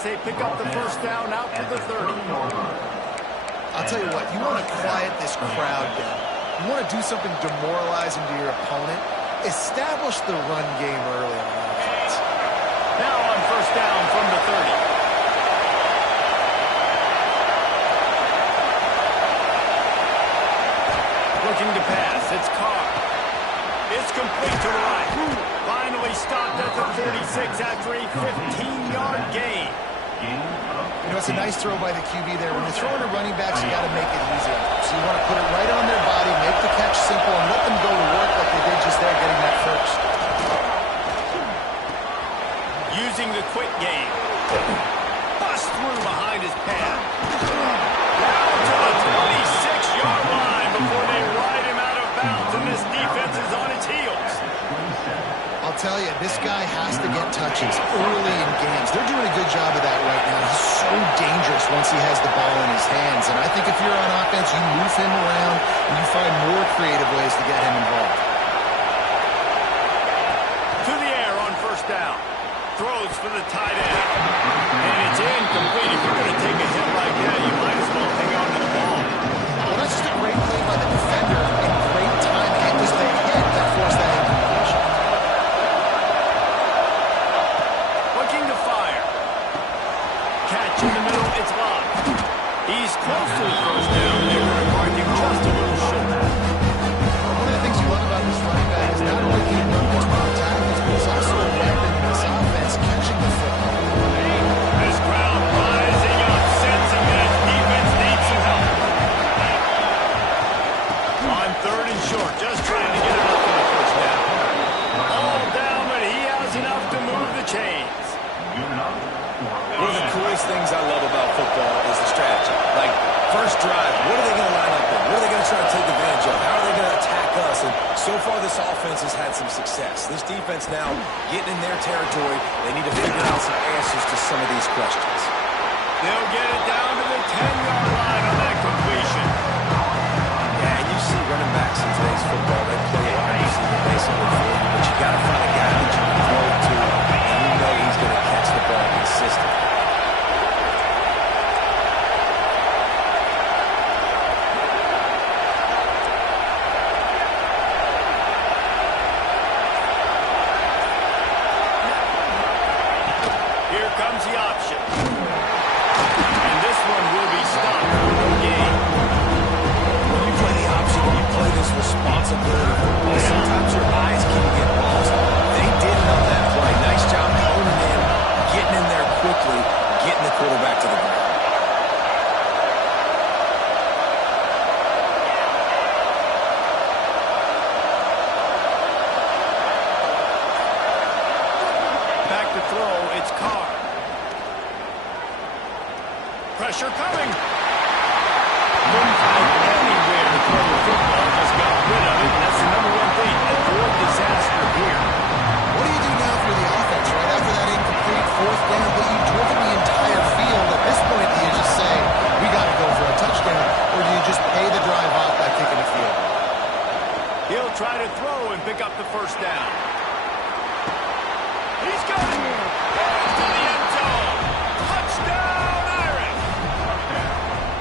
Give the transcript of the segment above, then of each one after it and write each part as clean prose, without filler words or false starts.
as they pick up the first down out to the 30. I'll tell you what, you want to quiet this crowd down. You want to do something demoralizing to your opponent. Establish the run game early on offense. Now on first down from the 30. Looking to pass, it's Carr. It's complete to the right. Finally stopped at the 46 after a 15-yard gain. You know, it's a nice throw by the QB there. When you're throwing to running backs, you got to make it easy. So you want to put it right on their body, make the catch simple, and let them go to work like they did just there, getting that first. Using the quick game. Bust through behind his pad. Down to the 26-yard line before they ride him out of bounds, and this defense is on its heels. I'll tell you, this guy has to get touches early in games. They're doing a good job of that right now. He's so dangerous once he has the ball in his hands. And I think if you're on offense, you move him around and you find more creative ways to get him involved. To the air on first down. Throws for the tight end. And it's incomplete. If you're going to take a hit like that, you might as well hang on to the ball. Well, that's just a great play by the defender and great timing. It was the hit that forced that incompletion. Looking to fire. Catch in the middle. It's blocked. He's close to the first down. They were going to mark him just a little short. One of the things you love about this running back is not only can he run between tackles, but he's also a weapon in this offense, catching the football. This crowd rising up, sensing that defense needs some help. On third and short, just trying to get it up to the first down. All down, but he has enough to move the chains. One of the coolest things I love about football is the strategy. Like, first drive, what are they going to line up in? What are they going to try to take advantage of? How are they going to attack us? And so far, this offense has had some success. This defense now getting in their territory. They need to figure out some answers to some of these questions. They'll get it down to the 10-yard line on that completion. Yeah, and you see running backs in today's football, they play a wide receiver basically for you, but you got to find a guy that you can throw it to, and you know he's going to catch the ball consistently. Here comes the option. And this one will be stopped for no gain. When you play the option, when you play this responsibility football, sometimes your eyes can get lost. They did it on that play. Nice job honing in, getting in there quickly, getting the quarterback to the ground. Back to throw, it's Carr. Pressure coming. Couldn't find anywhere to throw the football, just got rid of it. That's the number one thing. Avoid disaster here. What do you do now for the offense right after that incomplete fourth down? But you've driven the entire field. At this point, do you just say, we got to go for a touchdown, or do you just pay the drive off by kicking a field? He'll try to throw and pick up the first down. He's got it. To the end zone. Touchdown, Irish.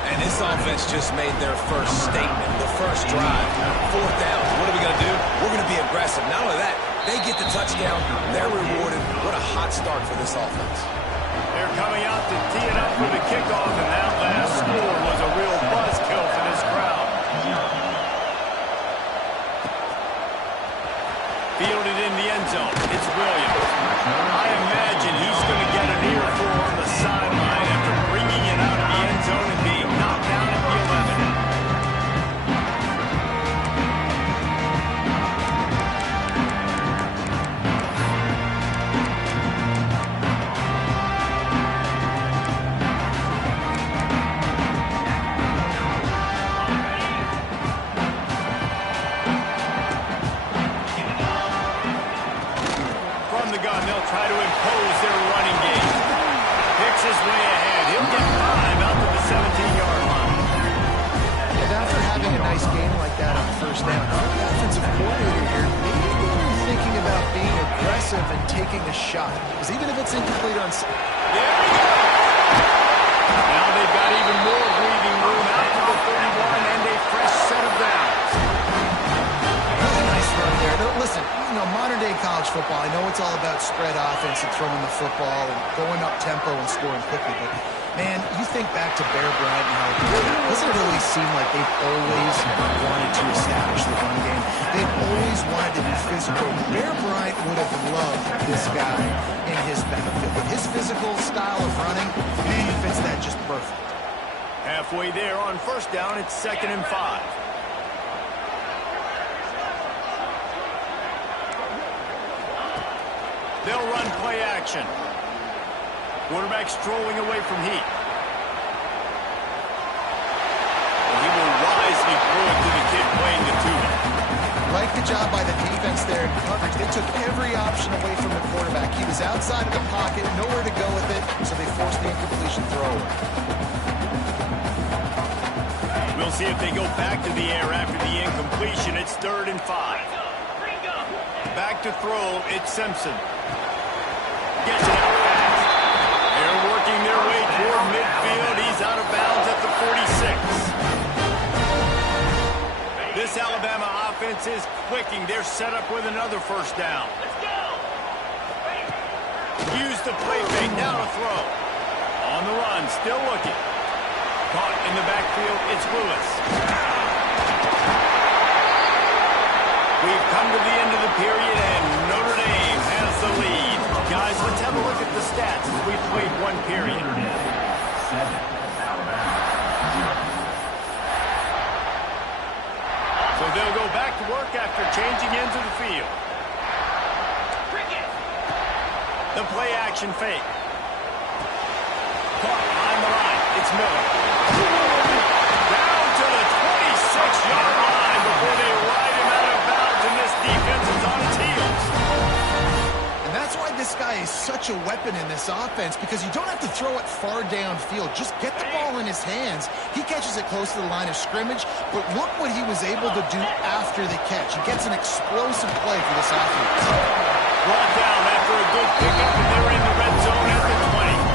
And this offense just made their first statement, the first drive. Fourth down. What are we going to do? We're going to be aggressive. Not only that, they get the touchdown. They're rewarded. What a hot start for this offense. They're coming out to tee it up for the kickoff, and that last score was a real buzzkill for this crowd. Fielded in the end zone. It's Williams. I imagine he's going to get an earful on the sideline after bringing it out of the end zone and being knocked down at the 11. From the gun, they'll try to impose their running game. Picks his way ahead. He'll get 5 out to the 17-yard line. And after having a nice game like that on first down, the offensive coordinator here maybe thinking about being aggressive and taking a shot. Because even if it's incomplete on... There we go. got even more breathing room out to the 31 and a fresh set of downs. That was a nice run there. Now, listen, modern-day college football, I know it's all about spread offense and throwing the football and going up tempo and scoring quickly, but, man, you think back to Bear Bryant and Alabama, doesn't it always seem like they've always wanted to establish the run game? They've always wanted to be physical. Bear Bryant would have loved this guy in his backfield. With his physical style of running, he fits that just perfect. Halfway there on first down, it's 2nd and 5. They'll run play action. Quarterback strolling away from Heat. He will wisely throw it to the kid playing the two-man. Like the job by the defense there in coverage. They took every option away from the quarterback. He was outside of the pocket, nowhere to go with it, so they forced the incompletion throw. We'll see if they go back to the air after the incompletion. It's 3rd and 5. Back to throw, it's Simpson. Gets it out fast. They're working their way toward midfield. He's out of bounds at the 46. This Alabama offense is clicking. They're set up with another first down. Use the play fake. Now to throw. On the run, still looking. Caught in the backfield, it's Lewis. We've come to the end of the period, and Notre Dame has the lead. Guys, let's have a look at the stats as we've played one period. So they'll go back to work after changing into the field. The play action fake. Caught behind the line. It's Miller. Down to the 26-yard line before they ride him out of bounds, and this defense is on its heels. And that's why this guy is such a weapon in this offense, because you don't have to throw it far downfield. Just get the ball in his hands. He catches it close to the line of scrimmage, but look what he was able to do after the catch. He gets an explosive play for this offense. Brought down after a good pickup, and they're in the red zone at the 20.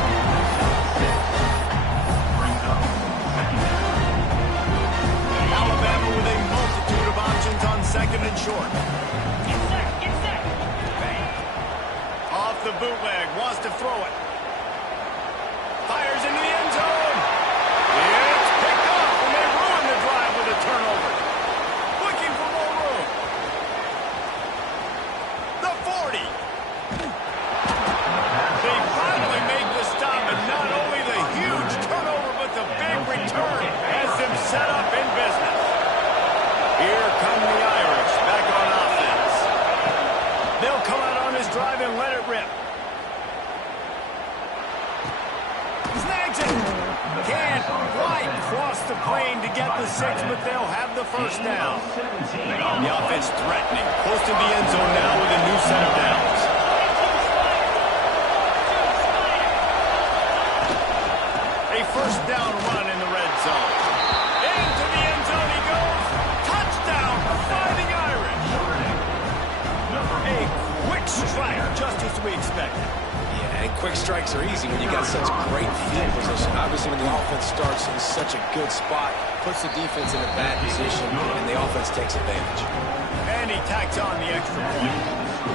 Alabama with a multitude of options on 2nd and short. Get set. Off the bootleg, wants to throw it. Fires into the end zone. It's picked up, and they ruin the drive with a turnover. Looking for more room. The 40. They finally make the stop, and not only the huge turnover, but the big return has them set up in business. Here come the Irish back on offense. They'll come out on this drive and let it rip. Snags it. Can't quite cross the plane to get the 6, but they'll have the first down. The offense threatening. Close to the end zone now with a new set of downs. A first down run in the red zone. Into the end zone he goes. Touchdown by the Irish. A quick strike, just as we expected. Yeah, and quick strikes are easy when you got such great field position. Obviously, when the offense starts in such a good spot, puts the defense in a bad position, and the offense takes advantage. And he tacks on the extra point.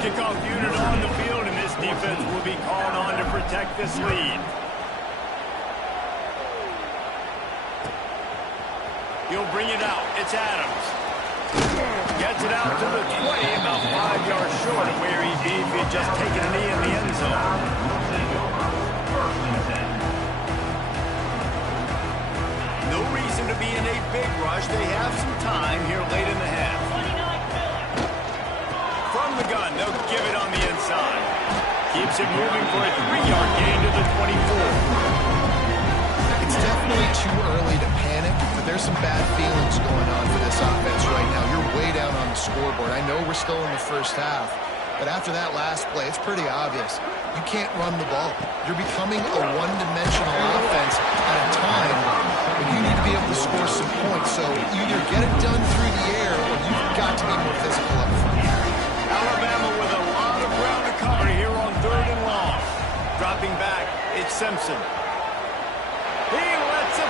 Kickoff unit on the field, and this defense will be called on to protect this lead. He'll bring it out. It's Adams. Gets it out to the 20, about 5 yards short of where he'd be if he'd just taken a knee in the end zone. No reason to be in a big rush. They have some time here late in the half. From the gun, they'll give it on the inside. Keeps it moving for a 3-yard gain to the 24. It's definitely too early to panic, but there's some bad feelings going on for this offense right now. You're way down on the scoreboard. I know we're still in the first half, but after that last play, it's pretty obvious. You can't run the ball. You're becoming a one-dimensional offense at a time when you need to be able to score some points. So either get it done through the air or you've got to be more physical up front. Alabama with a lot of ground to cover here on 3rd and long. Dropping back, it's Simpson. He lets it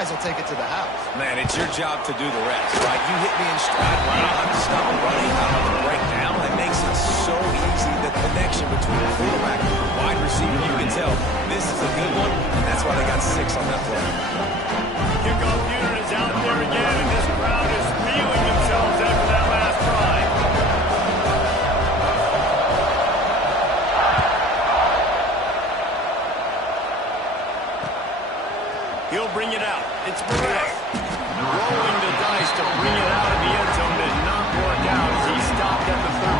guys will take it to the house. Man, it's your job to do the rest, right? You hit me in stride, right? I don't have to stop running. I don't have to break down. It makes it so easy. The connection between the quarterback and the wide receiver, you can tell this is a good one, and that's why they got 6 on that play. Kickoff unit is out there again, and this crowd is feeling themselves after that last drive. He'll bring it out. It's Perez. Rolling the dice to bring it out of the end zone did not work out as he stopped at the 13.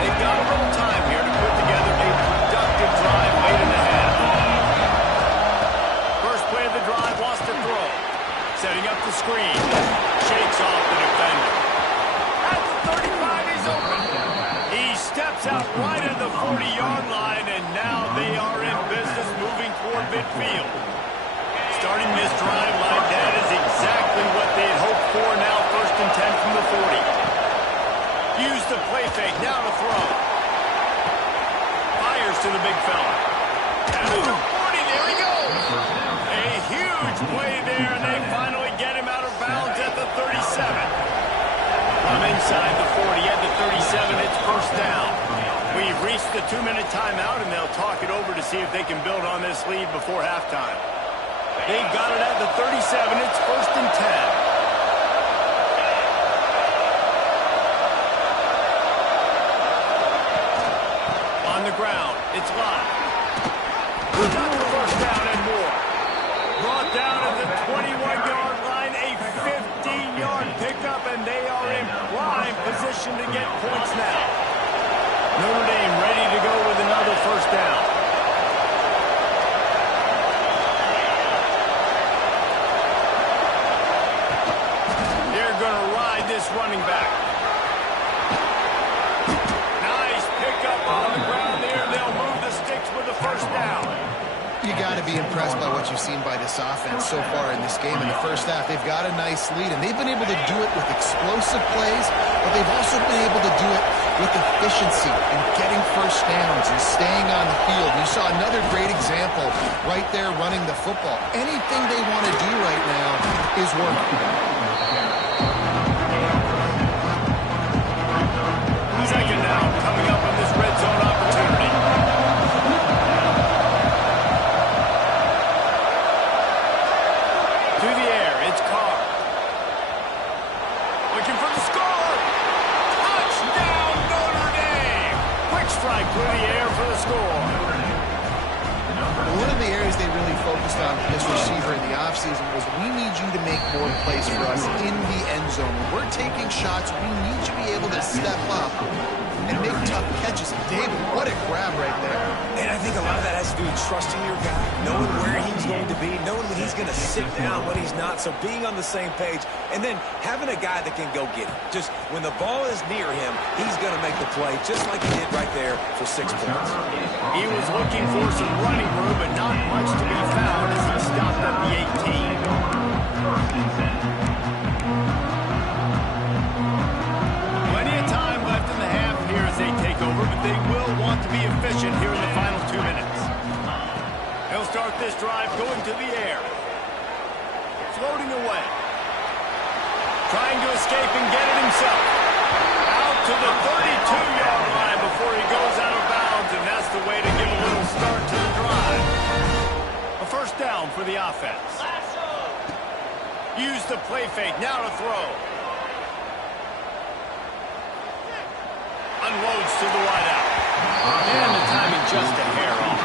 They've got a little time here to put together a productive drive late in the half. First play of the drive, lost to throw. Setting up the screen. Shakes off the defender. At the 35, he's open. He steps out right at the 40-yard line, and now they are in business moving toward midfield. Starting this drive like that is exactly what they had hoped for. Now 1st and 10 from the 40. Use the play fake. Now to throw. Fires to the big fella. Down to the 40. There he goes. A huge play there, and they finally get him out of bounds at the 37. From inside the 40 at the 37, it's 1st down. We've reached the 2-minute timeout, and they'll talk it over to see if they can build on this lead before halftime. They've got it at the 37. It's 1st and 10. On the ground, it's live. Got the 1st down and more. Brought down at the 21-yard line, a 15-yard pickup, and they are in prime position to get points now. Notre Dame ready to go with another 1st down. They're going to ride this running back. Nice pickup on the ground there. They'll move the sticks with the 1st down. You got to be impressed by what you've seen by this offense so far in this game. In the 1st half, they've got a nice lead, and they've been able to do it with explosive plays, but they've also been able to do it with efficiency and getting 1st downs and staying on the field. You saw another great example right there running the football. Anything they want to do right now is working. 2nd down coming up on this red zone opportunity. To the air, it's Carr. Looking for the score. Touchdown, Notre Dame. Quick strike through the air for the score. One of the areas they really focused on for this receiver in the offseason was we need you to make more plays for us in the end zone. When we're taking shots, we need you to be able to step up and make tough catches. And David, what a grab right there. And I think a lot of that has to do with trusting your guy, knowing where he's going to be, knowing when he's going to sit down, when he's not. So being on the same page, and then having a guy that can go get it. Just when the ball is near him, he's going to make the play, just like he did right there for 6 points. He was looking for some running room, but not much to be found as he stopped at the 18. Plenty of time left in the half here as they take over, but they will want to be efficient here in the final 2 minutes. He'll start this drive going to the air. Floating away. Trying to escape and get it himself. Out to the 32-yard line before he goes out of bounds, and that's the way to give a little start to the drive. A 1st down for the offense. Use the play fake, now to throw. Unloads to the wideout. And the timing just a hair off.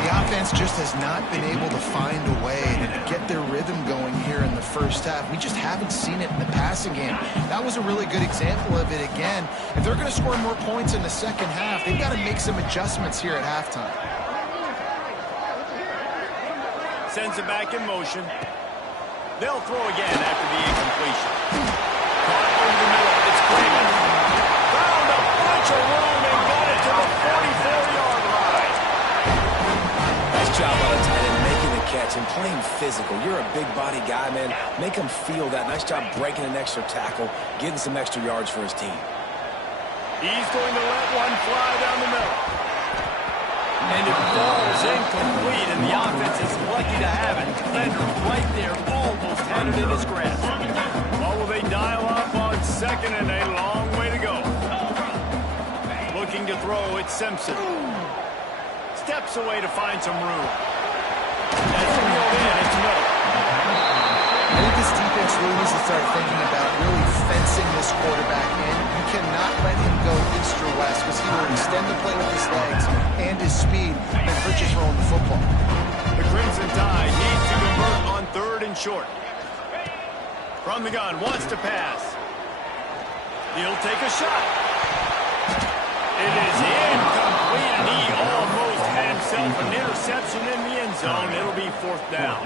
The offense just has not been able to find a way to get their rhythm going here in the 1st half. We just haven't seen it in the passing game. That was a really good example of it again. If they're going to score more points in the 2nd half, they've got to make some adjustments here at halftime. Sends it back in motion. They'll throw again after the incompletion. Caught over the middle. It's Cleveland. Found a bunch of room and got it to the 44-yard line. Nice job by the tight end making the catch and playing physical. You're a big body guy, man. Make him feel that. Nice job breaking an extra tackle, getting some extra yards for his team. He's going to let one fly down the middle. And it falls incomplete, and the offense is lucky to have it. Leonard right there almost had it in his grasp. Well, will they dial up on second and a long way to go? Looking to throw, it's Simpson. Steps away to find some room. That's reeled in, it's Miller. I think this defense really needs to start thinking about really fencing this quarterback in. You cannot let him go east or west because he will extend the play with his legs and his speed and hurt you throwing the football. The Crimson Tide needs to convert on third and short. From the gun, wants to pass. He'll take a shot. It is incomplete, and he almost had himself an interception in the end zone. It'll be fourth down.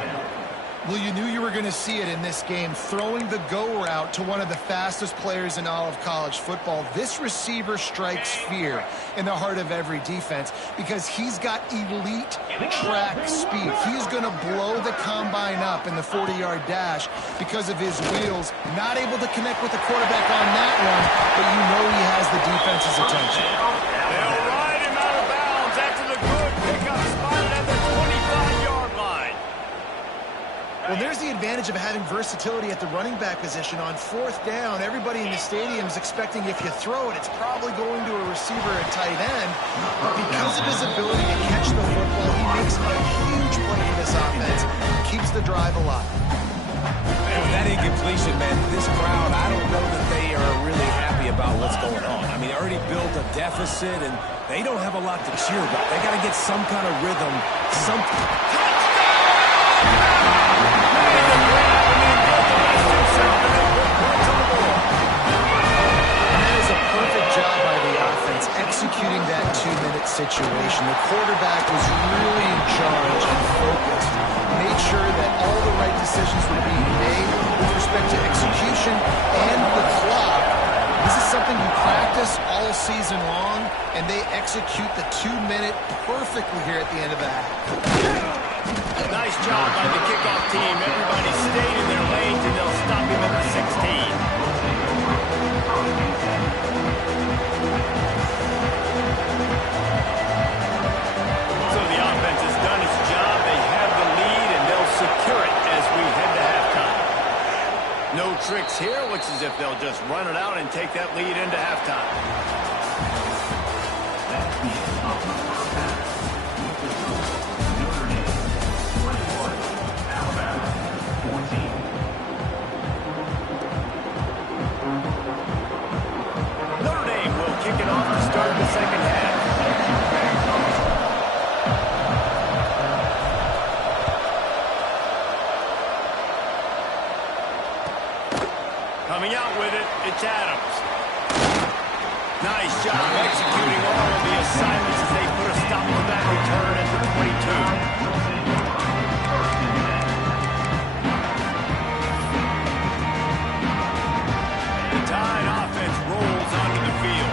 Well, you knew you were going to see it in this game, throwing the go route to one of the fastest players in all of college football. This receiver strikes fear in the heart of every defense because he's got elite track speed. He's going to blow the combine up in the 40-yard dash because of his wheels. Not able to connect with the quarterback on that one, but you know he has the defense's attention. They'll ride him out of bounds after the good pickup spotted at the 25-yard line. Well, there's the advantage of having versatility at the running back position. On fourth down, everybody in the stadium is expecting if you throw it, it's probably going to a receiver at tight end. But because of his ability to catch the football, he makes a huge play for this offense, keeps the drive alive. And with that incompletion, man, this crowd, I don't know that they are really happy about what's going on. I mean, they already built a deficit, and they don't have a lot to cheer about. They got to get some kind of rhythm, something. Executing that 2-minute situation. The quarterback was really in charge and focused. Made sure that all the right decisions were being made with respect to execution and the clock. This is something you practice all season long, and they execute the 2-minute perfectly here at the end of the half. Nice job by the kickoff team. Everybody stayed in their lanes, and they'll stop him at the 16. Secure it as we head to halftime. No tricks here. Looks as if they'll just run it out and take that lead into halftime. Notre Dame will kick it off to start the second half. Coming out with it, it's Adams. Nice job executing all of the assignments as they put a stop on that return at the 22. The Tide offense rolls onto the field.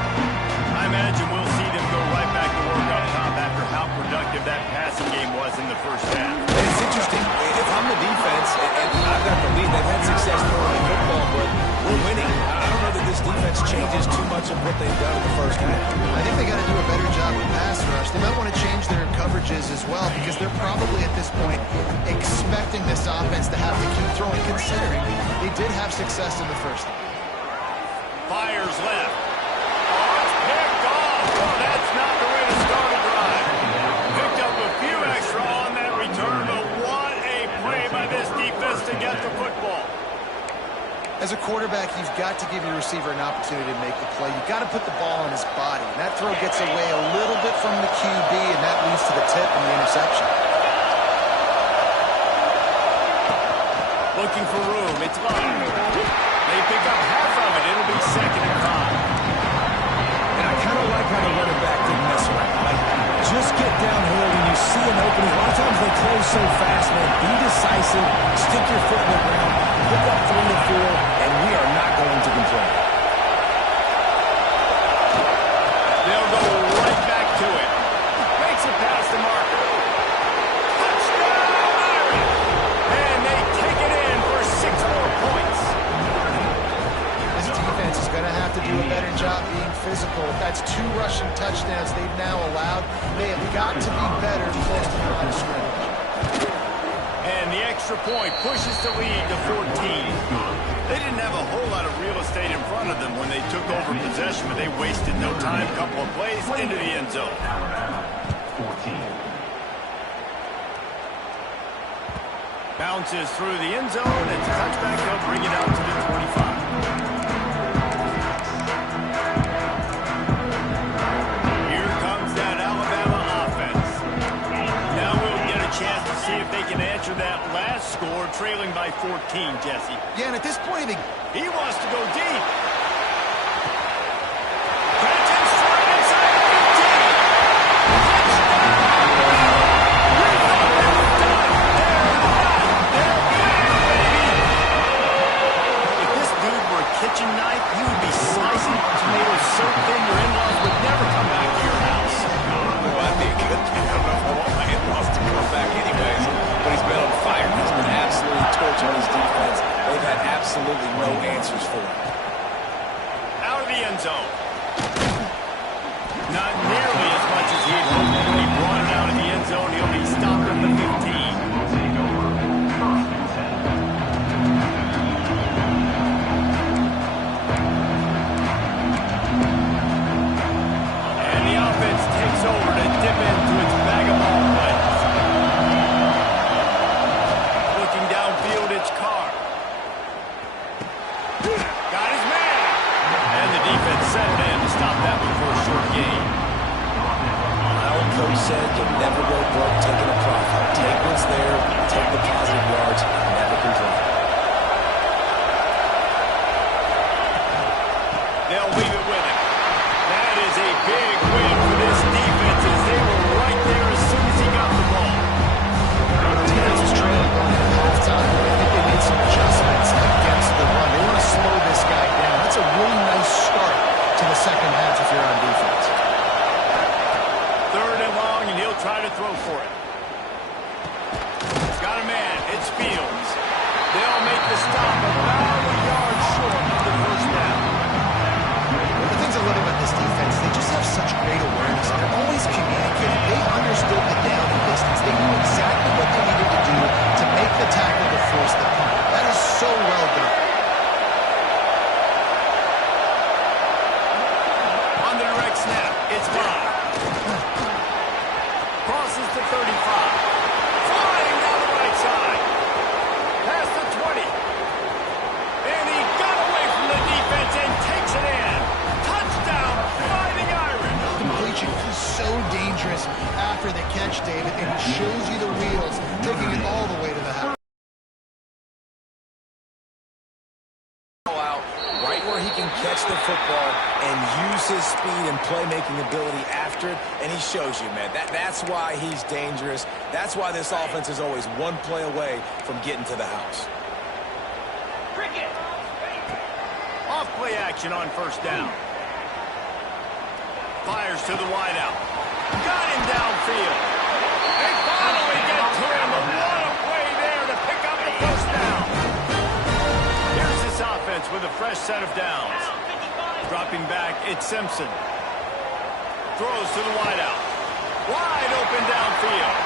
I imagine we'll see them go right back to work up top after how productive that passing game was in the first half. It's interesting. If I'm the defense, and I've got the lead, they've had success throwing the football, but we're winning. I don't know that this defense changes too much of what they've done in the first half. I think they got to do a better job with pass rush. They might want to change their coverages as well because they're probably at this point expecting this offense to have to keep throwing, considering they did have success in the first half. Fires left. Oh, it's picked off. Well, that's not the way to start a drive. Picked up a few extra on that return, but what a play by this defense to get the football. As a quarterback, you've got to give your receiver an opportunity to make the play. You've got to put the ball on his body. And that throw gets away a little bit from the QB, and that leads to the tip and the interception. Looking for room. It's Love. They pick up half of it. It'll be 2nd and 5. And I kind of like how the running back didn't mess around. Like, just get downhill when you see an opening. A lot of times they close so fast, man. Be decisive. Stick your foot in the ground. Pick up 3 to 4, and we are not going to complain. They'll go right back to it. Makes it past the marker. Touchdown, Irish! have to do a better job being physical. That's 2 rushing touchdowns they've now allowed. They have got to be better close to the line of scrimmage. And the extra point pushes the lead to 14. They didn't have a whole lot of real estate in front of them when they took over possession, but they wasted no time. Couple of plays into the end zone. 14. Bounces through the end zone. It's a touchback. They'll bring it out to the 25. Here comes that Alabama offense. Now we'll get a chance to see if they can answer that last score, trailing by 14, Jesse. Yeah, and at this point, He wants to go deep. Catching straight inside the 15. Kitchen knife, you would be slicing tomatoes so thin your in-laws would never come back to your house. Well, I think good thing. I don't know if I want my in-laws to come back anyways, but he's been on fire. He's been absolutely torching his defense. They've had absolutely no answers for him. Out of the end zone. Not nearly as much as he had hoped. When he brought it out of the end zone, he'll be stopped at the 15. Takes over to dip into its bag of ball plays. Looking downfield, it's Carr. Got his man. And the defense set it in to stop that one for a short gain. Our coach said you never go broke taking a profit. Take what's there, take the positive yards, and never complain. They'll leave it with him. That is a big win for this defense as they were right there as soon as he got the ball. the defense was trailing going into halftime. I think they made some adjustments against the run. They want to slow this guy down. That's a really nice start to the second half if you're on defense. 3rd and long, and he'll try to throw for it. He's got a man. It's Fields. They'll make the stop about a yard short of the first down. The things I love about this defense, they just have such great awareness. They're always communicating. They understood the down and distance. They knew exactly what they needed to do to make the tackle to force the punt. That is so well done. On the direct snap, it's Bob. Crosses the 35. Flying down the right side. Past the 20. And he got away from the defense and takes it in. Touchdown, Fighting Irish. Completion. He's so dangerous after the catch, David, and he shows you the wheels, taking it all the way to the house. Out right where he can catch the football and use his speed and playmaking ability after it, and he shows you, man. That's why he's dangerous. That's why this offense is always one play away from getting to the house. Off play action on first down. Fires to the wideout. Got him downfield. They finally get to him, but what a play there to pick up the first down. Here's this offense with a fresh set of downs. Dropping back, it's Simpson. Throws to the wideout. Wide open downfield.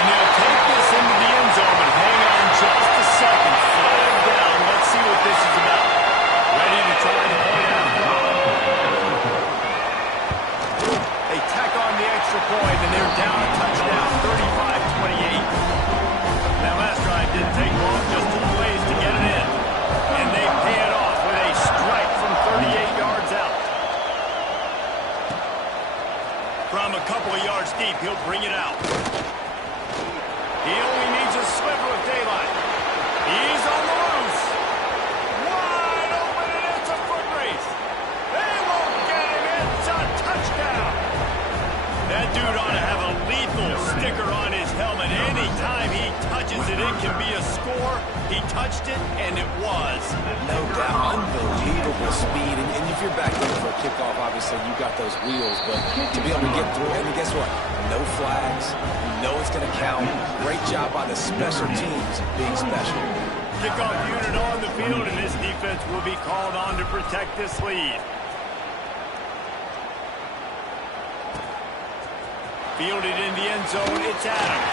And they'll take this into the end zone, but hang on just a second. Flag down. Let's see what this is about. Ready to try the point after. They tack on the extra point, and they're down a touchdown, 35-28. That last drive didn't take long, just 2 plays to get it in. And they pay it off with a strike from 38 yards out. From a couple of yards deep, he'll bring it out. He only needs a sliver of daylight. He's on the loose. Wide open, and it's a foot race. They won't get him. It's a touchdown. That dude ought to have a lethal sticker on his helmet. Anytime he touches it, it can be a score. He touched it, and it was. No doubt. Unbelievable speed. And if you're back there for a kickoff, obviously you got those wheels. But to be able to get through it, and guess what? No flags. You know it's going to count. Great job by the special teams being special. Kickoff unit on the field, and this defense offense will be called on to protect this lead. Fielded in the end zone, it's Adams.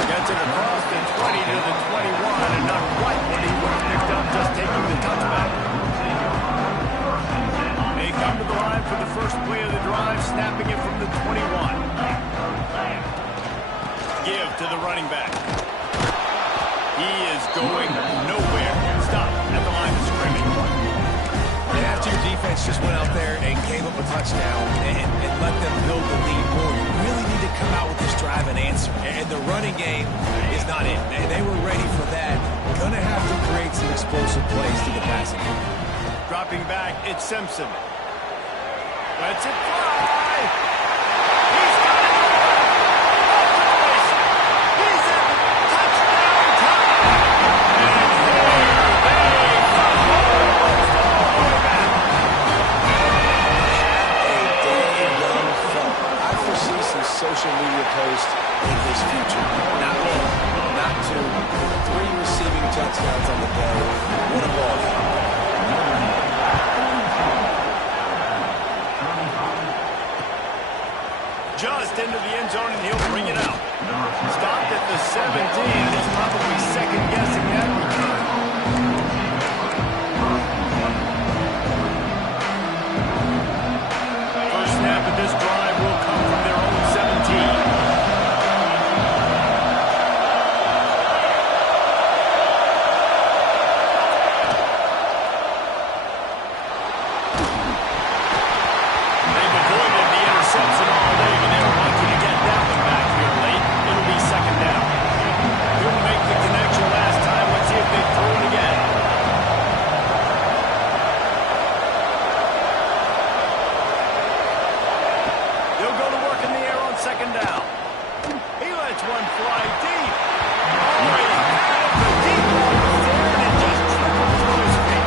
Gets it across the 20 to the 21, and not quite what he would have picked up just taking the touchback. They come to the line for the first play of the drive, snapping it from the 21. Give to the running back. He is going nowhere. Stop at the line of scrimmage. And after your defense just went out there and gave up a touchdown and let them build the lead more, you really need to come out with this drive and answer. And the running game is not it. They were ready for that. Going to have to create some explosive plays to the passing game. Dropping back, it's Simpson. Lets it fly. He's got it. He's at touchdown time. And here they come. Almost all the way back. A damn young fella. I foresee some social media posts in his future. Not one, not two, 3 receiving touchdowns on the day. What a ball game. Just into the end zone, and he'll bring it out. Stopped at the 17, and he's probably second-guessing that return. First snap of this drive will come from their own 17. They've avoided the interception all day, but they were lucky to get that one back here late. It'll be second down. Couldn't make the connection last time. Let's see if they throw it again. They'll go to work in the air on second down. He lets one fly deep. Oh, he had it. The deep ball was there, and it just trickled through his feet.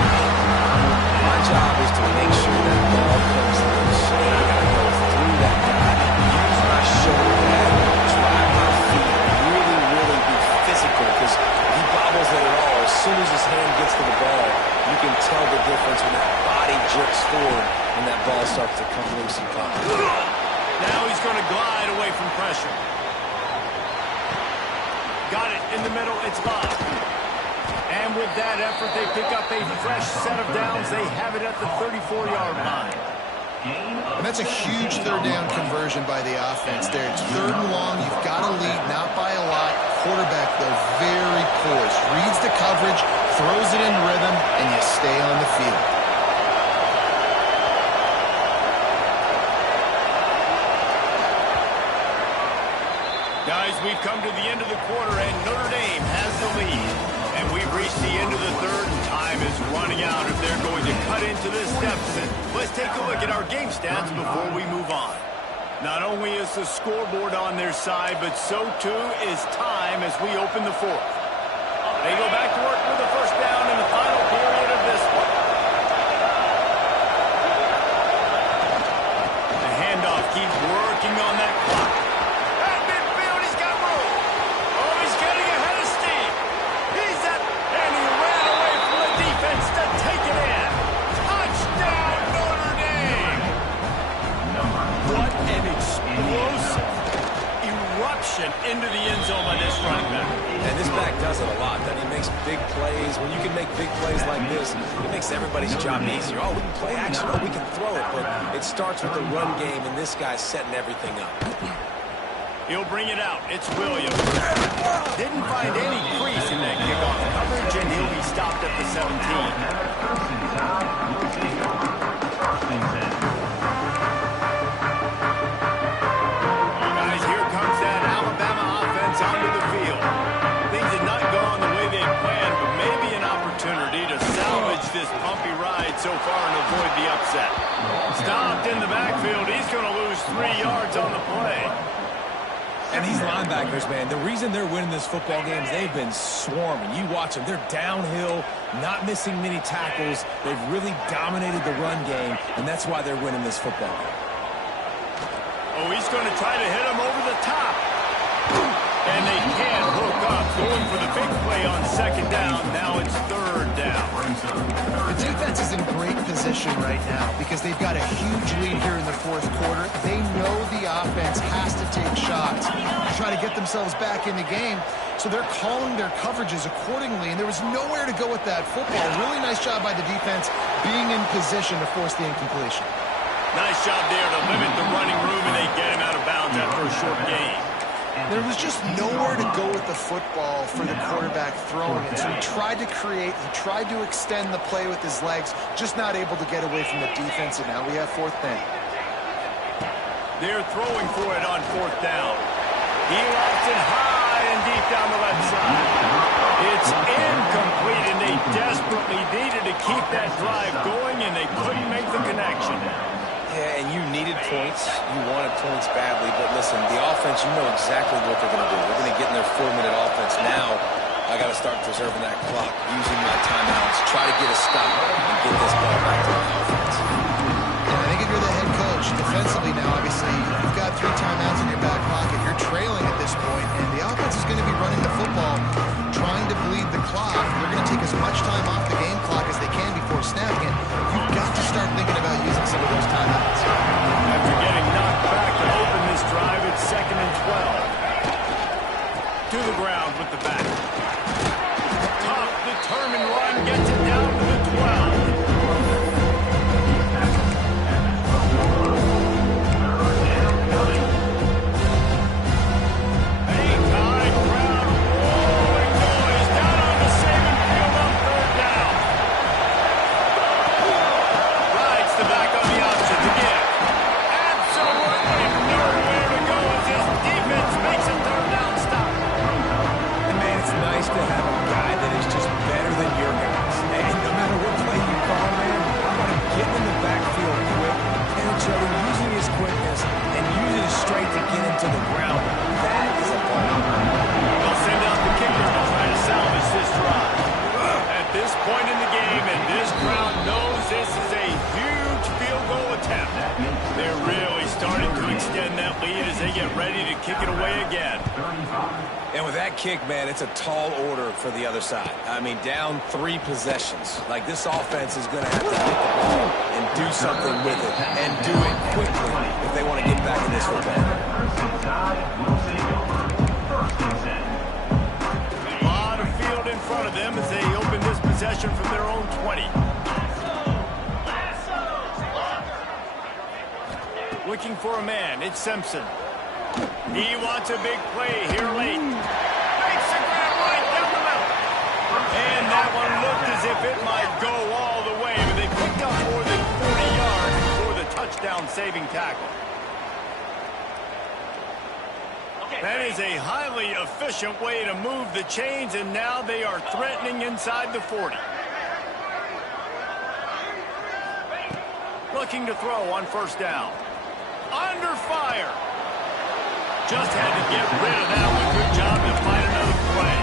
My job is to make sure that ball comes loose. And I got to go through that guy, use my shoulder pad, drive my feet, really be physical, because he bobbles it at all. As soon as his hand gets to the ball, you can tell the difference when that body jerks forward and that ball starts to come loose and pop. Now he's going to glide away from pressure. Got it in the middle. It's Bob. And with that effort, they pick up a fresh set of downs. They have it at the 34-yard line. And that's a huge third down conversion by the offense there. It's 3rd and long. You've got to lead, not by a lot. Quarterback, though, very poised. Reads the coverage, throws it in rhythm, and you stay on the field. Guys, we've come to the end of the quarter, and Notre Dame has the lead. And we've reached the end of the third, and time is running out if they're going to cut into this deficit. Let's take a look at our game stats before we move on. Not only is the scoreboard on their side, but so too is time as we open the fourth. They go back to work with the first down in the final period of this one. The handoff keeps working on that clock. At midfield, he's got room. Oh, he's getting ahead of steam. He's at, and he ran away from the defense to take it in. Touchdown, Notre Dame. What an explosive eruption into the end zone by this running back. And this back does it a lot. That he makes big plays. When you can make big plays like this, it makes everybody's job easier. Oh, we can play action. Oh, we can throw it. But it starts with the run game, and this guy's setting everything up. He'll bring it out. It's Williams. Didn't find any crease in that kickoff coverage, and he'll be stopped at the 17. Guys, here comes that Alabama offense onto the field. Things had not gone the way they had planned, but maybe an opportunity to salvage this bumpy ride so far and avoid the upset. Stopped in the backfield. He's going to lose 3 yards on the play. And these linebackers, man, the reason they're winning this football game is they've been swarming. You watch them. They're downhill, not missing many tackles. They've really dominated the run game, and that's why they're winning this football game. Oh, he's going to try to hit him over the top. And they can't hook up. Going for the big play on second down. Now it's third down. position right now because they've got a huge lead here in the fourth quarter. They know the offense has to take shots to try to get themselves back in the game. So they're calling their coverages accordingly, and there was nowhere to go with that football. Really nice job by the defense being in position to force the incompletion. Nice job there to limit the running room, and they get him out of bounds after a short gain. There was just nowhere to go with the football for the quarterback throwing it. So he tried to create, he tried to extend the play with his legs, just not able to get away from the defense, and now we have fourth down. They're throwing for it on fourth down. He lofts it high and deep down the left side. It's incomplete, and they desperately needed to keep that drive going, and they couldn't make the connection. Yeah, and you needed points. You wanted points badly. But listen, the offense, you know exactly what they're going to do. They're going to get in their 4-minute offense. Now, I got to start preserving that clock, using my timeouts, try to get a stop, and get this ball back to the offense. And I think if you're the head coach, defensively now, obviously, you've got 3 timeouts in your back pocket. You're trailing at this point, and the offense is going to be running the football, trying to bleed the clock. They're going to take as much time off the game clock as they can before snapping it. You've got to start thinking about using some of those timeouts. After getting knocked back to open this drive, it's 2nd and 12. To the ground with the back. Tough, determined run gets it down to the 12. Anytime crowd rolling noise down on the Saban field on third down. Rides the back on the option to give. Absolutely nowhere to go as his defense makes a third down stop. And man, it's nice to have a guy that is just better than your guys. And no matter what play you call, man, I'm going to get in the backfield quick, penetrating, using his quickness, and using his strength to get him to the ground. That is a play. They'll send out the kicker to try to salvage this drive. At this point in the game, and this crowd knows this is a huge field goal attempt. They're really starting to extend that lead as they get ready to kick it away again. And with that kick, man, it's a tall order for the other side. I mean, down 3 possessions. Like, this offense is going to have to get the ball and do something with it, and do it quickly if they want to get back in this football. A lot of field in front of them as they open this possession from their own 20. Looking for a man, it's Simpson. He wants a big play here late. Makes the grab right down the middle. And that one looked as if it might go all the way, but they picked up more than 40 yards before the touchdown-saving tackle. That is a highly efficient way to move the chains, and now they are threatening inside the 40. Looking to throw on first down. Under fire. Just had to get rid of that one. Good job to find another play.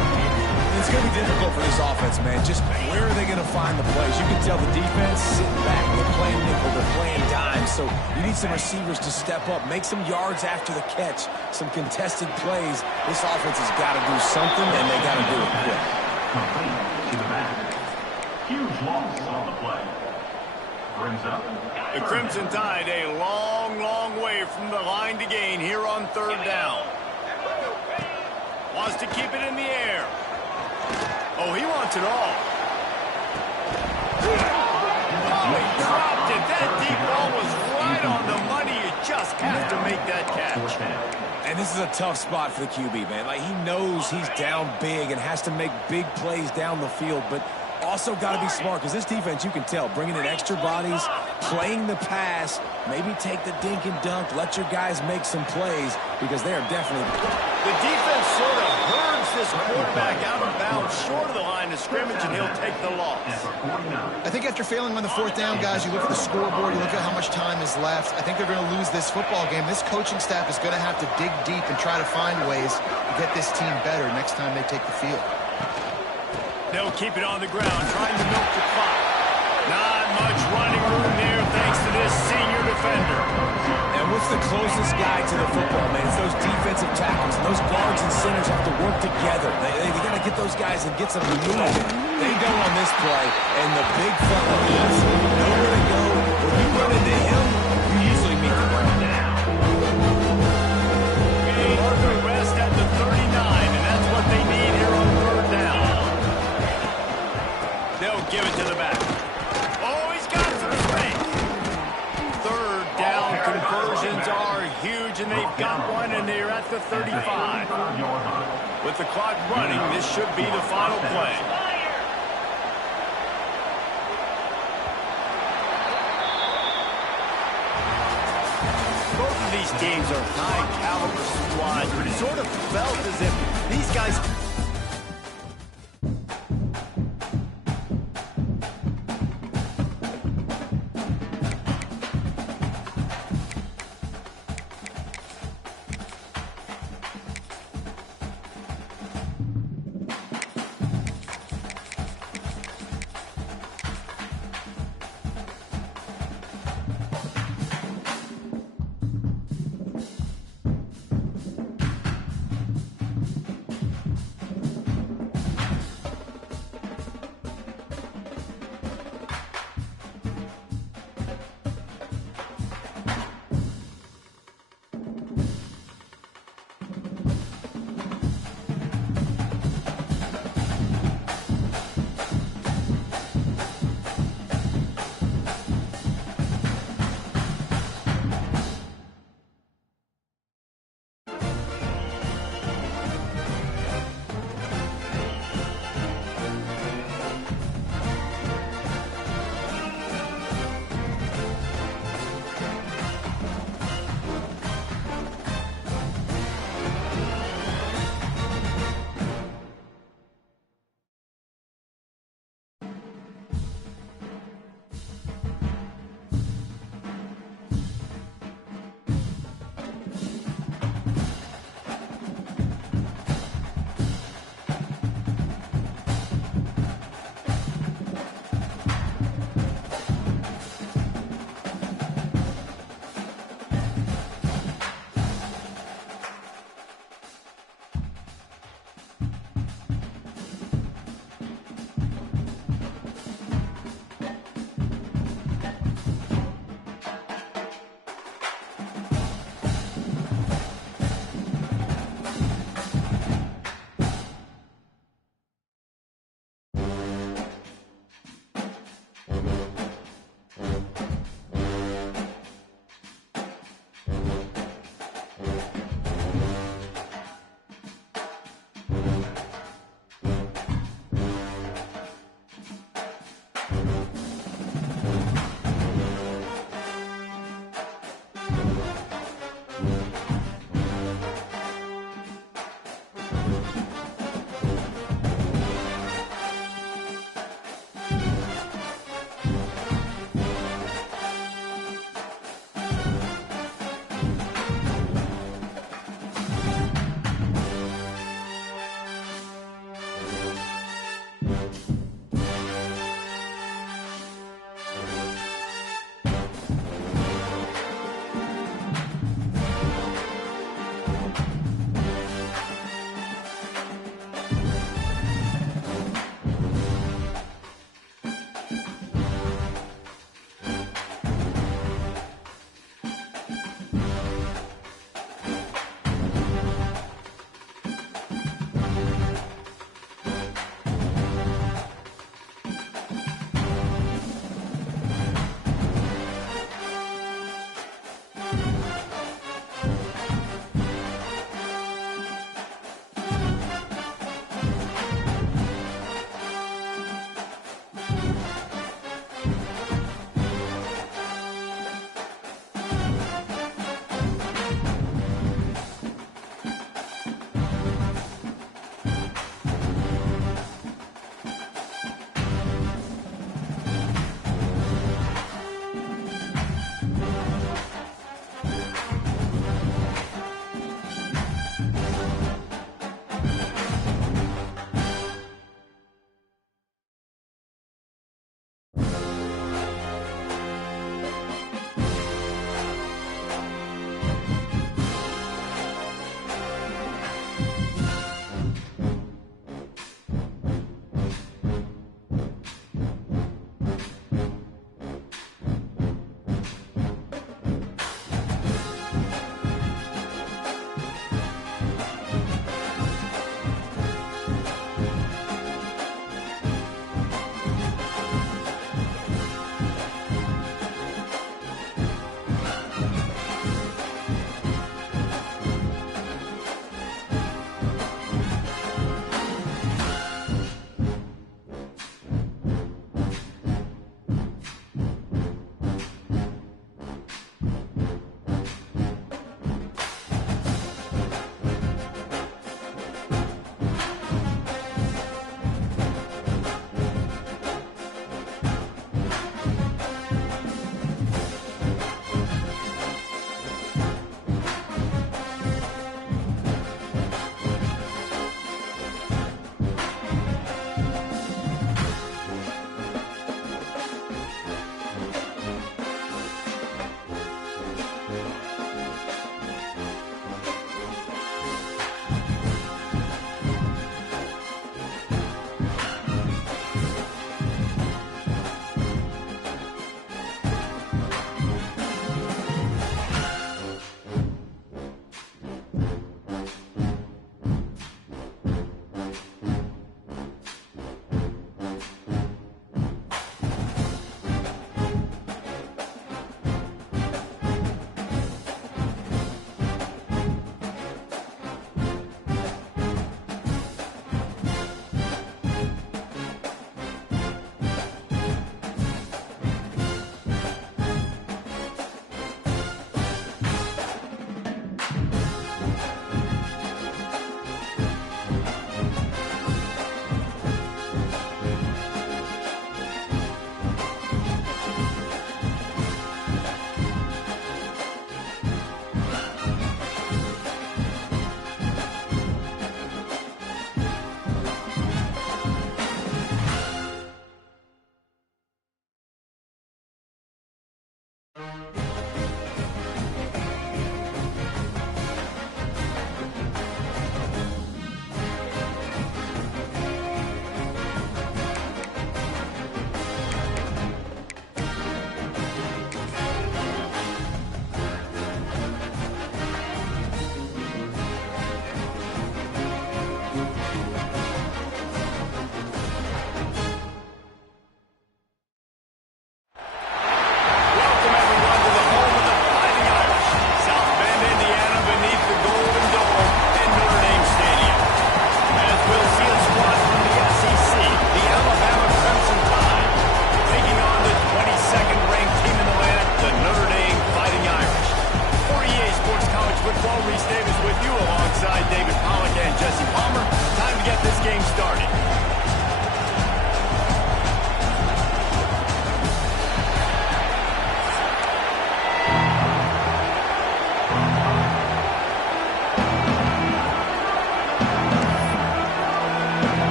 It's going to be difficult for this offense, man. Just where are they going to find the plays? You can tell the defense sitting back. They're playing nickel. They're playing dime. So you need some receivers to step up, make some yards after the catch, some contested plays. This offense has got to do something, and they got to do it quick. Huge loss on the play. Brings up The Crimson Tide a long, long way from the line to gain here on third down. Wants to keep it in the air. Oh, he wants it all. Oh, he dropped it. That deep ball was right on the money. You just have to make that catch. And this is a tough spot for the QB, man. Like, he knows he's down big and has to make big plays down the field, but also got to be smart, because this defense, you can tell, bringing in extra bodies, playing the pass, maybe take the dink and dunk, let your guys make some plays, because they are definitely... The defense sort of herds this quarterback out of bounds short of the line of scrimmage, and he'll take the loss. I think after failing on the fourth down, guys, you look at the scoreboard, you look at how much time is left. I think they're going to lose this football game. This coaching staff is going to have to dig deep and try to find ways to get this team better next time they take the field. They'll keep it on the ground, trying to milk the clock. Not much running room there thanks to this senior defender. And what's the closest guy to the football, man? It's those defensive tackles. And those guards and centers have to work together. They got to get those guys and get some movement. They don't on this play, and the big fella has nowhere to go. When you run into him, you usually meet the ground. Marker rest at the 39, and that's what they need here on third down. They'll give it to the back. Oh, he's got some space. Third down conversions are huge, and they've got one, and they're at the 35. With the clock running, this should be the final play. Both of these teams are high-caliber squads, but it sort of felt as if these guys...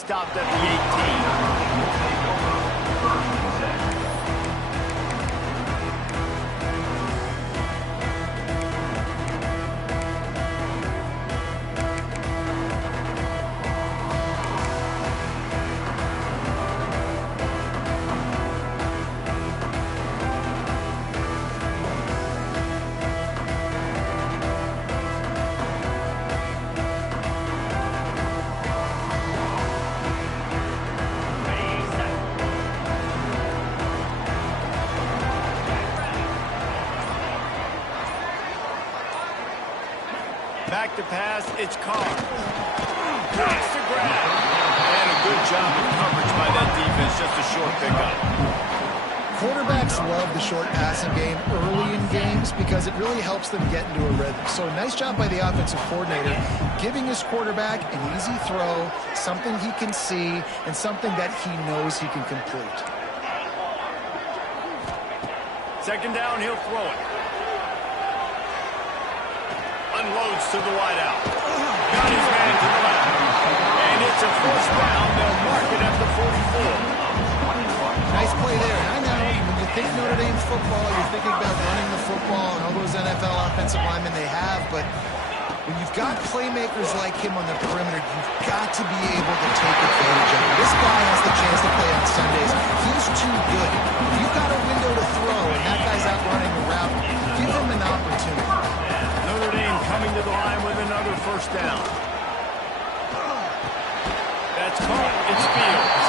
stopped at the 18. Back to pass, it's Carr. Pass to grab. And a good job of coverage by that defense, just a short pickup. Quarterbacks love the short passing game early in games because it really helps them get into a rhythm. So nice job by the offensive coordinator, giving his quarterback an easy throw, something he can see, and something that he knows he can complete. Second down, he'll throw it. Unloads to the wideout. Got his man to the left. And it's a first down. They'll mark it at the 44. Nice play there. And I know when you think Notre Dame football, you're thinking about running the football and all those NFL offensive linemen they have, but when you've got playmakers like him on the perimeter, you've got to be able to take advantage of him. This guy has the chance to play on Sundays. He's too good. If you've got a window to throw and that guy's out running the route, give him an opportunity. Notre Dame coming to the line with another first down. That's caught. It's Fields.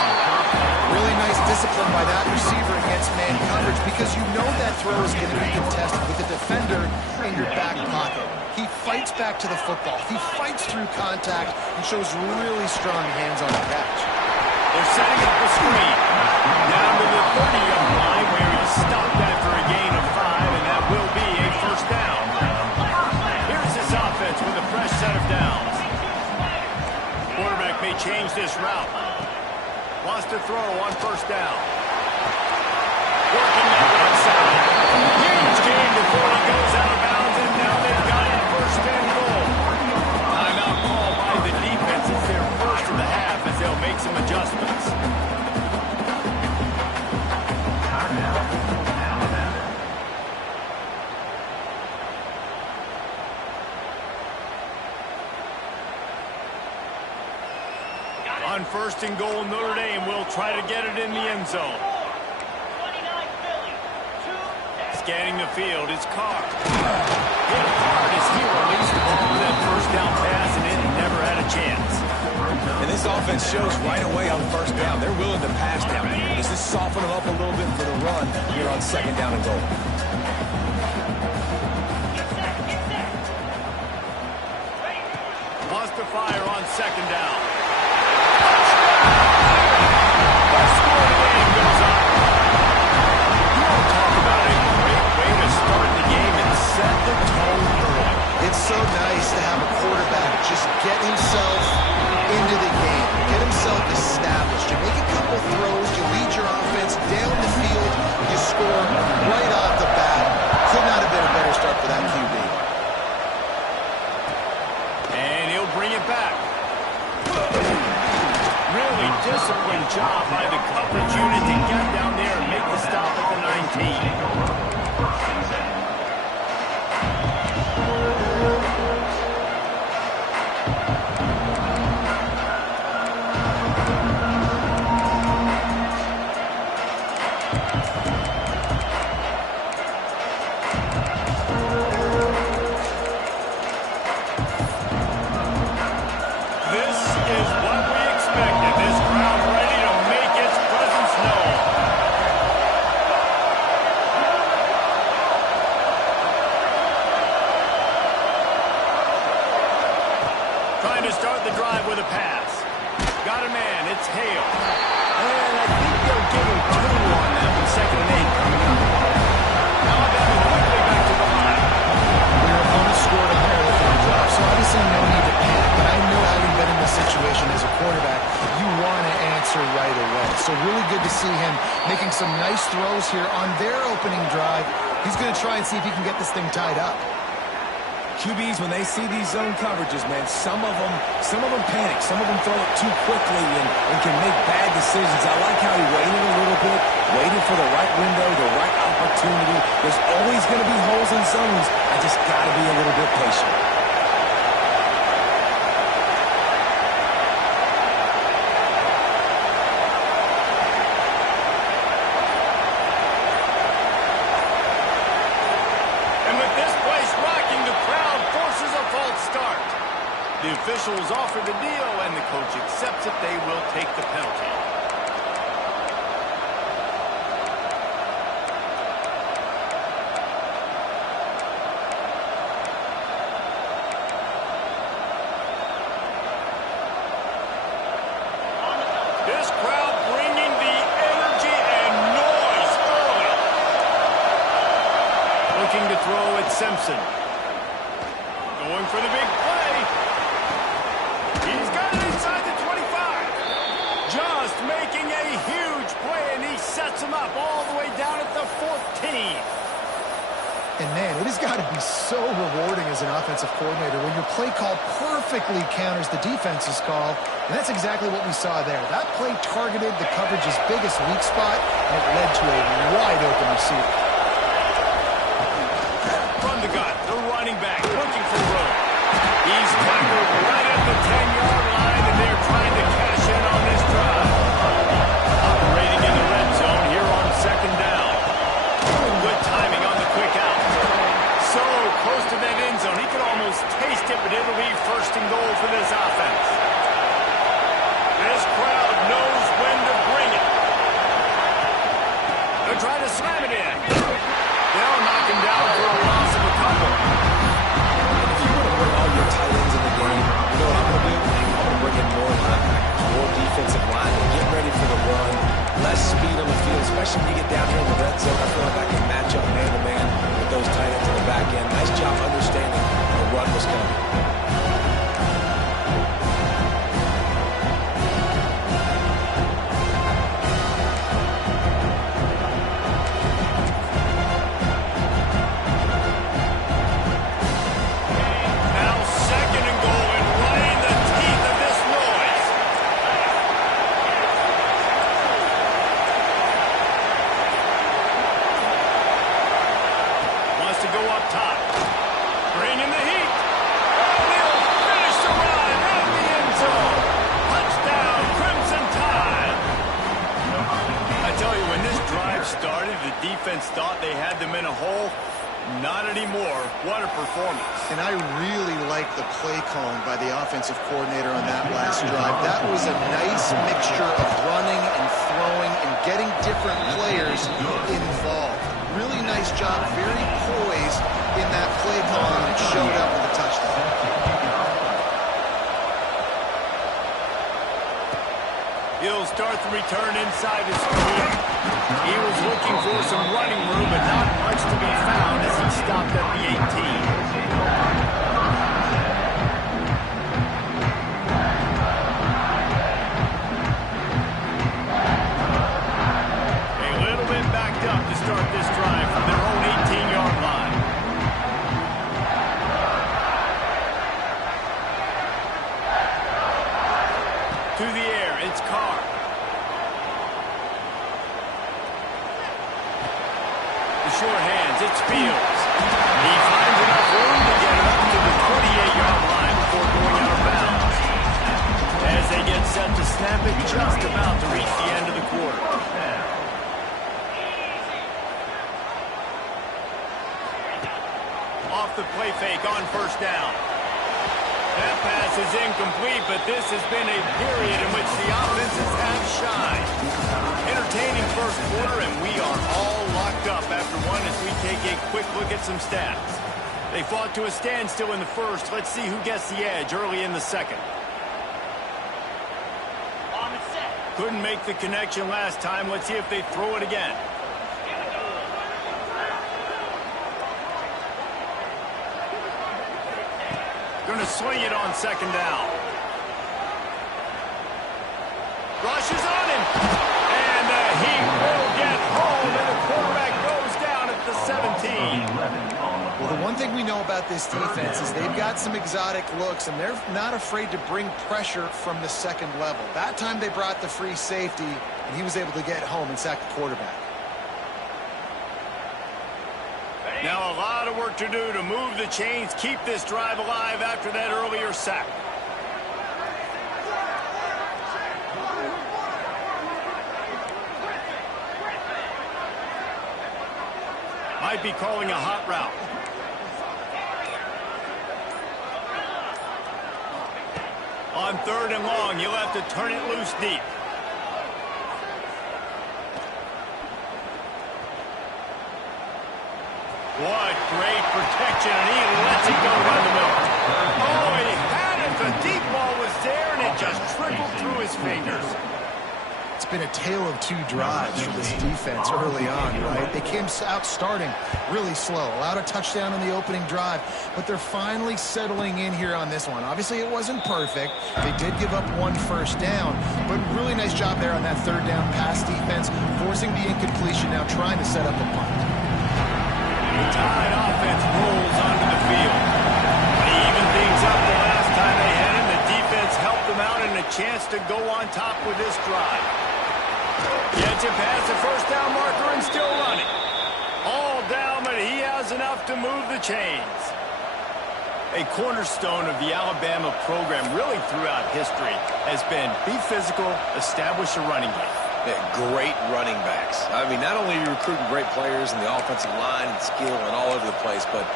Really nice discipline by that receiver against man coverage because you know that throw is going to be contested with the defender in your back pocket. He fights back to the football. He fights through contact and shows really strong hands on the catch. They're setting up a screen. Down to the 30-yard line where he stopped after a gain of 5, and that will be a first down. Here's his offense with a fresh set of downs. Quarterback may change this route. Wants to throw on first down. Working that right side. Huge gain before he goes out of bounds, and now they've got it first and goal. Timeout call by the defense. It's their first of the half as they'll make some adjustments. On first and goal, Notre Dame will try to get it in the end zone. Scanning the field, it's Carr. Hit hard as he released the ball on that first down pass, and it never had a chance. And this offense shows right away on first down. They're willing to pass down here. This is soften them up a little bit for the run here on second down and goal. Wants to fire on second down. It's so nice to have a quarterback just get himself into the game, get himself established. You make a couple throws, you lead your offense down the field, you score right off the bat. Could not have been a better start for that QB. And he'll bring it back. Really disciplined job by the coverage unit to get down there and make the stop at the 19. Trying to start the drive with a pass. Got a man, it's Hale. And I think they'll give him 2 on that with 2nd and 8 coming up. Now that is quickly back to the line. Your opponent scored on their opening drive, so obviously no need to panic. But I know having been in this situation as a quarterback, you want to answer right away. So really good to see him making some nice throws here on their opening drive. He's going to try and see if he can get this thing tied up. QBs, when they see these zone coverages, man, some of them panic. Some of them throw it too quickly and can make bad decisions. I like how he waited a little bit, waited for the right window, the right opportunity. There's always going to be holes in zones. I just got to be a little bit patient. The officials offer the deal, and the coach accepts it. They will take the penalty. This crowd bringing the energy and noise early. Looking to throw at Simpson. Going for the big play. He's got it inside the 25. Just making a huge play, and he sets him up all the way down at the 14. And, man, it has got to be so rewarding as an offensive coordinator when your play call perfectly counters the defense's call, and that's exactly what we saw there. That play targeted the coverage's biggest weak spot, and it led to a wide-open receiver. From the gun, the running back looking for room. He's tackled right at the 10-yard line, and they're trying to cash in on this drive. Operating in the red zone here on second down. Good timing on the quick out. So close to that end zone, he could almost taste it, but it'll be first and goal for this offense. This crowd knows when to bring it. They'll try to slam it in. They'll knock him down for a loss of a couple. If you want to bring all your tight ends in the game, you know what I'm going to do? I'm going to bring in more linebackers, more defensive linemen, get ready for the run, less speed on the field, especially when you get down here in the red zone. I feel like I can match up man-to-man with those tight ends in the back end. Nice job understanding the run was coming. Thought they had them in a hole. Not anymore. What a performance. And I really like the play calling by the offensive coordinator on that last drive. That was a nice mixture of running and throwing and getting different players involved. Really nice job, very poised in that play calling, and it showed up with a touchdown. He'll start the return inside his screen. He was looking for some running room, but not much to be found as he stopped at the 18. A little bit backed up to start this drive from their own 18-yard line. To the air, it's Carr. Short hands, it's Fields. He finds enough room to get it up to the 28-yard line before going out of bounds. As they get set to snap it, just about to reach the end of the quarter. Off the play fake on first down. That pass is incomplete, but this has been a period in which the offenses have shined. Entertaining first quarter, and we are all locked up after one as we take a quick look at some stats. They fought to a standstill in the first. Let's see who gets the edge early in the second. Couldn't make the connection last time. Let's see if they throw it again. Going to swing it on second down. Rushes on him. And he will get home, and the quarterback goes down at the 17. Well, the one thing we know about this defense is they've got some exotic looks, and they're not afraid to bring pressure from the second level. That time they brought the free safety, and he was able to get home and sack the quarterback. Now a lot of work to do to move the chains, keep this drive alive after that earlier sack. Might be calling a hot route. On 3rd and long, you'll have to turn it loose deep. What great protection, and he lets it go down the middle. Oh, he had it. The deep ball was there, and it just trickled through his fingers. It's been a tale of two drives for this defense early on, right? They came out starting really slow, allowed a touchdown on the opening drive, but they're finally settling in here on this one. Obviously, it wasn't perfect. They did give up 1 first down, but really nice job there on that 3rd down pass defense, forcing the incompletion, now trying to set up a punt. The Tide offense rolls onto the field. They even things up the last time they had him. The defense helped them out and a chance to go on top with this drive. Gets it past the 1st down marker and still running. All down, but he has enough to move the chains. A cornerstone of the Alabama program really throughout history has been be physical, establish a running game. Yeah, great running backs. I mean, not only are you recruiting great players in the offensive line and skill and all over the place, but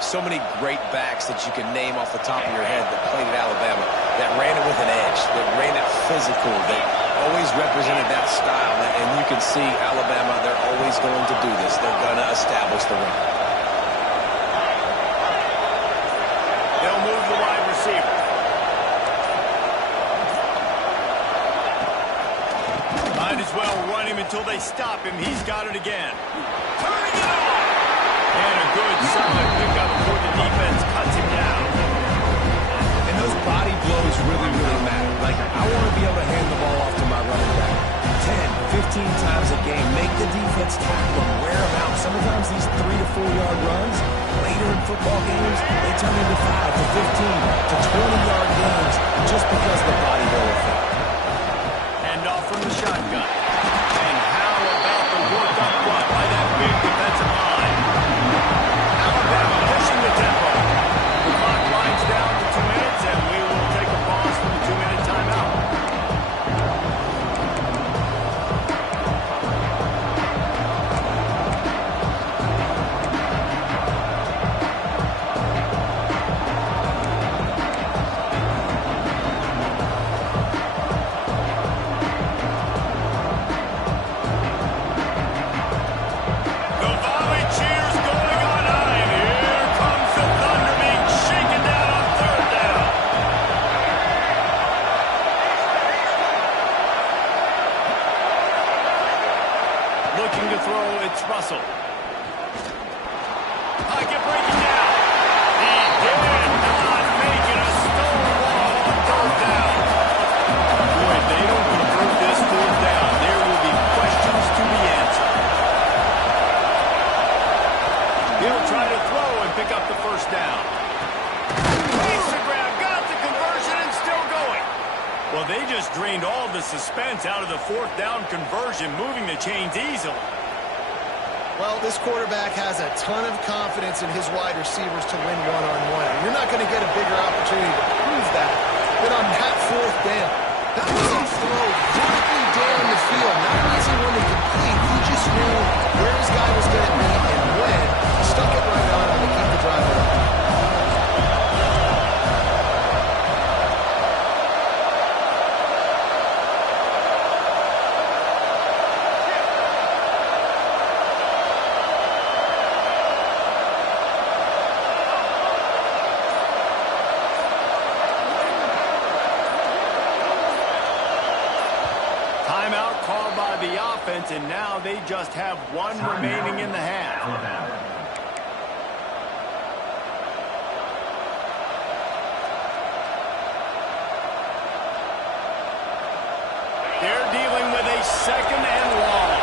so many great backs that you can name off the top of your head that played at Alabama, that ran it with an edge, that ran it physical, that always represented that style. And you can see Alabama, they're always going to do this. They're going to establish the run. They'll move the wide receiver. Might as well run him until they stop him. He's got it again. Turning it on! And a good, solid pickup before the defense cuts him down. And those body blows really, really matter. Like, I want to be able to hand the ball off to my running back 10, 15 times a game. Make the defense tackle him, wear him out. Sometimes these 3 to 4 yard runs, later in football games, they turn into 5 to 15 to 20 yard games just because of the body blow effect. Handoff from the shotgun. And how about the work up front by that big defensive line? Alabama pushing the tempo. The clock winds down to 2 minutes, and we will take a pause for the 2-minute timeout. Looking to throw, it's Russell. Pocket breaking down. He did not make it a stone wall on 3rd down. Boy, if they don't convert this 4th down, there will be questions to be answered. He'll try to throw and pick up the 1st down. Makes the grab, got the conversion and still going. Well, they just drained all the suspense out of the 4th down conversion, moving the chains easily. Well, this quarterback has a ton of confidence in his wide receivers to win one-on-one. You're not going to get a bigger opportunity to prove that than on that 4th down. That was a throw vertically down the field. Not an easy one to complete. He just knew where his guy was going to be and when. Stuck it right on him to keep the drive going. Timeout called by the offense, and now they just have one remaining in the half. They're dealing with a 2nd and long.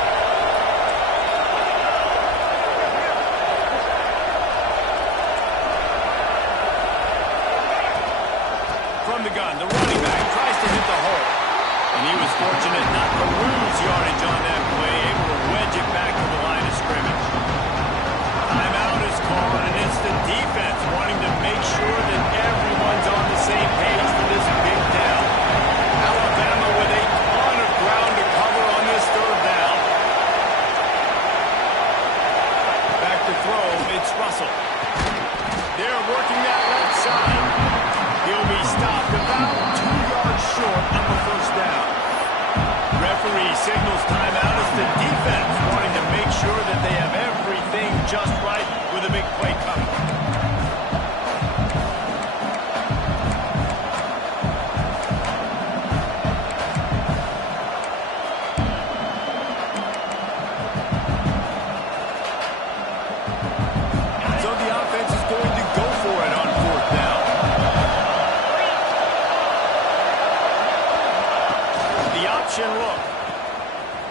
with a big play coming. So the offense is going to go for it on 4th down. The option look.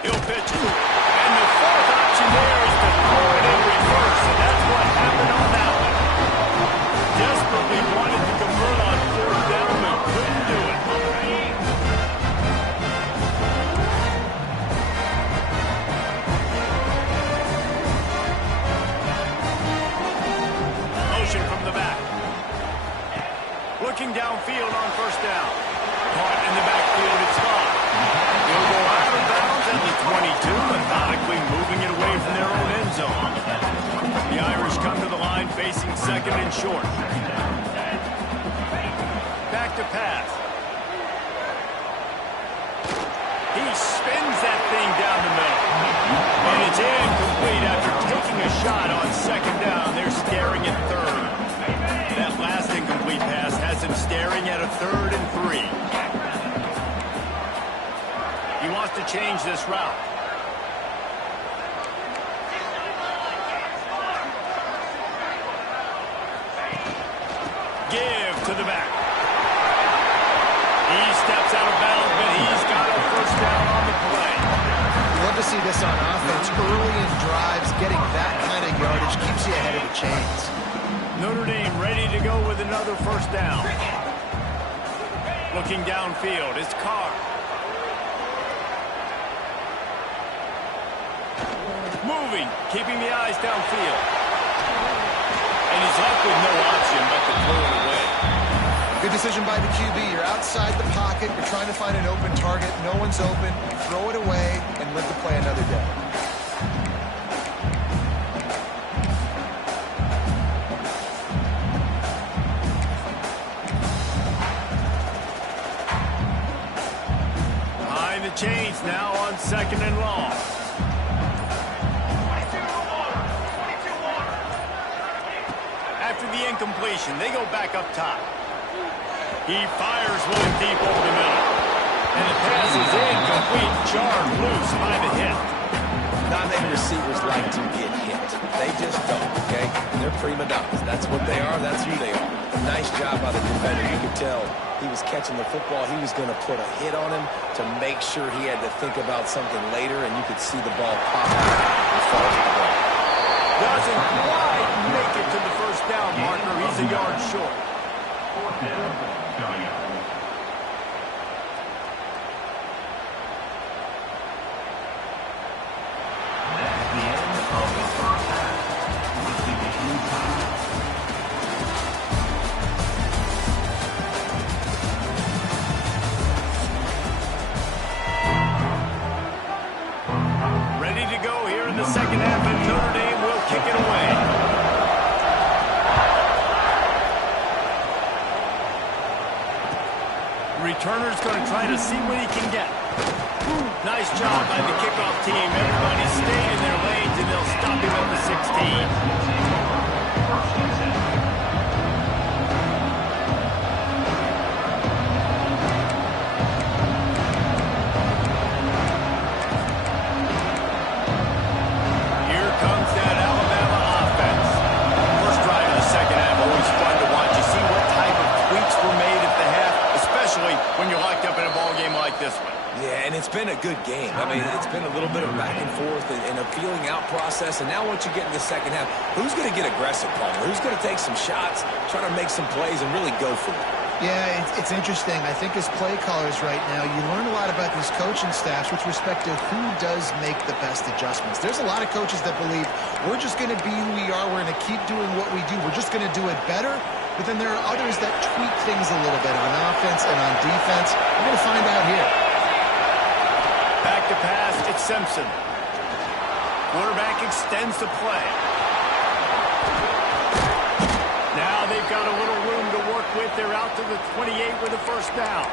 He'll pitch it. And the 4th option there is to throw it in reverse, and that's what happened on that one. Desperately wanted to convert on 4th down, but couldn't do it. Motion from the back. Looking downfield on 1st down. Caught in the backfield, it's gone. He'll go out of bounds at the 22, methodically moving it away from their own end zone. The Irish come to the line facing 2nd and short. Back to pass. He spins that thing down the middle. And it's incomplete after taking a shot on 2nd down. They're staring at 3rd. That last incomplete pass has him staring at a 3rd and 3. He wants to change this route. Give to the back. He steps out of bounds, but he's got a 1st down on the play. Love to see this on offense. Early in drives, getting that kind of yardage keeps you ahead of the chains. Notre Dame ready to go with another 1st down. Looking downfield, it's Carr. Moving, keeping the eyes downfield. And he's left with no option but to throw it away. Good decision by the QB. You're outside the pocket. You're trying to find an open target. No one's open. Throw it away and live to play another day. Behind the chains now on 2nd and long. After the incompletion, they go back up top. He fires one deep over the middle. And the pass is incomplete, jarred loose by the hit. Not many receivers like to get hit. They just don't, okay? They're prima donnas. That's what they are. That's who they are. Nice job by the defender. You could tell he was catching the football. He was going to put a hit on him to make sure he had to think about something later, and you could see the ball pop out and fall to the ground. Doesn't quite make it to the 1st down marker. He's a yard short. 4th down coming up. That's the end of the 1st half. Receive time. Ready to go here in the 2nd half, and Notre Dame will kick it away. Returner's going to try to see what he can get. Nice job by the kickoff team. Everybody stayed in their lanes, and they'll stop him at the 16. Here comes that Alabama offense. First drive of the 2nd half, always fun to watch. You see what type of tweaks were made at the half, especially when you're locked up in a ball game like this one. Yeah, and it's been a good game. I mean, it's been a little bit of back and forth and a feeling out process. And now once you get in the 2nd half, who's going to get aggressive, Palmer? Who's going to take some shots, try to make some plays, and really go for it? Yeah, it's interesting. I think as play callers right now, you learn a lot about these coaching staffs with respect to who does make the best adjustments. There's a lot of coaches that believe we're just going to be who we are. We're going to keep doing what we do. We're just going to do it better. But then there are others that tweak things a little bit on offense and on defense. We're going to find out here. Back to pass, it's Simpson. Quarterback extends the play. Now they've got a little room to work with. They're out to the 28 with a 1st down.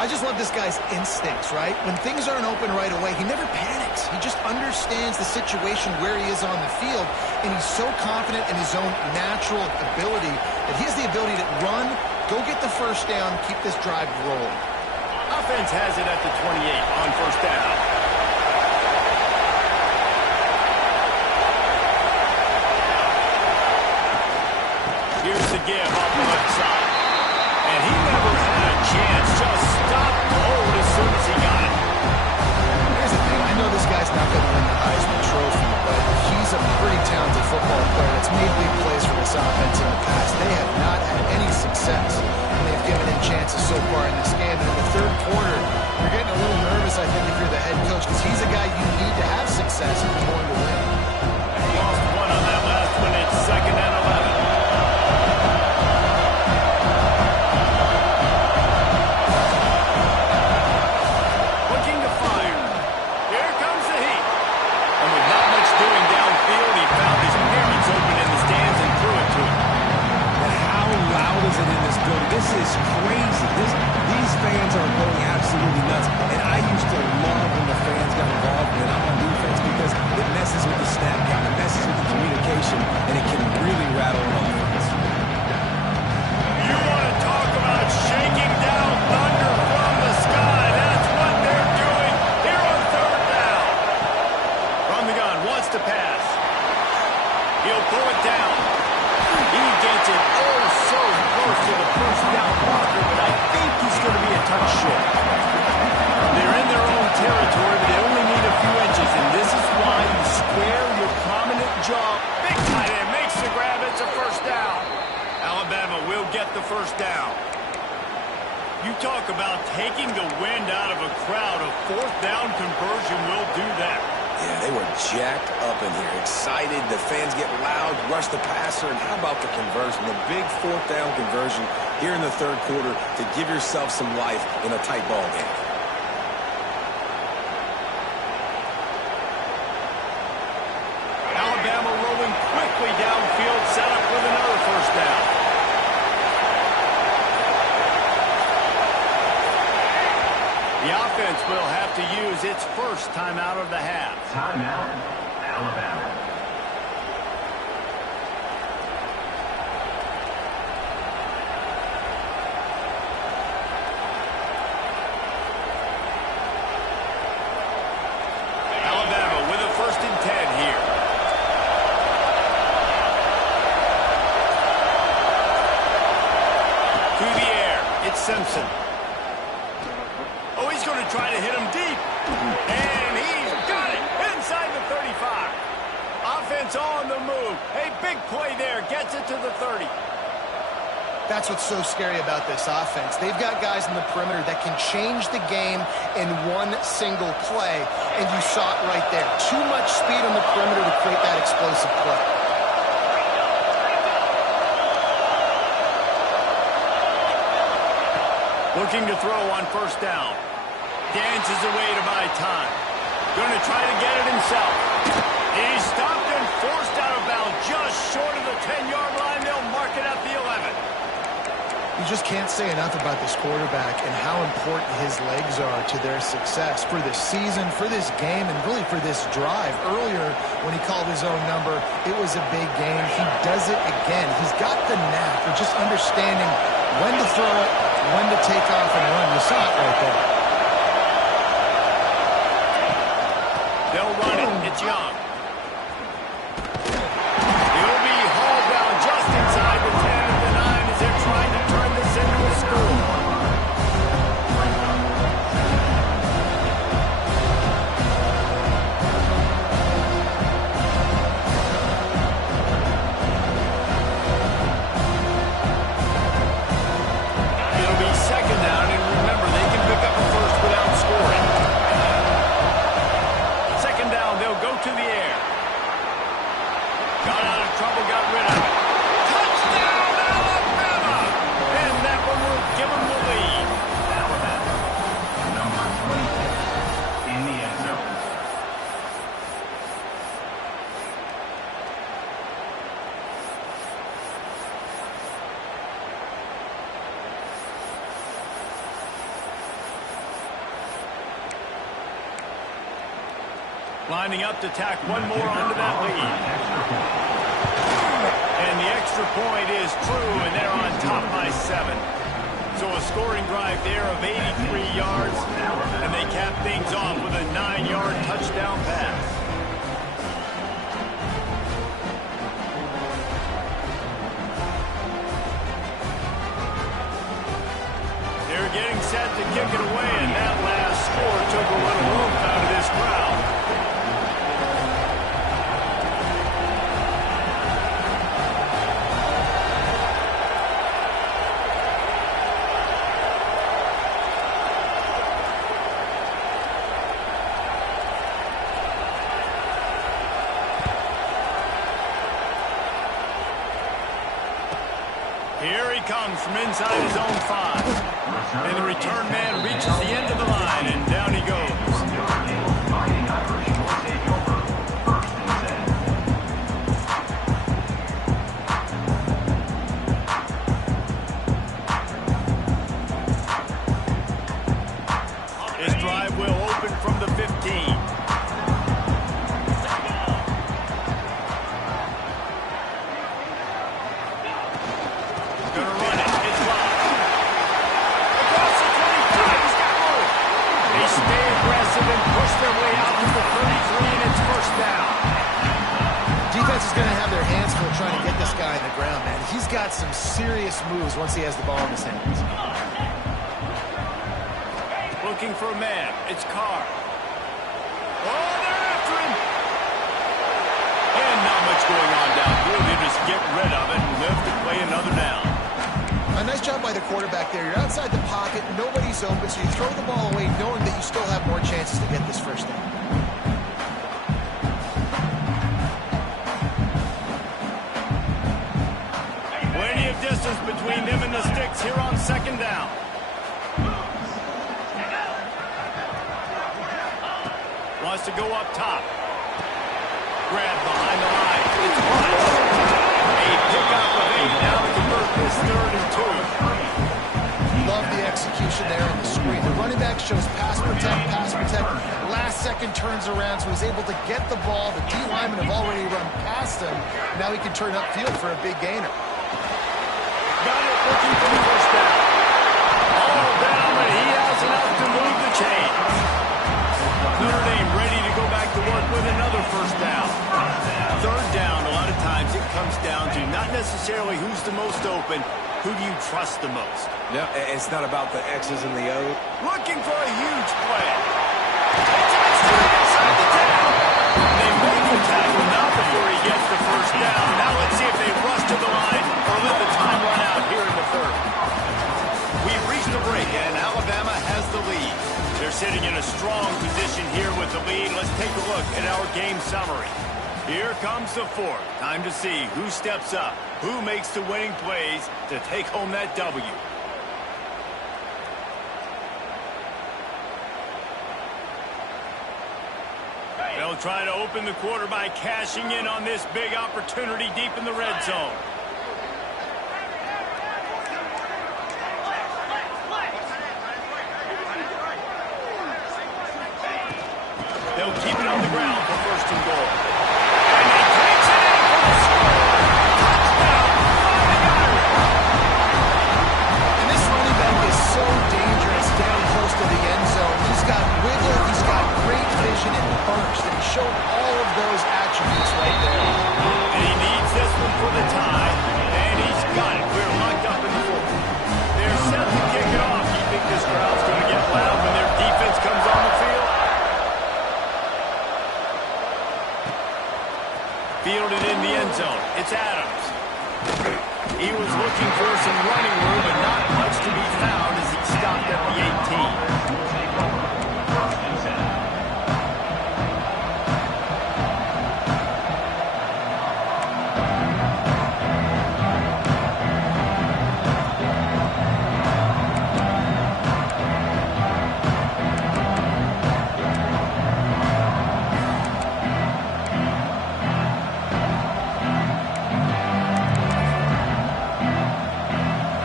I just love this guy's instincts, right? When things aren't open right away, he never panics. He just understands the situation where he is on the field, and he's so confident in his own natural ability that he has the ability to run, go get the first down, keep this drive rolling. Offense has it at the 28 on first down. Here's the give off the left side. And he never had a chance. Just stopped cold as soon as he got it. Here's the thing. I know this guy's not going to win the Heisman Trophy, but he's a pretty talented football player that's made big plays for this offense in the past. They have not had any success, and they've given him chances so far in this game. And in the third quarter, you're getting a little nervous, I think, if you're the head coach, because he's a guy you need to have success if you're going to win. And he lost one on that last one. It's 2nd and 11. Doing downfield, he found his parents open in the stands and threw it to him. And how loud is it in this building? This is crazy. These fans are going absolutely nuts. And I used to love when the fans got involved when I'm on defense because it messes with the snap count, it messes with the communication, and it can really rattle an offense. You want to talk about shaking down thunder from the sky. That's what they're doing here on third down. From the gun, wants to pass. He'll pull it down. He gets it oh so close to the first down marker, but I think he's going to be a touch short. They're in their own territory, but they only need a few inches, and this is why you square your prominent jaw. Big tight end makes the grab. It's a first down. Alabama will get the first down. You talk about taking the wind out of a crowd. A fourth down conversion will do that. Yeah, they were jacked up in here, excited. The fans get loud, rush the passer, and how about the conversion? The big fourth down conversion here in the third quarter to give yourself some life in a tight ball game. Alabama rolling quickly downfield, set up with another first down. The offense will have to use its first timeout of the half. Timeout, Alabama. Alabama with a 1st and 10 here. Through the air, it's Simpson. Oh, he's going to try to hit him deep. And he's got it inside the 35. Offense on the move. A big play there. Gets it to the 30. That's what's so scary about this offense. They've got guys in the perimeter that can change the game in one single play, and you saw it right there. Too much speed on the perimeter to create that explosive play. Looking to throw on first down. Dances away to buy time. Going to try to get it himself. He's stopped and forced out of bounds just short of the 10-yard line. They'll mark it at the 11. You just can't say enough about this quarterback and how important his legs are to their success for this season, for this game, and really for this drive. Earlier, when he called his own number, it was a big game. He does it again. He's got the knack of just understanding when to throw it, when to take off and run. You saw it right there. They'll run it. It's Young. He'll be hauled down just inside the 10 of the 9 as they're trying to turn this into a score. It'll be 2nd down, and remember, they can pick up a first without scoring. 2nd down, they'll go to the Lining up to tack one more onto that lead. And the extra point is true, and they're on top by 7. So a scoring drive there of 83 yards, and they cap things off with a 9-yard touchdown pass. They're getting set to kick it away, and that last score took a little oomph out of this crowd. Here he comes from inside his own 5. And the return man reaches the end of the line, and down he goes. This drive will open from the 15. Push their way out to the 33, and it's first down. Defense is going to have their hands full trying to get this guy on the ground, man. He's got some serious moves once he has the ball in his hands. Looking for a man. It's Carr. Oh, they're after him. And not much going on downfield. They just get rid of it and live to play another down. A nice job by the quarterback there. You're outside the pocket, nobody's open, so you throw the ball away knowing that you still have more chances to get this first down. Plenty of distance between them and the sticks here on second down. Wants to go up top. Grab behind the line. It's punched. A pickup of 8. Now to convert this 3rd and 2. Love the execution there on the screen. The running back shows pass protect. Last second turns around, so he's able to get the ball. The D linemen have already run past him. Now he can turn upfield for a big gainer. Got it, looking for the first down. All down, but he has enough to move the chains. Notre Dame ready to go back to work with another first down. 3rd down, a lot of times it comes down to not necessarily who's the most open, who do you trust the most? Yeah, it's not about the X's and the O's. Looking for a huge play. It's inside the tackle. They make the tackle now before he gets the first down. Now let's see if they rush to the line or let the time run out here in the 3rd. We've reached the break, and Alabama has the lead. They're sitting in a strong position here with the lead. Let's take a look at our game summary. Here comes the 4th. Time to see who steps up, who makes the winning plays to take home that W. They'll try to open the quarter by cashing in on this big opportunity deep in the red zone. They'll keep it on the ground for 1st and goal. And he takes it in for the score. Touchdown, 49ers. And this running back is so dangerous down close to the end zone. He's got wiggle, he's got great vision and burst, and he showed all of those attributes right there. And he needs this one for the tie, and he's got it. We're locked up in the 4th. They're set to kick it off. You think this crowd's going to get loud when their defense comes on the field? Fielded in the end zone. It's Adams. He was looking for some running room, but not much to be found as he stopped at the 18.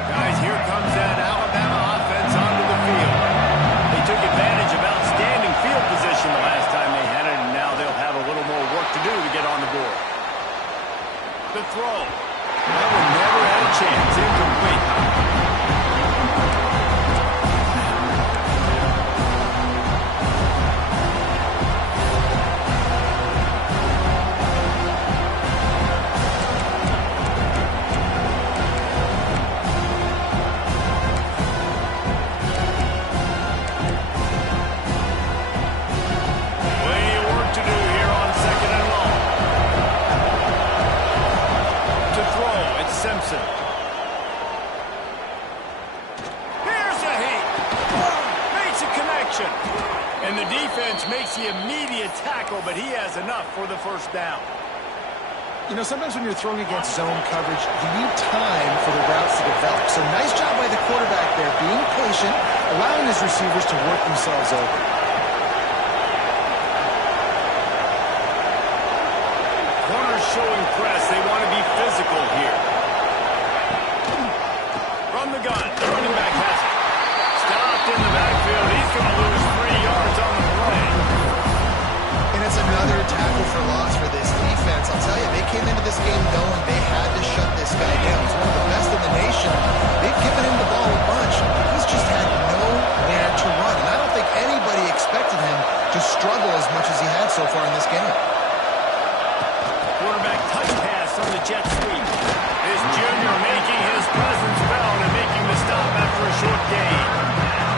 Guys, here throw. That one never had a chance. Incomplete. Simpson. Here's a heat. Makes a connection. And the defense makes the immediate tackle, but he has enough for the first down. You know, sometimes when you're throwing against zone coverage, you need time for the routes to develop. So nice job by the quarterback there, being patient, allowing his receivers to work themselves over. Corners showing press. They want to be physical here. From the gun, the running back has it. Stopped in the backfield. He's going to lose 3 yards on the play. And it's another tackle for loss for this defense. I'll tell you, they came into this game knowing they had to shut this guy down. He's one of the best in the nation. They've given him the ball a bunch. He's just had nowhere to run. And I don't think anybody expected him to struggle as much as he had so far in this game. Quarterback touch pass on the jet sweep. This junior making his presence felt and making the stop after a short gain.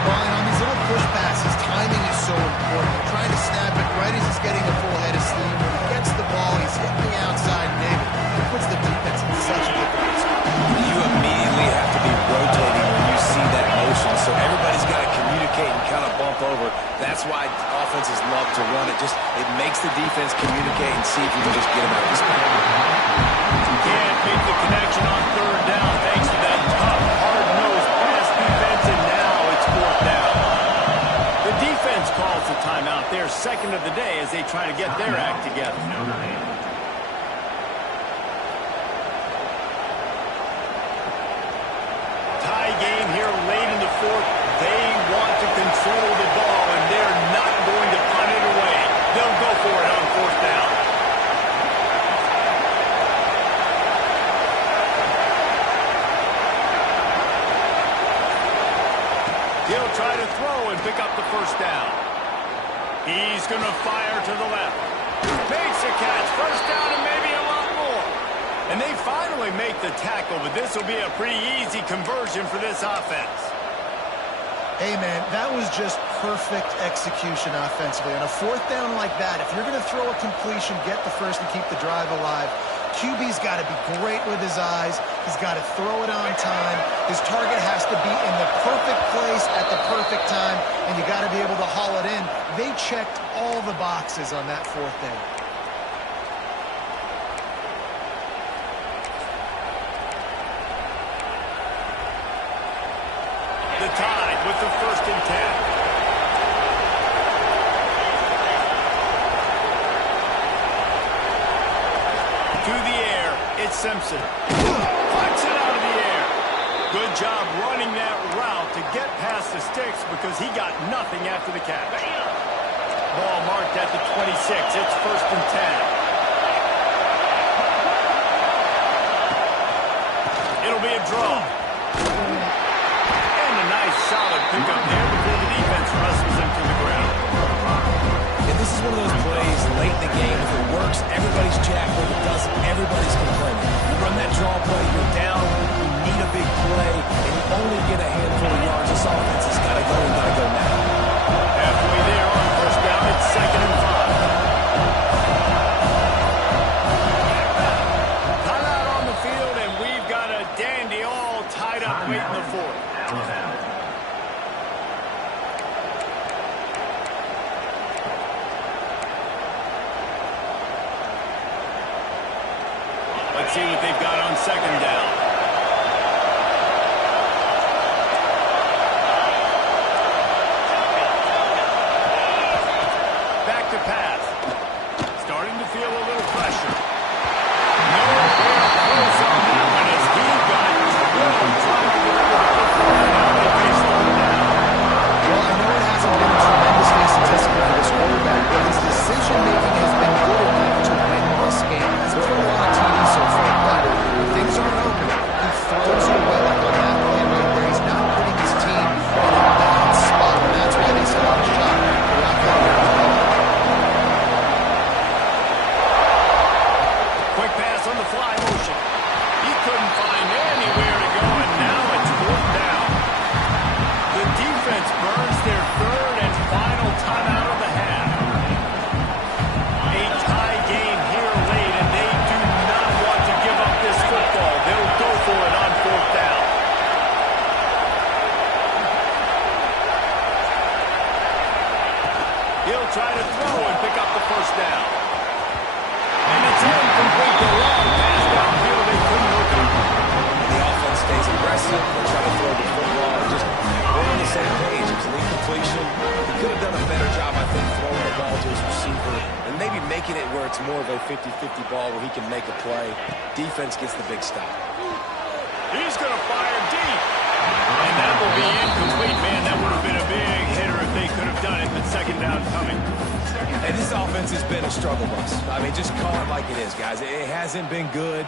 Well, and on these little push passes, timing is so important. You're trying to snap it right as he's getting a full head of steam. When he gets the ball, he's hitting the outside maybe. It puts the defense in such a difficult spot. You immediately have to be rotating when you see that motion, so everybody's got to communicate and kind of bump over. That's why offenses love to run it. It makes the defense communicate and see if you can just get them out of the spot. Can't make the connection on third down thanks to that tough, hard-nosed pass defense, and now it's fourth down. The defense calls the timeout. Their second of the day as they try to get their act together. Tie game here late in the fourth. They want to control the ball, and they're not going to punt it away. They'll go for it on fourth down. He'll try to throw and pick up the first down. He's going to fire to the left. Makes a catch. First down and maybe a lot more. And they finally make the tackle, but this will be a pretty easy conversion for this offense. Hey, man, that was just perfect execution offensively. On a fourth down like that, if you're going to throw a completion, get the first and keep the drive alive. QB's got to be great with his eyes. He's got to throw it on time. His target has to be in the perfect place at the perfect time, and you got to be able to haul it in. They checked all the boxes on that fourth down. The Tide with the first and 10. To the air, it's Simpson. Flips it out of the air. Good job running that route to get past the sticks because he got nothing after the catch. Ball marked at the 26. It's first and 10. It'll be a draw. And a nice solid pickup there before the defense wrestles him to the ground. And this is one of those plays late in the game. If it works, everybody's jacked. If it doesn't, everybody's complaining. You run that draw play, you're down, you need a big play, and you only get a handful of yards. This offense has got to go and got to go now. Halfway there on first down, it's second and 5. Timeout on the field, and we've got a dandy all tied up late in the fourth. Let's see what they've got on second down. Back to pass. Starting to feel a little pressure. Nowhere close on that one as he got drilled trying to get rid of the football. Now they face third down. Well, I know it hasn't been tremendously statistical for this quarterback, but his decision-making has been good enough to win this game. He hasn't thrown a lot of TDs so far, but 50-50 ball where he can make a play. Defense gets the big stop. He's going to fire deep. And that will be incomplete. Man, that would have been a big hitter if they could have done it, but second down coming. And this offense has been a struggle bus. I mean, just call it like it is, guys. It hasn't been good,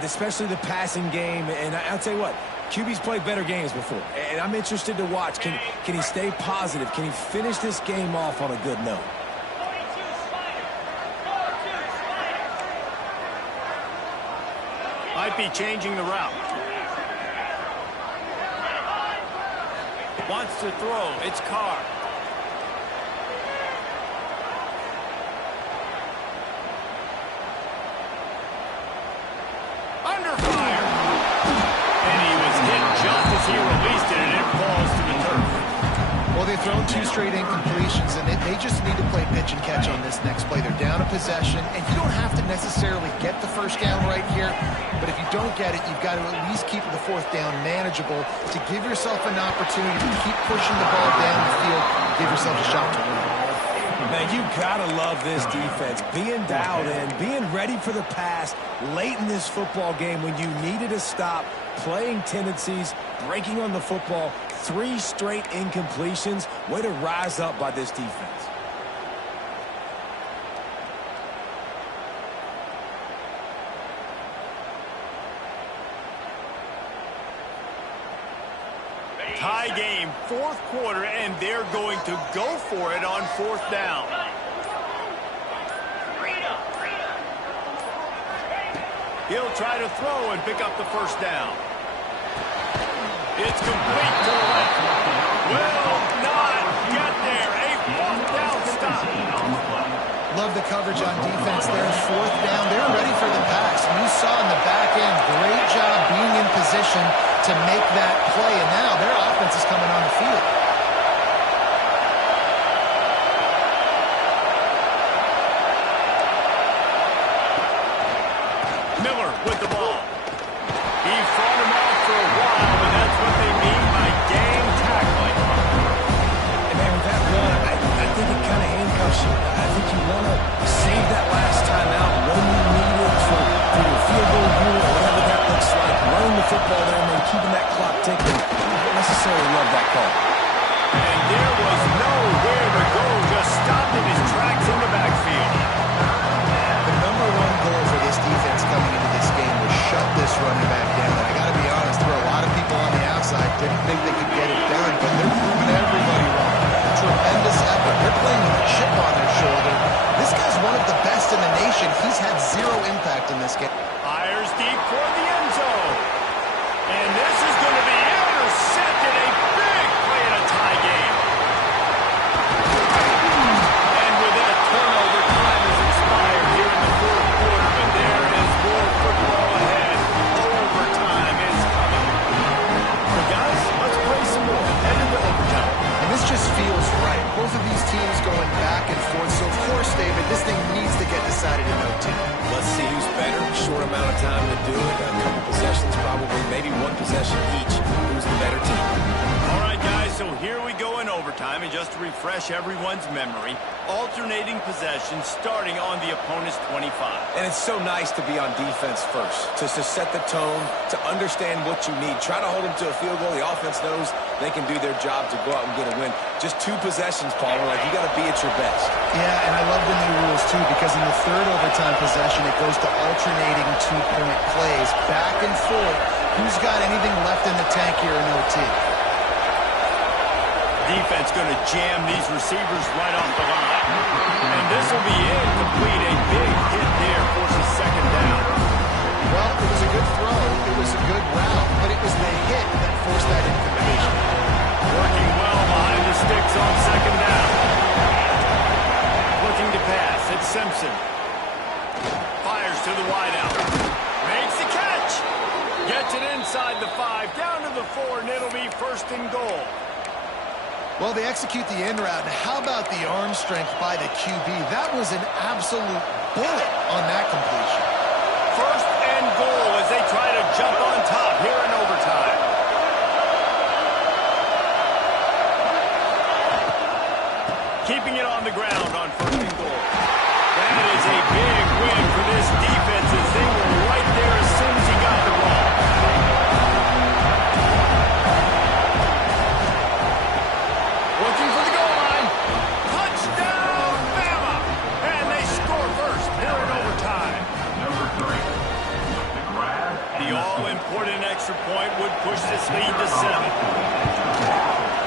especially the passing game. And I'll tell you what, QB's played better games before. And I'm interested to watch. Can he stay positive? Can he finish this game off on a good note? Might be changing the route. Wants to throw. It's Carr. Under fire. And he was hit just as he released it, and it falls to the turf. Well, they've thrown 2 straight incompletions, and they just need to play pitch and catch on this next play. They're down a possession, and you don't have to necessarily get the first down right here, but if you don't get it, you've got to at least keep the 4th down manageable to give yourself an opportunity to keep pushing the ball down the field and give yourself a shot to win. Man, you gotta love this defense. Being dialed in, being ready for the pass late in this football game when you needed a stop, playing tendencies, breaking on the football, 3 straight incompletions. Way to rise up by this defense. Tie game, 4th quarter, and they're going to go for it on 4th down. He'll try to throw and pick up the first down. It's complete to the left. Will not get there. A 4th down stop. Love the coverage on defense there. 4th down. They're ready for the pass. You saw in the back end, great job being in position to make that play. And now their offense is coming on the field. Miller with the ball. He fought him off for a while, but that's what they mean by game tackling. And man, with that run, I think it kind of handcuffs you. I think you want to save that last time out when you need it for your field goal unit or whatever that looks like. Running the football there and then keeping that clock ticking. I don't necessarily love that call. And there was nowhere to go, just stopped in his tracks in the backfield. The number 1 goal for this defense coming into this game was shut this running back down. And I got to be honest, there were a lot of people on the outside didn't think they could get it done, but they're proving everybody wrong. Tremendous effort. They're playing with a chip on their shoulder. This guy's one of the best in the nation. He's had 0 impact in this game. Fires deep for the end zone. And this is going to be intercepted. A big play in a tie game. And with that, turnover time has expired here in the 4th quarter, but there is more football ahead. Overtime is coming. So guys, let's play some more. Head into overtime. And this just feels right. Both of these teams going back and forth. So, of course, David, this thing needs to get decided in OT. Let's see who's better. Short amount of time to do it. A couple possessions probably. Maybe 1 possession each. Who's the better team? All right, guys, so here we go in overtime. And just to refresh everyone's memory, alternating possessions starting on the opponent's 25. And it's so nice to be on defense first, to set the tone, to understand what you need. Try to hold them to a field goal. The offense knows they can do their job to go out and get a win. Just 2 possessions, Paul. Like, you got to be at your best. Yeah, and I love the new rules, too, because in the 3rd overtime possession, it goes to alternating 2-point plays, back and forth. Who's got anything left in the tank here in OT? Defense going to jam these receivers right off the line. And this will be incomplete. A big hit there forces second down. Well, it was a good throw. It was a good route, but it was the hit that forced that incompletion. Working well behind the sticks on second down. Looking to pass. It's Simpson. Fires to the wideout. Makes the catch. Gets it inside the 5, down to the 4, and it'll be 1st and goal. Well, they execute the end route, and how about the arm strength by the QB? That was an absolute bullet on that completion. 1st and goal as they try to jump on top here in overtime. Keeping it on the ground on 1st and goal. That is a big win important extra point would push this lead to 7.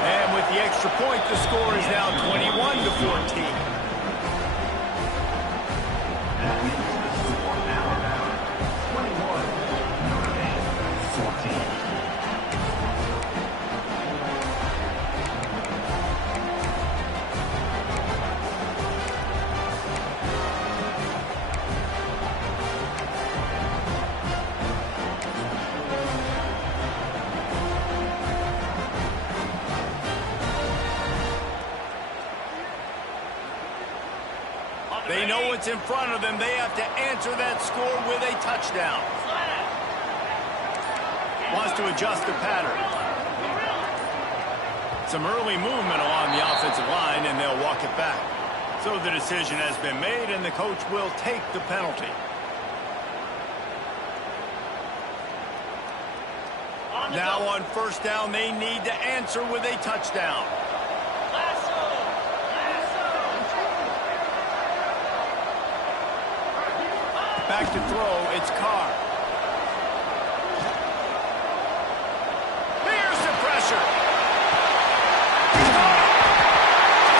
And with the extra point, the score is now 21-14. That means the score Alabama 21, Notre Dame 14. They know what's in front of them. They have to answer that score with a touchdown. Wants to adjust the pattern. Some early movement along the offensive line, and they'll walk it back. So the decision has been made, and the coach will take the penalty. Now on first down, they need to answer with a touchdown. Back to throw, it's Carr. Here's the pressure. They got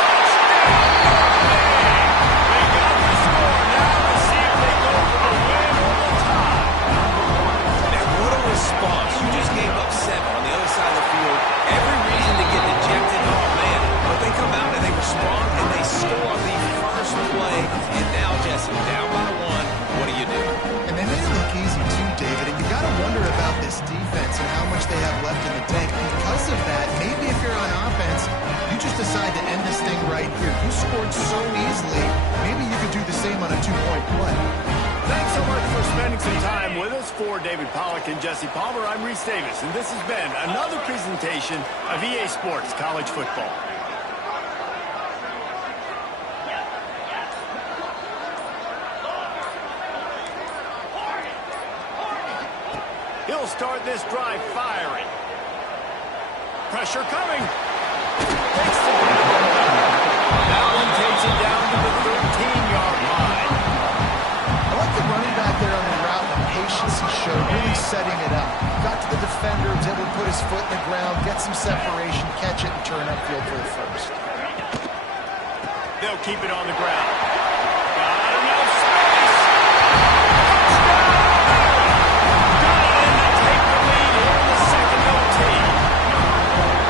the score. Now to see if they go for the win or the tie. And what a response. You just gave up 7 on the other side of the field. Every reason to get dejected. Oh, man. But they come out and they respond and they score the first play. And now, Jesse, down by 1. What do you do? And they made it look easy too, David. And you got to wonder about this defense and how much they have left in the tank. Because of that, maybe if you're on offense, you just decide to end this thing right here. You scored so easily, maybe you could do the same on a 2-point play. Thanks so much for spending some time with us. For David Pollack and Jesse Palmer, I'm Reese Davis, and this has been another presentation of EA Sports College Football. He'll start this drive firing. Pressure coming. Takes the that one takes it down to the 13-yard line. I like the running back there on the route, the patience he showed, really setting it up. Got to the defender, was able to put his foot in the ground, get some separation, catch it, and turn upfield for the first. They'll keep it on the ground. Got enough space.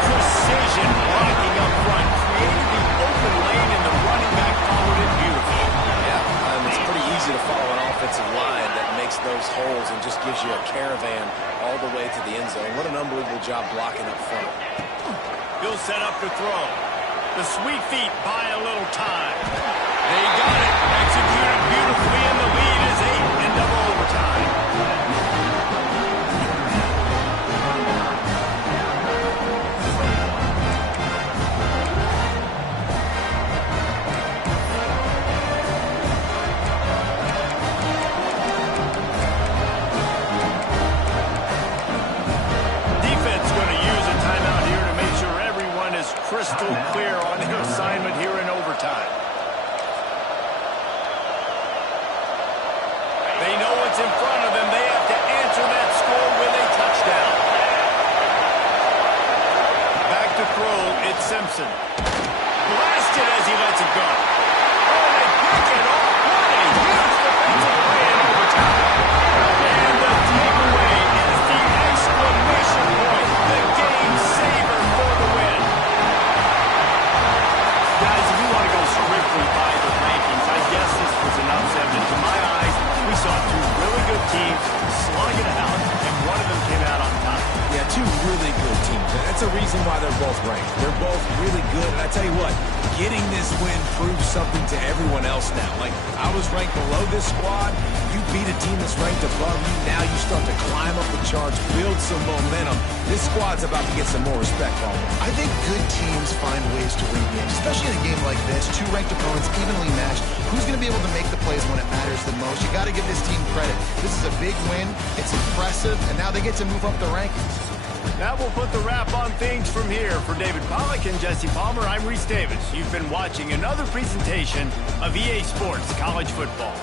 Precision blocking up front, created the open lane, and the running back followed it beautifully. Yeah, it's pretty easy to follow an offensive line that makes those holes and just gives you a caravan all the way to the end zone. What an unbelievable job blocking up front. He'll set up to throw. The sweet feet buy a little time. They got it. Executed beautifully, and the lead is 8 in double overtime. Crystal clear on their assignment here in overtime. They know what's in front of them. They have to answer that score with a touchdown. Back to throw, it's Simpson. Blasted as he lets it go. Oh, they pick it off. What a huge defensive play in overtime. And the takeaway is the exclamation point. The game saver for the win. Guys, if you want to go strictly by the rankings, I guess this was an upset. But to my eyes, we saw 2 really good teams slug it out, and one of them came out on top. Yeah, 2 really good teams. That's a reason why they're both ranked. They're both really good. And I tell you what, getting this win proves something to everyone else now. Like, I was ranked below this squad. You beat a team that's ranked above you. Now you start to climb up the charts, build some momentum. This squad's about to get some more respect from them. I think good teams find ways to win games, especially in a game like this. 2 ranked opponents evenly matched. Who's going to be able to make the plays when it matters the most? You got to give this team credit. This is a big win. It's impressive, and now they get to move up the rankings. That will put the wrap on things from here. For David Pollack and Jesse Palmer, I'm Reese Davis. You've been watching another presentation of EA Sports College Football.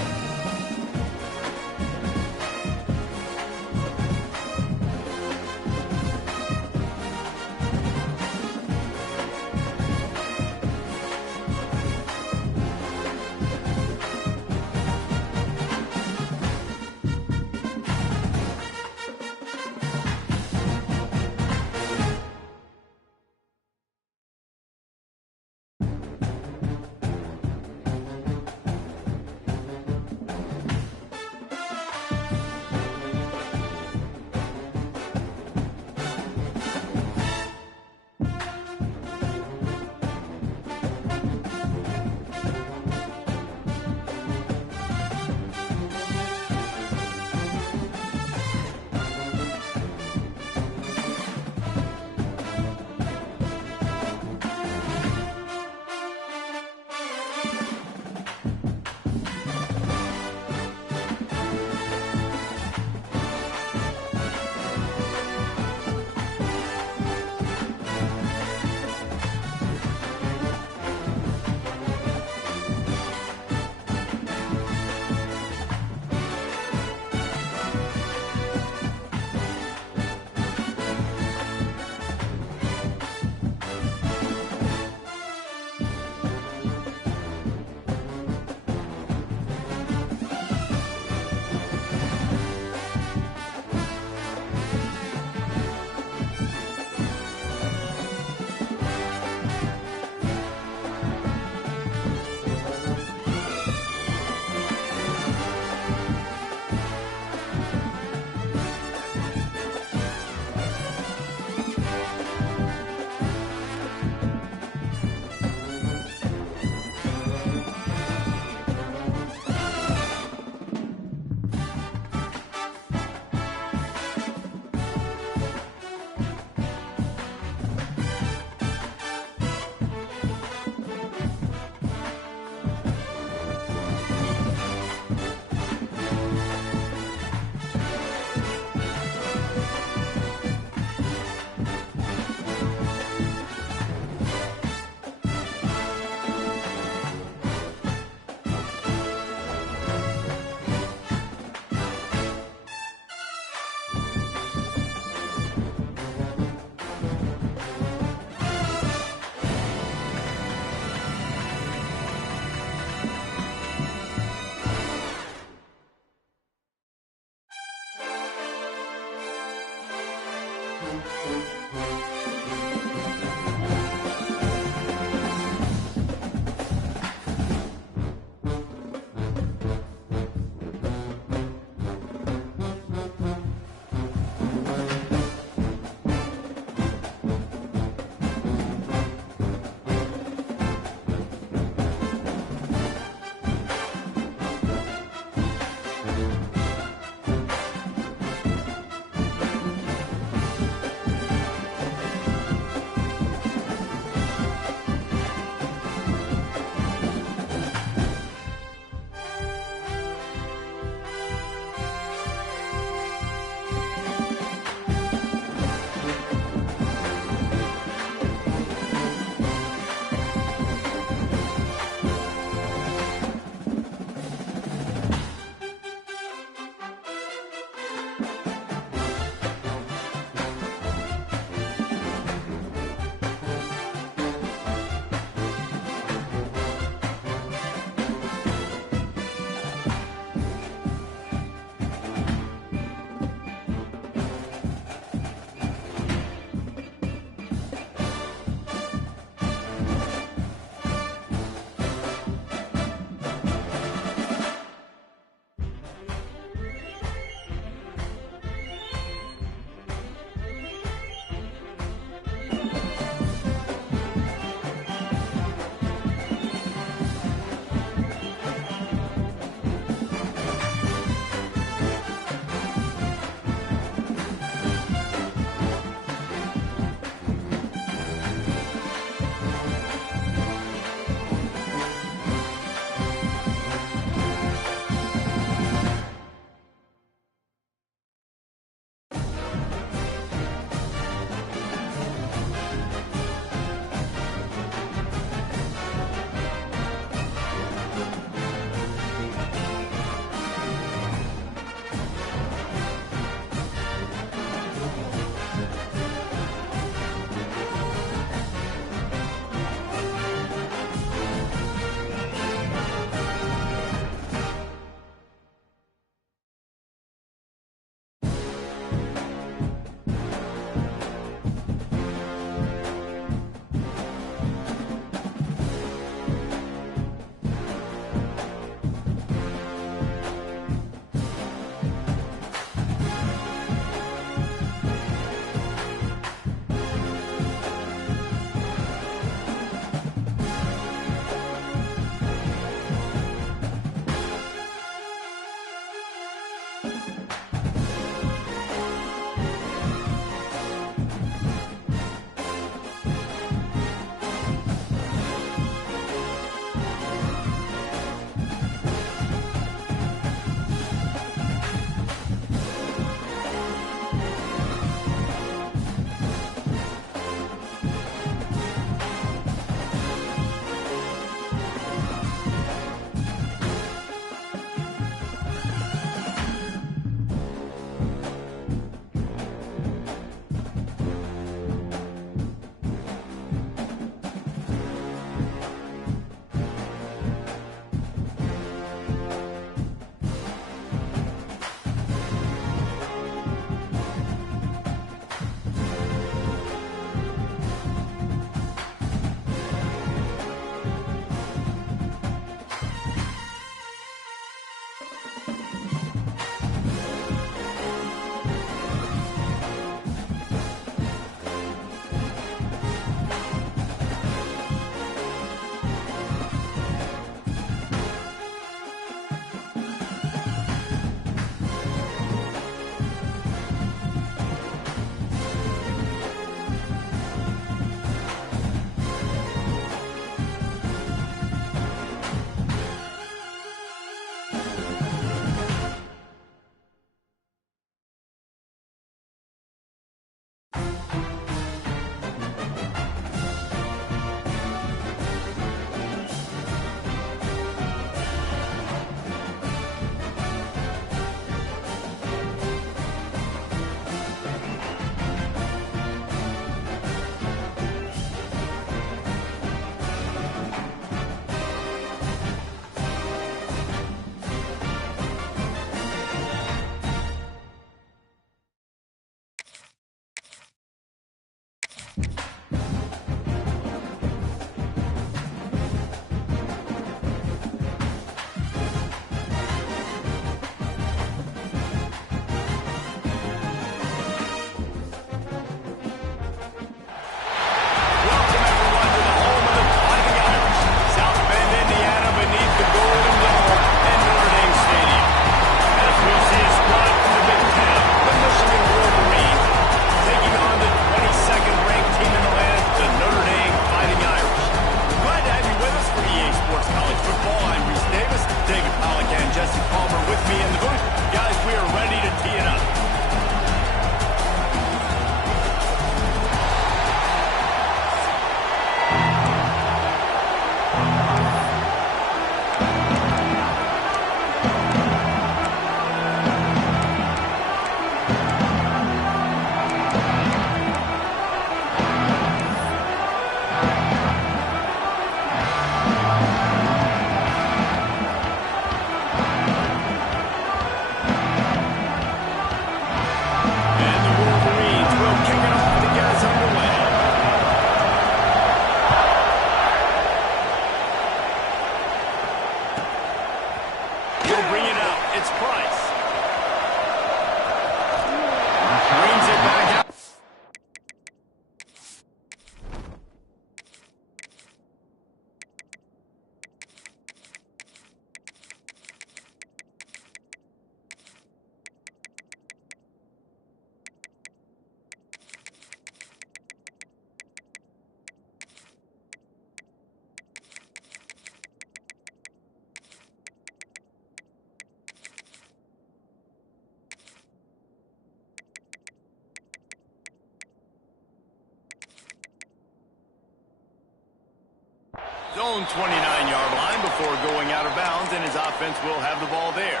own 29-yard line before going out of bounds, and his offense will have the ball there.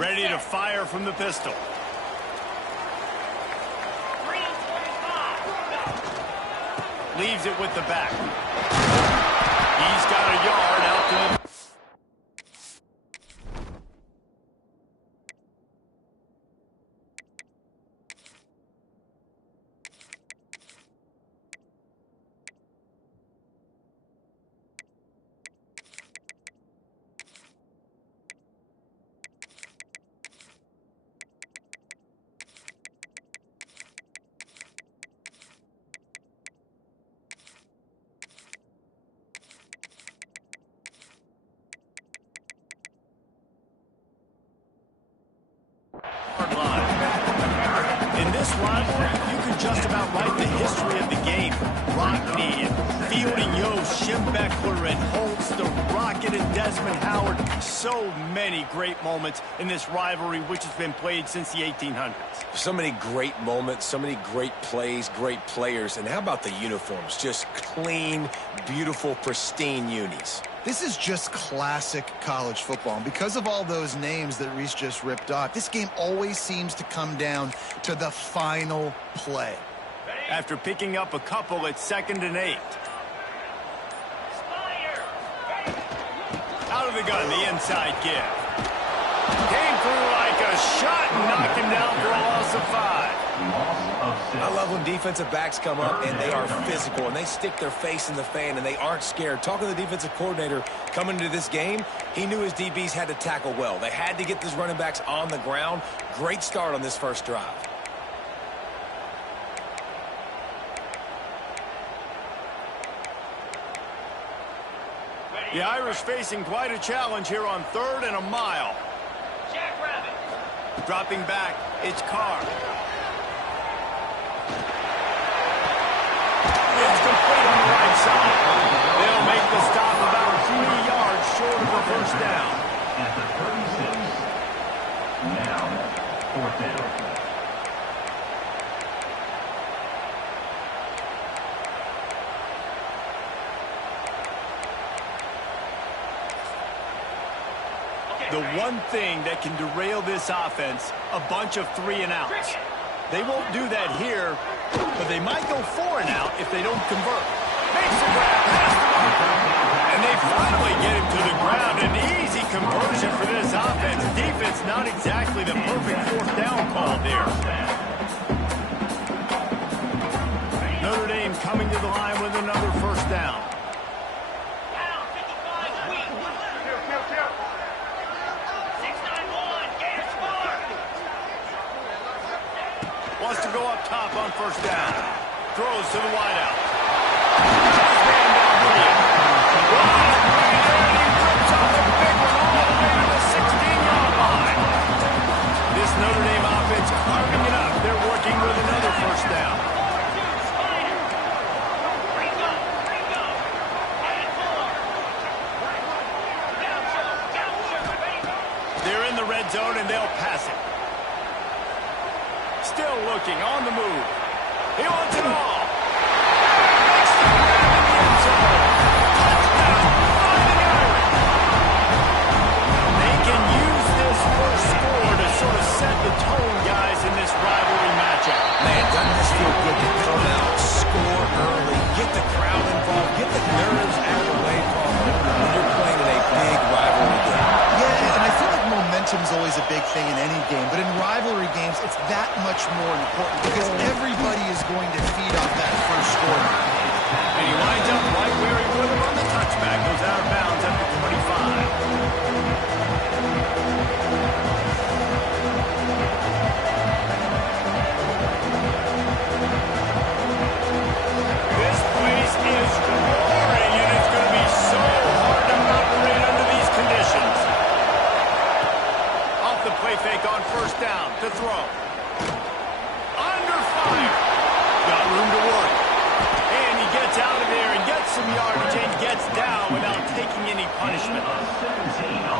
Ready to fire from the pistol. Leaves it with the back. He's got a yard out to the... In this rivalry, you can just about write the history of the game. Rockne and Fielding Yost, Schembechler and Holtz, the Rocket and Desmond Howard. So many great moments in this rivalry, which has been played since the 1800s. So many great moments, so many great plays, great players. And how about the uniforms? Just clean, beautiful, pristine unis. This is just classic college football. And because of all those names that Reese just ripped off, this game always seems to come down to the final play. After picking up a couple at 2nd and 8. Out of the gun, the inside give. Came through like a shot and knocked him down for a loss of 5. I love when defensive backs come up and they are physical and they stick their face in the fan and they aren't scared. Talking to the defensive coordinator coming into this game, he knew his DBs had to tackle well. They had to get these running backs on the ground. Great start on this first drive. The Irish facing quite a challenge here on 3rd and a mile. Dropping back, it's Carr. It's complete on the right side. They'll make the stop about 3 yards short of the first down. At the 36. Now, 4th down. The one thing that can derail this offense, a bunch of 3 and outs. They won't do that here, but they might go 4 and out if they don't convert. Makes the grab, pass the marker, and they finally get him to the ground. An easy conversion for this offense. Defense not exactly the perfect 4th down call there. Notre Dame coming to the line with another first down. Wants to go up top on first down. Throws to the wideout. This Notre Dame offense carving it up. They're working with another first down. They're in the red zone and they'll pass it. Still looking, on the move. He wants it all. Makes the grab in the end zone. Touchdown by the Irish. They can use this first score to sort of set the tone, guys, in this rivalry matchup. Man, doesn't this feel good to come out, score early, get the crowd involved, get the nerves out of the way when you're playing in a big rivalry game. Yeah, and I feel like momentum's always a big thing in any game, but in rivalry games, it's that much more important because everybody is going to feed off that first score. And he lines up right where he would have on the touchback. Goes out of bounds at the 25. This place is roaring, and it's going to be so hard to operate under these conditions. Off the play fake on first down to throw. Under fire. Got room to work. some yardage and gets down without taking any punishment.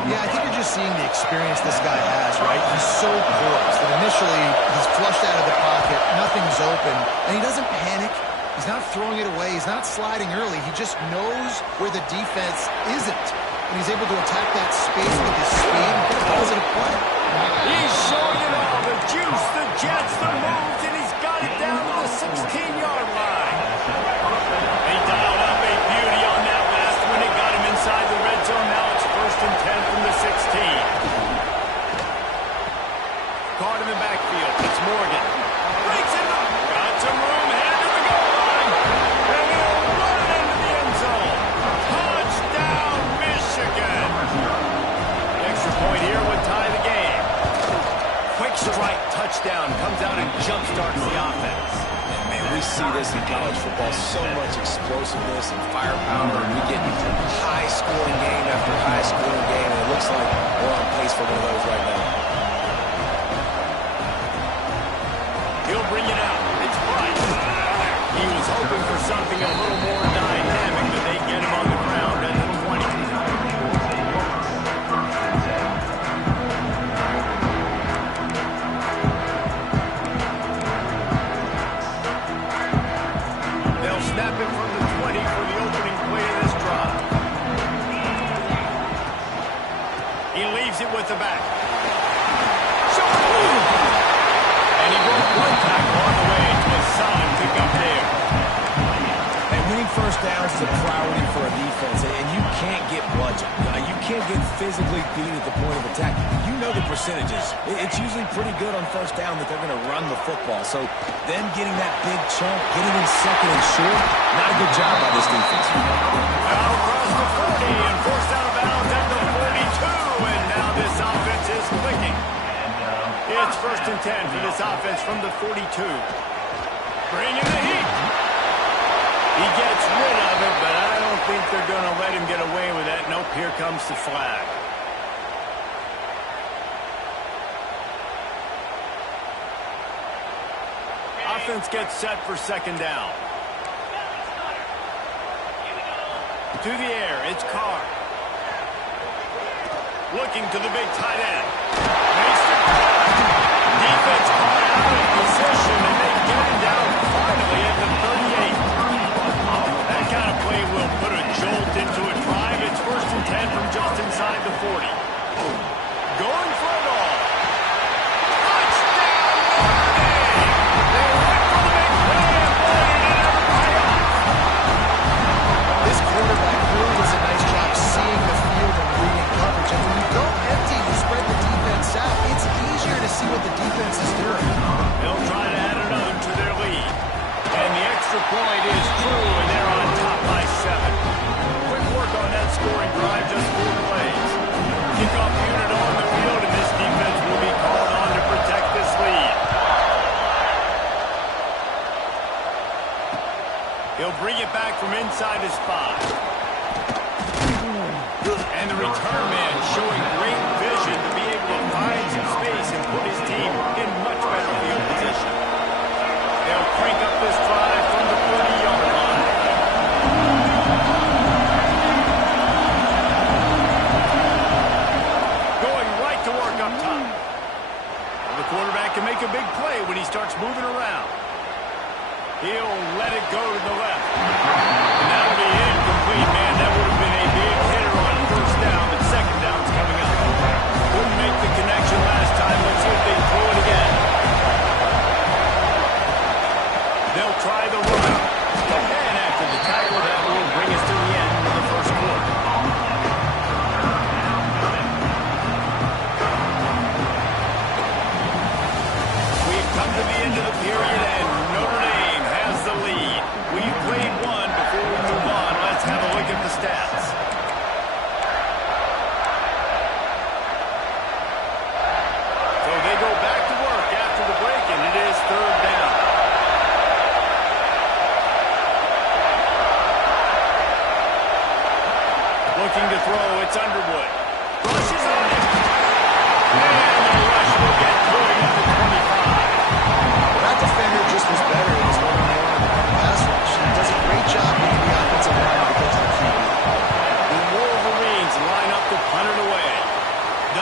Yeah, I think you're just seeing the experience this guy has, right? He's so poised that initially he's flushed out of the pocket, nothing's open, and he doesn't panic. He's not throwing it away. He's not sliding early. He just knows where the defense isn't, and he's able to attack that space with his speed and get a positive play. He's showing it all, the juice, the jets, the moves, and he's got it down to the 16-yard line. They dialed up a beauty on that last one. They got him inside the red zone. Now it's 1st and 10 from the 16. Caught in the backfield. It's Morgan. Breaks it up. Got some room. Headed to the goal line. And he'll run it into the end zone. Touchdown, Michigan. The extra point here would tie the game. Quick strike touchdown. Comes out and jumpstarts the offense. Man, we see this in college football, so much explosiveness and firepower, and we get high-scoring game after high-scoring game, and it looks like we're on pace for one of those right now. He'll bring it out. It's Price. He was hoping for something a little more dynamic, but they get him on the ground at the 20. They'll snap it from the 20 for the opening play of this drive. He leaves it with the back. And he broke one tackle on the way to a solid pickup there. And winning first downs is a priority for a defense, and you can't get bludgeoned. You can't get physically beat at the point of attack. You know the percentages. It's usually pretty good on first down that they're going to run the football. So them getting that big chunk, getting in second and short, not a good job by this defense. Now across the 40 and forced out of bounds at the 42, and now this offense is clicking. It's 1st and 10 for this offense from the 42. Bringing the heat. He gets rid of it, but I don't think they're going to let him get away with that. Nope, here comes the flag. Offense gets set for 2nd down. To the air, it's Carr. Looking to the big tight end. Makes the grab. Defense caught out of position, and they get him down finally at the 38. That kind of play will put a jolt into a drive. It's 1st and 10 from just inside the 40. Going for it all. Touchdown, Notre Dame! They went for the big play, and boy, did it ever pay off. This quarterback really does a nice job seeing the field and reading coverage. And when you go empty, you spread the defense out. It's easier to see what the defense is doing. They'll try to add another to their lead. And the extra point is true, and they're on top by 7. Quick work on that scoring drive, just 4 plays. Kickoff unit on the field, and this defense will be called on to protect this lead. He'll bring it back from inside his 5. And the return man showing great vision to be able to find some space and put his team in much better field position. They'll crank up this drive from the 30-yard line. Going right to work up top. The quarterback can make a big play when he starts moving around. He'll let it go to the left. And that'll be incomplete, man. That would have been a big hitter on 1st down, but 2nd down's coming up. Couldn't make the connection last time. Let's see if they can throw it again. They'll try the run. And after the tackle, that will bring us to the end of the 1st quarter. We've come to the end of the period, and Notre Dame has the lead. We've played one before we move on. Let's have a look at the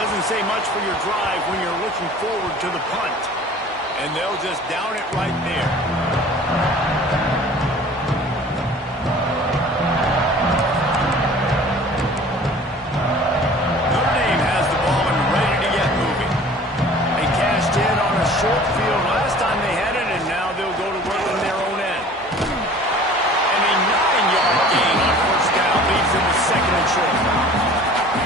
doesn't say much for your drive when you're looking forward to the punt. And they'll just down it right there. Notre Dame has the ball and ready to get moving. They cashed in on a short field last time they had it, and now they'll go to work on their own end. And a 9-yard gain on first down leaves them with second and short.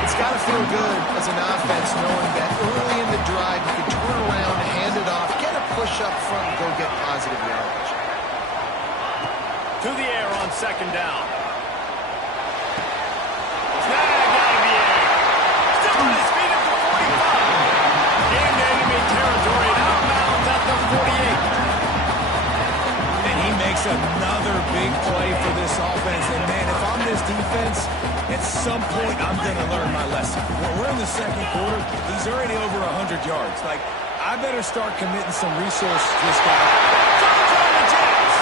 It's got to feel good as an offense knowing that early in the drive you can turn around, hand it off, get a push up front, and go get positive yardage. To the air on second down. Snag out of the air. Still on his feet at the 45. Into enemy territory and out of bounds at the 48. And he makes another big play for this offense. And, man, if I'm this defense, at some point I'm going to learn my lesson. We're in the second quarter. He's already over 100 yards. Like, I better start committing some resources to this guy. Throws on the Jets.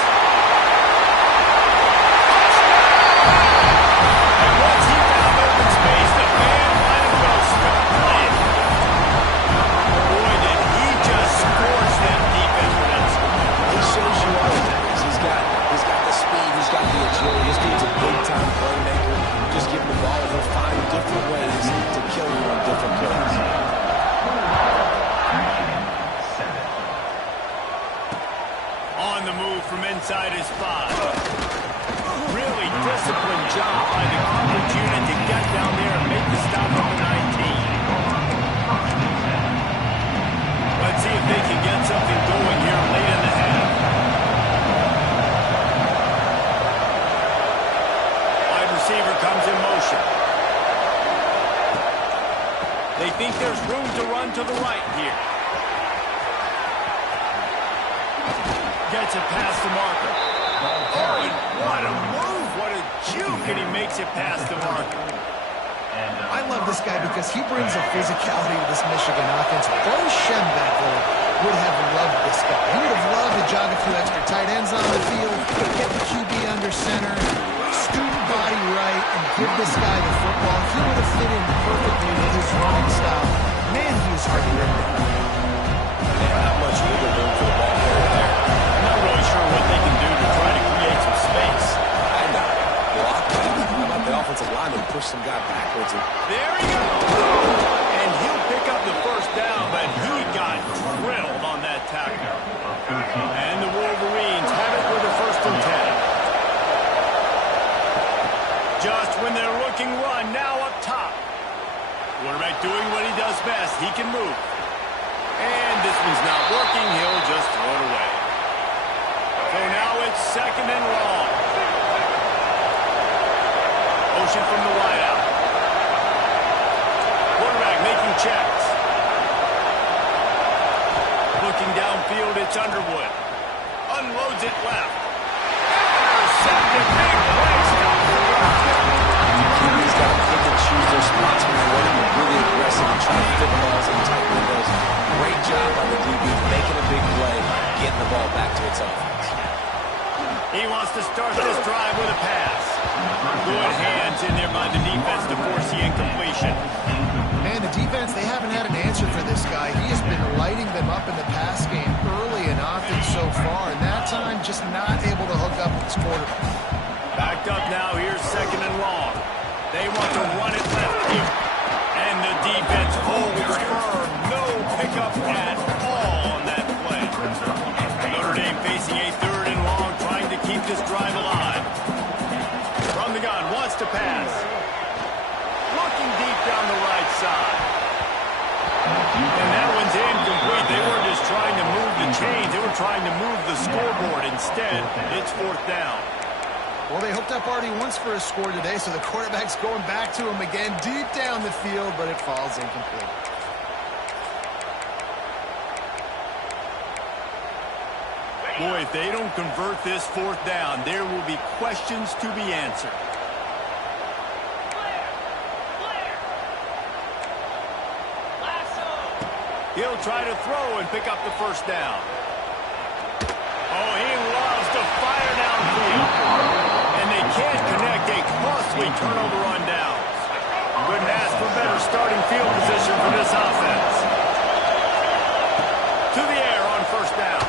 And once he found open space, the man let him go. Start playing. Boy, did he just scorch that defense for that score. He shows you all the things. He's got the speed. He's got the agility. This dude's a big-time playmaker. Just give him the ball. He'll find different ways to kill you on different plays. On the move from inside his 5. Really disciplined job by the coverage unit to get down there and make the stop at the 19. Let's see if they can get something going here late in the half. Wide receiver comes in motion. They think there's room to run to the right here. Gets it past the marker. Oh, and what a move. What a juke, and he makes it past the marker. I love this guy because he brings a physicality to this Michigan offense. Bo Schembechler would have loved this guy. He would have loved to jog a few extra tight ends on the field, get the QB under center, student body right, and give this guy the football. He would have fit in perfectly with his running style. Man, he is hard to rip down. And not much wiggle room for the ball carrier there. I'm not really sure what they can do to try to create some space. I know. Block that. How about the offensive lineman push some guy backwards? There he goes. And he'll pick up the first down, but he got drilled on that tackle. And the Wolverines have it with a 1st and 10. Just when they're looking run, now up top. Quarterback doing what he does best. He can move. And this one's not working. He'll just throw it away. So now it's 2nd and long. Motion from the wideout. Quarterback making checks. Looking downfield, it's Underwood. Unloads it left. Intercepted. Big play. Stop the run. QB's got to pick and choose their spots when they're running. They're really aggressive and trying to fit balls in tight windows. Great job by the DB making a big play, getting the ball back to its offense. He wants to start this drive with a pass. Good hands in there by the defense to force the incompletion. Man, the defense, they haven't had an answer for this guy. He has been lighting them up in the pass game early and often so far, and that time just not able to hook up with his quarterback. Backed up now, here's 2nd and long. They want to run it left here. And the defense holds firm. No pickup at all on that play. Notre Dame facing a 3rd and long, trying to keep this drive alive. From the gun, wants to pass. Looking deep down the right side. And that one's incomplete. They weren't just trying to move the chains. They were trying to move the scoreboard. Instead, it's 4th down. Well, they hooked up already once for a score today, so the quarterback's going back to him again deep down the field, but it falls incomplete. Boy, if they don't convert this 4th down, there will be questions to be answered. He'll try to throw and pick up the 1st down. Oh, he loves to fire downfield. And they can't connect a costly turnover on downs. Couldn't ask for better starting field position for this offense. To the air on first down.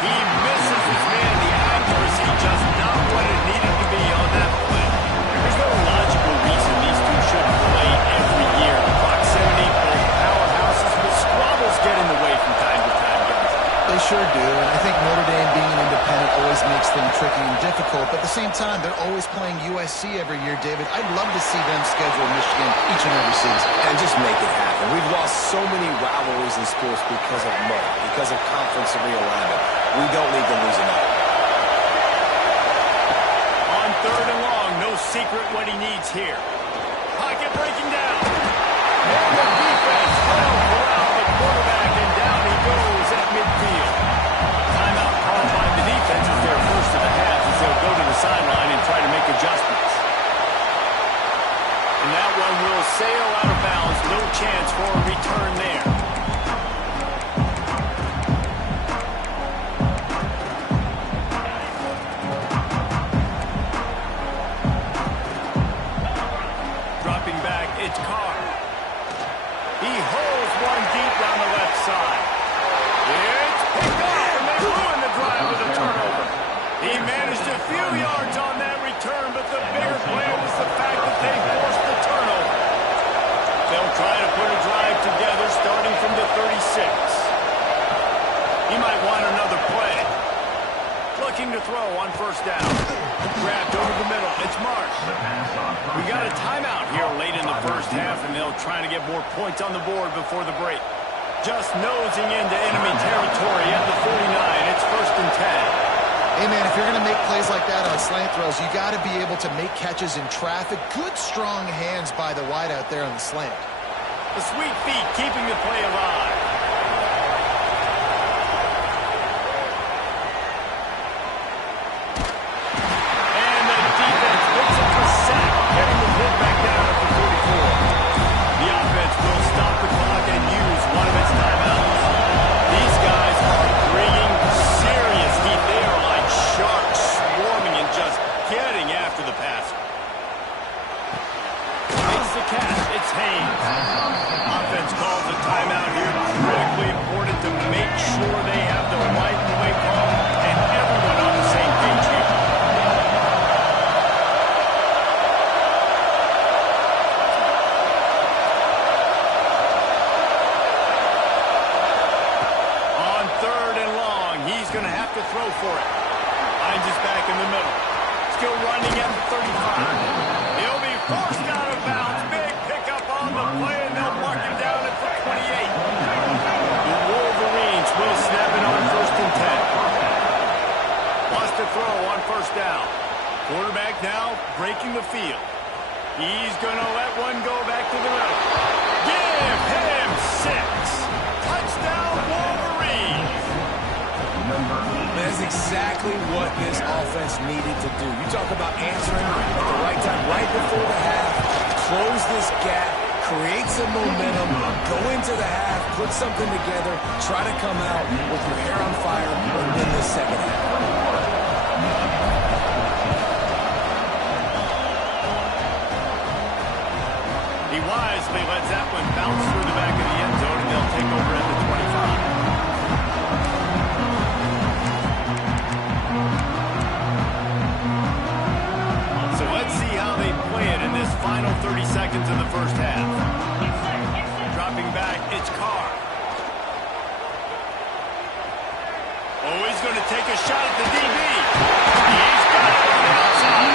He misses his man. The accuracy just not what it needed to be on that play. There's no logical reason these two shouldn't play every year. The proximity, both powerhouses, but squabbles get in the way from time to time, guys. They sure do, and I think Notre Dame being an independent always makes them tricky and difficult, but at the same time, they're always playing USC every year, David. I'd love to see them schedule Michigan each and every season. And just make it happen. We've lost so many rivalries in sports because of money, because of conference realignment. We don't need to lose another. On third and long, no secret what he needs here. Pocket breaking down. And the defense will corral the quarterback, and down he goes at midfield. Timeout called by the defense is their first of the half as they'll go to the sideline and try to make adjustments. And that one will sail out of bounds. No chance for a return there. Dropping back, it's Carr. He holds one deep down the left side. It's picked up, and they ruin the drive with a turnover. He managed a few yards on that return, but the bigger play was the fact that they forced the turnover. They'll try to put a drive together starting from the 36. He might want another play. Looking to throw on first down. Grabbed over the middle. It's Marsh. We got a timeout here late in the first half, and they'll try to get more points on the board before the break. Just nosing into enemy territory at the 49. It's first and 10. Hey, man, if you're going to make plays like that on slant throws, you got to be able to make catches in traffic. Good, strong hands by the wideout there on the slant. The sweet feet keeping the play alive. And the defense picks up a sack, getting the hit back down at the 44. The offense will stop the clock and use one of its timeouts. These guys are bringing serious heat. They are like sharks swarming and just getting after the passer. Makes the catch. It's Haynes. Offense calls a timeout here. Critically important to make sure they have the right play call and everyone on the same page here. On third and long, he's going to have to throw for it. Finds his back in the middle. Still running at the 35. He'll be forced out of bounds. Big pickup on the play, and they'll mark him down at the 28. The Wolverines will snap it on first and 10. Lost a throw on first down. Quarterback now breaking the field. He's going to let one go back to the middle. Give him 6. Touchdown, Wolverines. That's exactly what this offense needed to do. You talk about answering at the right time, right before the half, close this gap, create some momentum, go into the half, put something together, try to come out with your hair on fire and win this second half. He wisely lets that one bounce through the back of the end zone, and they'll take over at the 25. So let's see how they play it in this final 30 seconds of the first half. Dropping back, it's Carr. Oh, he's going to take a shot at the DB. He's got it on the outside.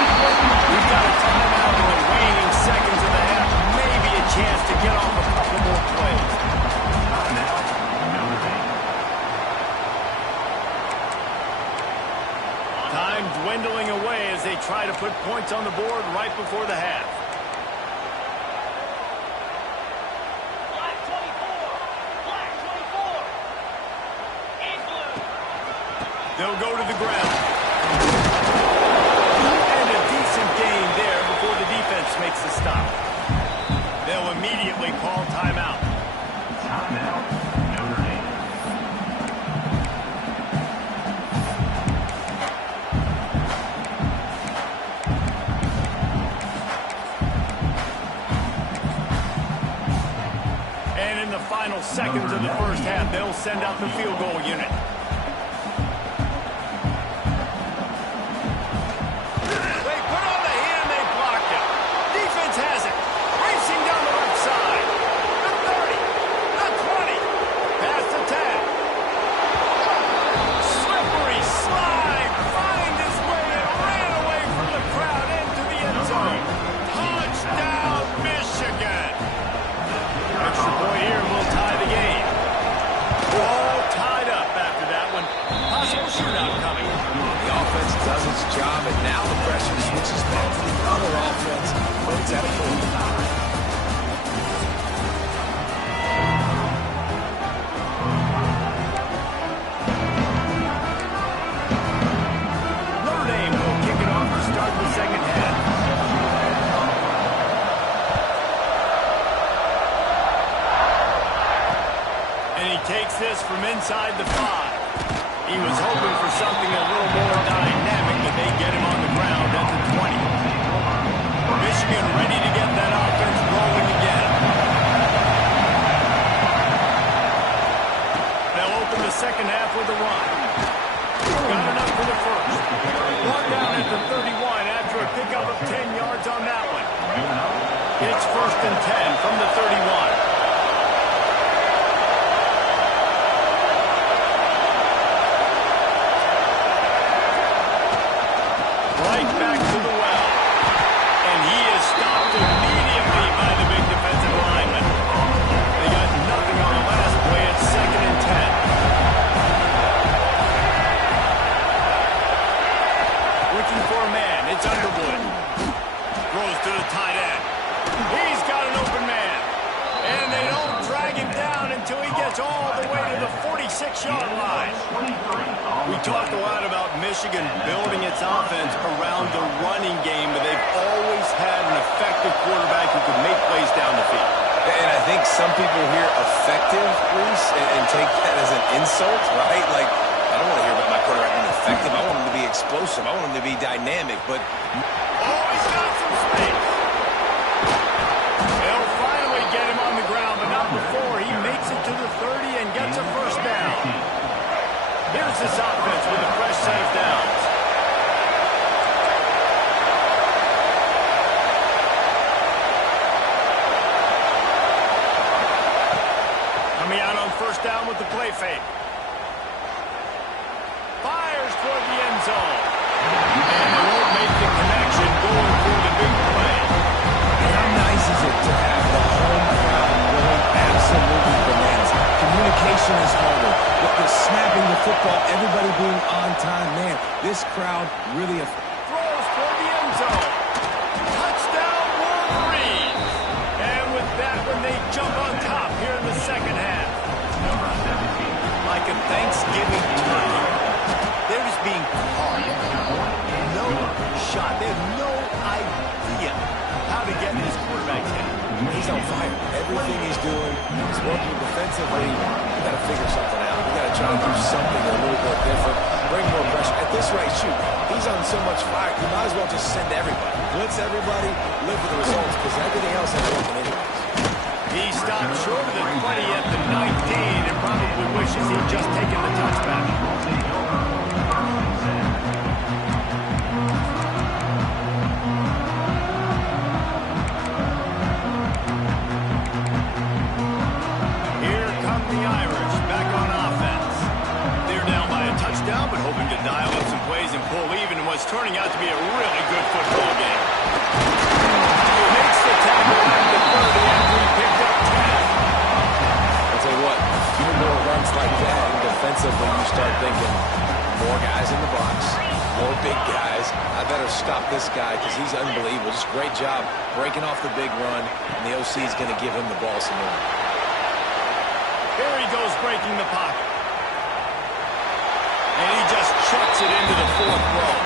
We've got a timeout in the waning seconds of the half. Maybe a chance to get off a couple more plays. Time dwindling away as they try to put points on the board right before the half. They'll go to the ground. And a decent gain there before the defense makes the stop. They'll immediately call timeout. Timeout, Notre Dame. And in the final seconds of the first half, they'll send out the field goal unit. They put on the hand, they blocked it. Defense has it. Racing down the left side. The 30, the 20, past the 10. Slippery slide, find his way and ran away from the crowd into the end zone. Touchdown, Michigan. Extra point here will tie the game. All tied up after that one. Possible shootout coming. The offense does its job, and now the pressure switches back to the other offense, but it's at a point. Notre Dame will kick it off to start the second half. And he takes this from inside the 5. He was hoping for something a little more dynamic, but they get him on the ground at the 20. Michigan ready to get that offense rolling again. They'll open the second half with a run. Got enough for the first. One down at the 31 after a pickup of 10 yards on that one. It's 1st and 10 from the 31. Right back to the well. And he is stopped immediately by the big defensive lineman. They got nothing on the last play. It's 2nd and 10. Looking for a man. It's Underwood. Throws to the tight end. He's got an open man. And they don't drag him down until he gets all the way to the 46-yard line. We talked a lot about Michigan building its offense around the running game, but they've always had an effective quarterback who could make plays down the field. And I think some people hear effective, Reese, and take that as an insult, right? Like, I don't want to hear about my quarterback being effective. I want him to be explosive. I want him to be dynamic, but... Oh, he's got some space. They'll finally get him on the ground, but not before he makes it to the 30 and gets a first down. Here's this offense with a fresh set of downs. Coming out on first down with the play fake. Fires toward the end zone. And they won't make the connection going for the big play. And how nice is it to have the home crowd going absolutely bananas? Communication is harder. With the snapping the football, everybody being on time, man, this crowd really... Throws toward the end zone. Touchdown, Wolverines. And with that one, they jump on top here in the second half. Like a Thanksgiving turkey. They're just being caught. No shot. They have no idea how to get this quarterback's head. He's on fire. Everything he's doing, he's working defensively. We got to figure something out. We got to try to do something a little bit different. Bring more pressure. At this rate, shoot, he's on so much fire. You might as well just send everybody. Blitz everybody, live for the results, because everything else ain't working anyways. He stopped short of the 20 at the 19 and probably wishes he'd just taken the touchback. Here come the Irish back on offense. They're down by a touchdown, but hoping to dial up some plays and pull even in what's turning out to be a really good football game. He makes the tackle at the 30 after he picked up 10. I'll tell you what, a few more runs like that, and defensively you start thinking, more guys in the box, more big guys. I better stop this guy because he's unbelievable. Just great job breaking off the big run, and the OC is going to give him the ball some more. Here he goes breaking the pocket. And he just chucks it into the 4th row.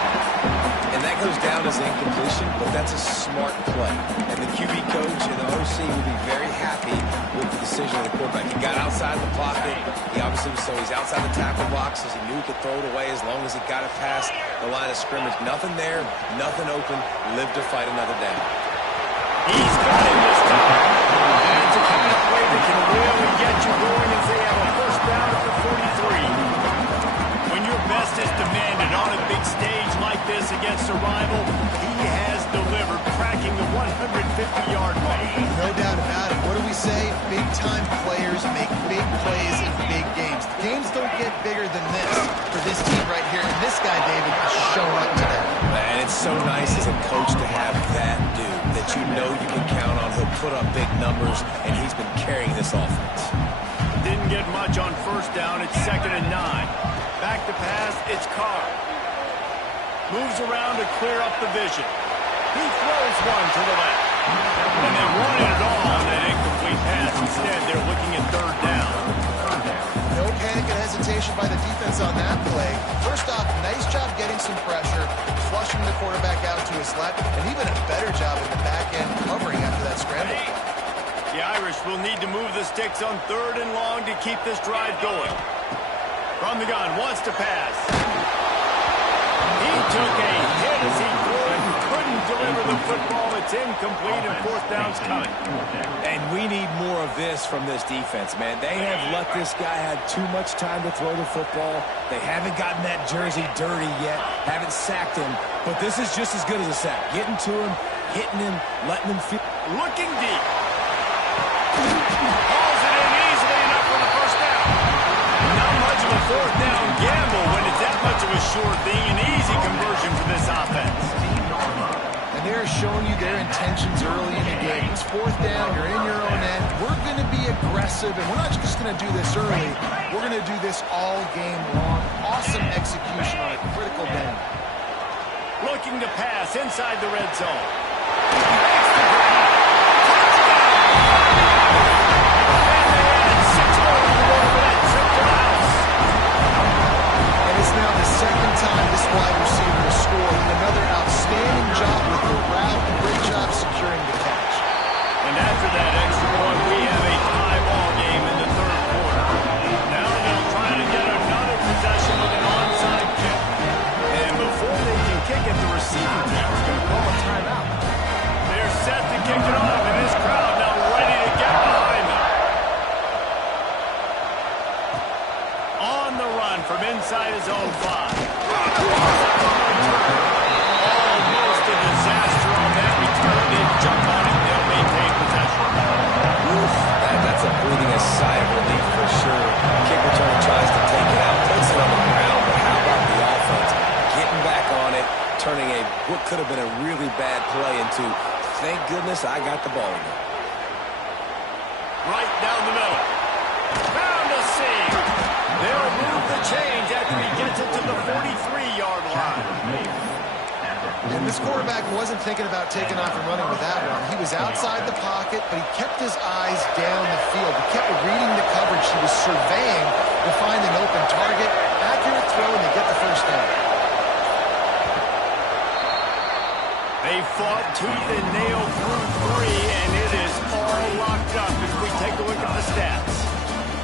And that goes down as incompletion, but that's a smart play. And the QB coach and the OC will be very happy with the decision of the quarterback. He got outside the pocket. He obviously, so he's outside the tackle boxes. He knew he could throw it away as long as he got it past the line of scrimmage. Nothing there, nothing open. Live to fight another down. He's got him this time. And it's a kind of play that can really players make big plays in big games. The games don't get bigger than this for this team right here. And this guy, David, is showing up today. Man, it's so nice as a coach to have that dude that you know you can count on. He'll put up big numbers, and he's been carrying this offense. Didn't get much on first down. It's 2nd and 9. Back to pass, it's Carr. Moves around to clear up the vision. He throws one to the left. And they wanted it all on that incomplete pass. Instead, they're looking at 3rd down. No panic and hesitation by the defense on that play. First off, nice job getting some pressure, flushing the quarterback out to his left, and even a better job in the back end covering after that scramble. The Irish will need to move the sticks on 3rd and long to keep this drive going. From the gun, wants to pass. He took a hit as he threw it and couldn't deliver the football. It's incomplete and 4th down's coming. And we need more of this from this defense, man. They have let this guy have too much time to throw the football. They haven't gotten that jersey dirty yet, haven't sacked him. But this is just as good as a sack. Getting to him, hitting him, letting him feel. Looking deep. Hauls it in easily enough for the 1st down. Not much of a 4th down gamble when it's that much of a sure thing. An easy conversion for this offense. And they're showing you their intentions early in the game. It's 4th down, you're in your own end. We're going to be aggressive, and we're not just going to do this early. We're going to do this all game long. Awesome execution on a critical down. Looking to pass inside the red zone. Now the 2nd time this wide receiver has scored. Another outstanding job with the route. Great job securing the catch. And after that extra point, we have a tie ball game in the 3rd quarter. Now they'll try to get another possession with an onside kick. And before they can kick it, the receiving team is going to call a timeout. They're set to kick it off, and this crowd now ready to get behind them. On the run from inside his own 5. Almost a disaster on that return. They jump on it. They'll maintain possession. That's a breathing a sigh of relief for sure. Kick return tries to take it out, puts it on the ground, but how about the offense getting back on it, turning what could have been a really bad play into, thank goodness I got the ball again. Right down the middle. Found a seam. They'll move the change after he gets it to the 43-yard line. And this quarterback wasn't thinking about taking off and running with that one. He was outside the pocket, but he kept his eyes down the field. He kept reading the coverage. He was surveying to find an open target. Accurate throw, and they get the 1st down. They fought tooth and nail through 3, and it is all locked up as we take a look at the stats.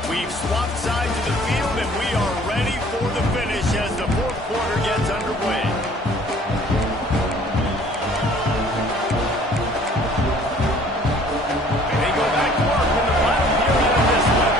We've swapped sides of the field, and we are ready for the finish as the 4th quarter gets underway. They go back to work in the final period of this one.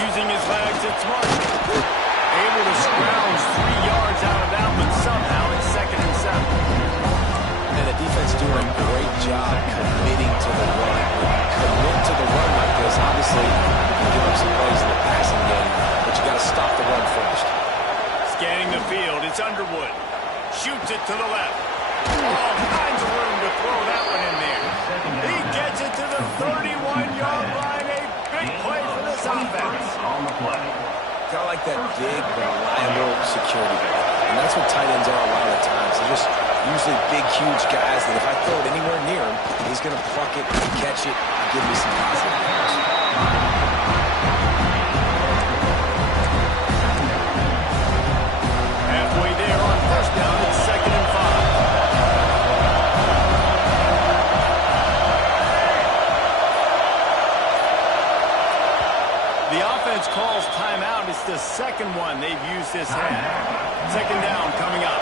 Using his legs, it's Marshall. Able to scrounge 3 yards out of that one somehow. It's 2nd and 7. And the defense doing a great job committing to the run. Commit to the run like this. Obviously, you can give up some plays in the passing game, but you got to stop the run first. Scanning the field, it's Underwood. Shoots it to the left. All kinds of room to throw that one in there. He gets it to the 31-yard line. A big play for this offense. On the play. Kind of like that big, reliable security guard. And that's what tight ends are a lot of times. They're just usually big, huge guys that if I throw it anywhere near him, he's going to pluck it, catch it, and give me some positive yards. Halfway there on 1st down, it's 2nd and 5. The offense calls timeout. It's the 2nd one they've used this half. 2nd down coming up.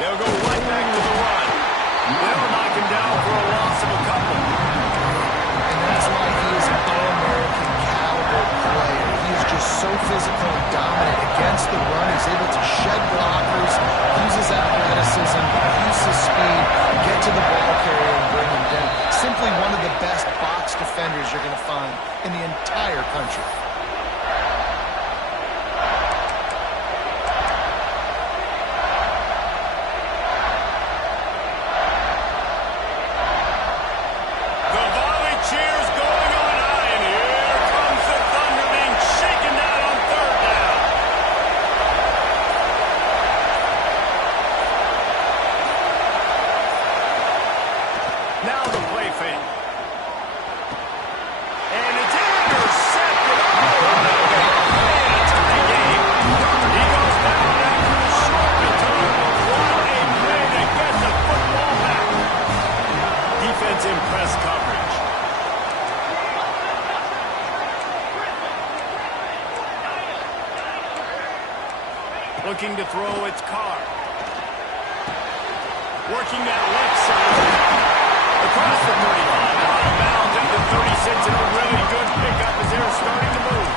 They'll go right back physical and dominant against the run. He's able to shed blockers, use his athleticism, use his speed, get to the ball carrier and bring him down. Simply one of the best box defenders you're going to find in the entire country. Looking to throw, its Carr. Working that left side. Across the 35. Out of bounds at the 36, and a really good pickup as they're starting to move.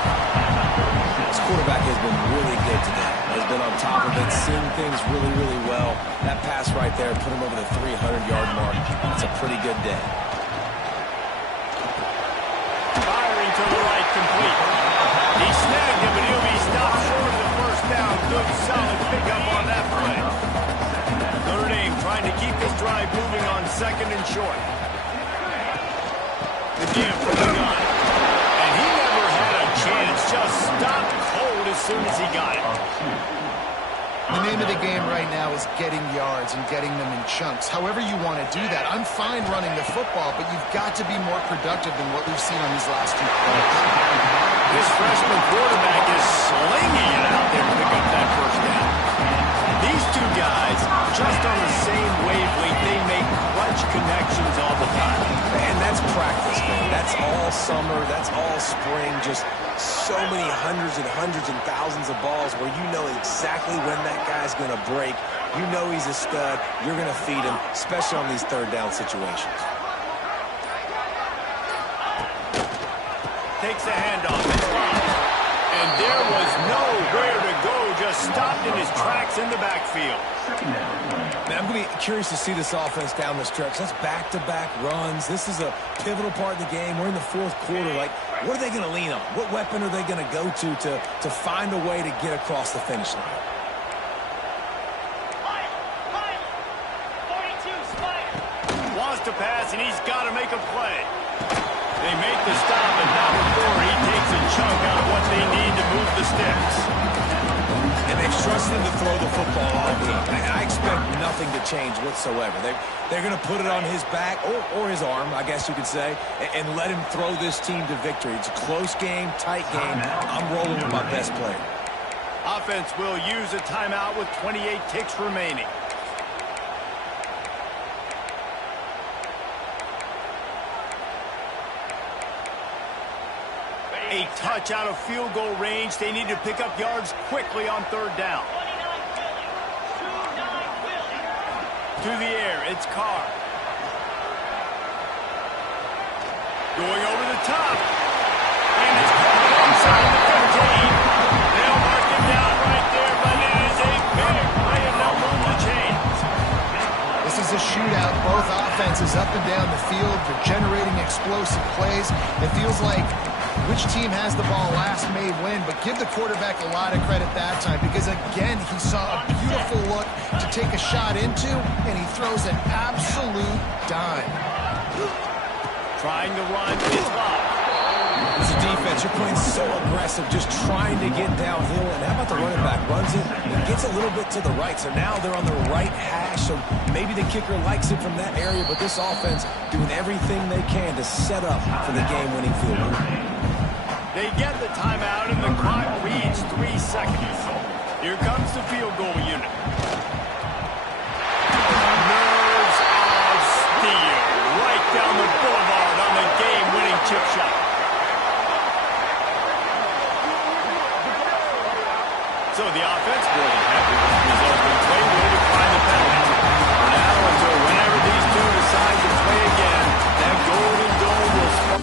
This quarterback has been really good today. Has been on top of it, seeing things really, really well. That pass right there put him over the 300-yard mark. That's a pretty good day. Firing to the right, complete. He snagged him, but he'll be stopped short of the first down. Good, solid pickup on that play. Notre Dame trying to keep this drive moving on second and short. The give from the gun. And he never had a chance. Just stopped cold as soon as he got it. The name of the game right now is getting yards and getting them in chunks. However you want to do that. I'm fine running the football, but you've got to be more productive than what we've seen on these last two plays. This freshman quarterback is slinging it out there to pick up that first down. These two guys, just on the same wavelength, they make clutch connections all the time. And that's practice, man. That's all summer. That's all spring. Just so many hundreds and thousands of balls where you know exactly when that guy's going to break. You know he's a stud. You're going to feed him, especially on these third down situations. Takes a handoff. It's locked. And there was nowhere to go. Just stopped in his tracks in the backfield. Man, I'm going to be curious to see this offense down the stretch. That's back-to-back runs. This is a pivotal part of the game. We're in the fourth quarter. Like, what are they going to lean on? What weapon are they going to go to find a way to get across the finish line? Wants to pass, and he's got to make a play. They make the stop at number 4. He takes a chunk out of what they need to move the sticks. And they've trusted him to throw the football all game. And I expect nothing to change whatsoever. They're going to put it on his back, or his arm, I guess you could say, and let him throw this team to victory. It's a close game, tight game. I'm rolling with my best player. Offense will use a timeout with 28 ticks remaining. A touch out of field goal range. They need to pick up yards quickly on third down. To the air, it's Carr. Going over the top. And it's caught inside the 15. They'll mark him down right there, but it is a big play and they'll move the chains. This is a shootout. Both offenses up and down the field. They're generating explosive plays. It feels like which team has the ball last may win, but give the quarterback a lot of credit that time because, again, he saw a beautiful look to take a shot into, and he throws an absolute dime. Trying to run, it's locked. As a defense, you're playing so aggressive, just trying to get downhill. And how about the running back? Runs it and gets a little bit to the right. So now they're on the right hash. So maybe the kicker likes it from that area, but this offense doing everything they can to set up for the game-winning field goal. They get the timeout, and the clock reads 3 seconds. Here comes the field goal unit. Nerves of steel. Right down the boulevard on the game-winning chip shot. So the offense more than happy with the result of the play. Will decline the penalty. Now until whenever these two decide to play again, that golden dome will spark.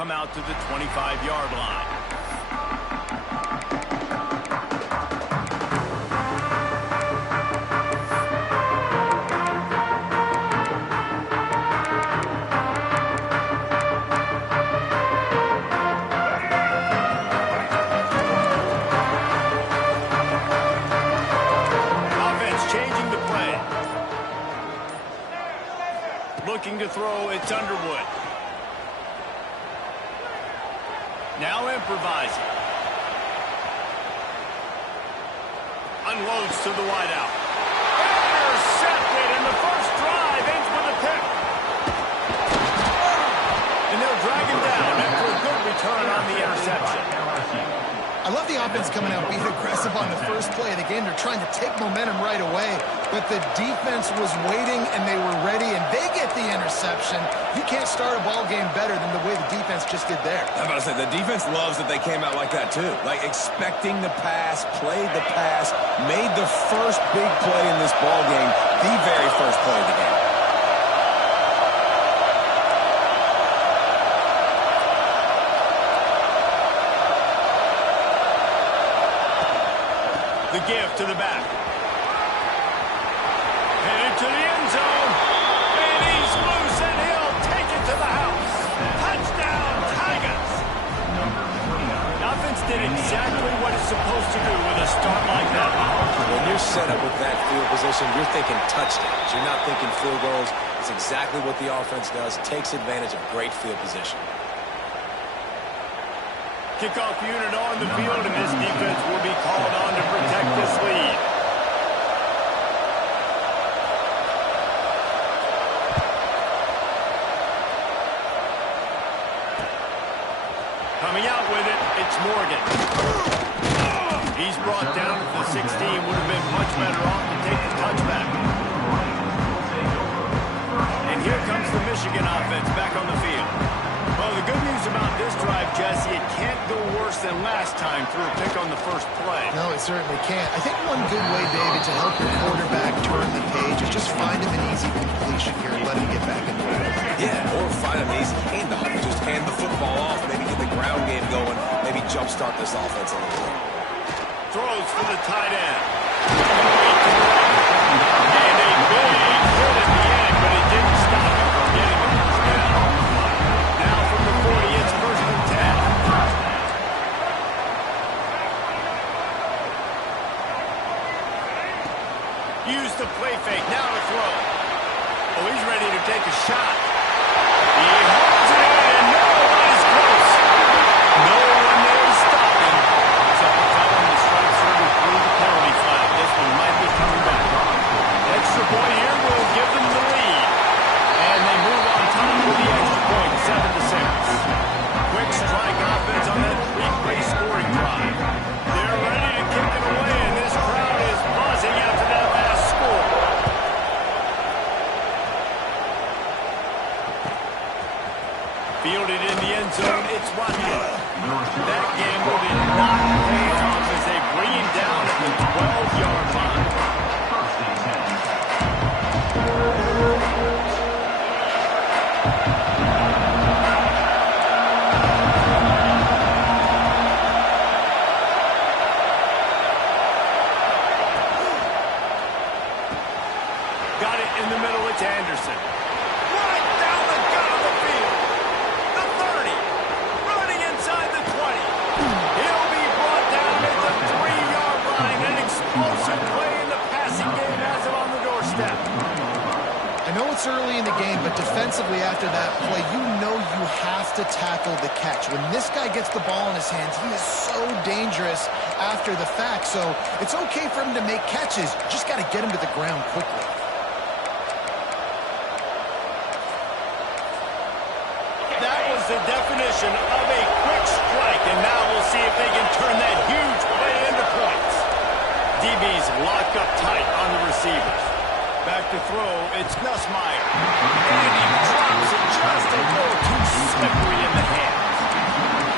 come out to the 25-yard line. Looking to throw, it's Underwood. Now improvising. Unloads to the wideout. Intercepted, and the first drive ends with a pick. And they'll drag him down after a good return on the interception. I love the offense coming out being aggressive on the first play of the game. They're trying to take momentum right away, but the defense was waiting and they were ready, and they get the interception. You can't start a ball game better than the way the defense just did there. I'm about to say, the defense loves that they came out like that too. Like expecting the pass, played the pass, made the first big play in this ball game, the very first play of the game. The give to the back. Headed to the end zone. And he's loose, and he'll take it to the house. Touchdown, Tigers. Offense did exactly what it's supposed to do with a start like that. When you're set up with that field position, you're thinking touchdowns. You're not thinking field goals. It's exactly what the offense does. Takes advantage of great field position. Kickoff unit on the field, and this defense will be called on to protect this lead. Coming out with it, it's Morgan. He's brought down at the 16. Would have been much better off to take the touchback. And here comes the Michigan offense back on the field. Well, the good news about this drive, Jesse, it can't go worse than last time through a pick on the first play. No, it certainly can't. I think one good way, David, to help your quarterback turn the page is just find him an easy completion here and let him get back in the game. Yeah, or find him an easy handoff. Just hand the football off, maybe get the ground game going, maybe jumpstart this offense a little bit. Throws for the tight end. And a big hit at the end, but it didn't stop him from getting the first down. Now from the 40, it's first and 10. Use the play fake, now to throw. Oh, he's ready to take a shot. He holds it in, and nobody's close. No one there to stop him. Except the fellow in the stripes serving through the penalty flag. This one might be coming back. The extra point here will give them the lead. And they move on top with the extra point, 7-6. Quick strike offense on that three-play scoring drive. They're ready to kick it away, and this crowd is buzzing after that last score. Fielded in the end zone, it's Watkins. That gamble did not pay off as they bring him down at the 12-yard line. Got it in the middle, it's Anderson. Right down the gut of the field. The 30. Running inside the 20. He'll be brought down at the 3-yard line. An explosive play in the passing game has him on the doorstep. I know it's early in the game, but defensively after that play, you know you have to tackle the catch. When this guy gets the ball in his hands, he is so dangerous after the fact. So it's okay for him to make catches. You just got to get him to the ground quickly. That was the definition of a quick strike, and now we'll see if they can turn that huge play into points. DB's locked up tight on the receivers. Back to throw, it's Nussmeier. And he drops it just a little too slippery in the hands.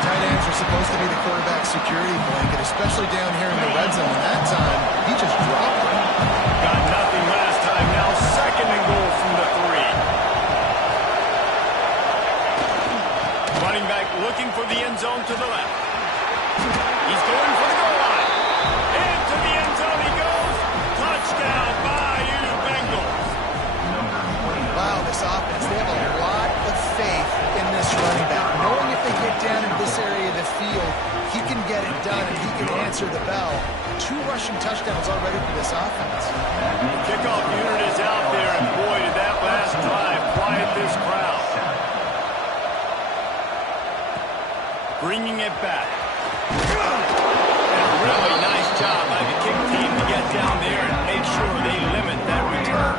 Tight ends are supposed to be the quarterback's security blanket, especially down here in the red zone. And that time, he just dropped it. Got nothing last time, now second and goal from the 3. Running back looking for the end zone to the left. He's going for the goal line. Into the end zone he goes. Touchdown, Bayou Bengals. Wow, this offense, they have a lot of faith in this running back. Knowing if they get down in this area of the field, he can get it done and he can answer the bell. 2 rushing touchdowns already for this offense. The kickoff unit is out there, and boy, did that last drive quiet this crowd. Bringing it back. And a really nice job by the kick team to get down there and make sure they limit that return.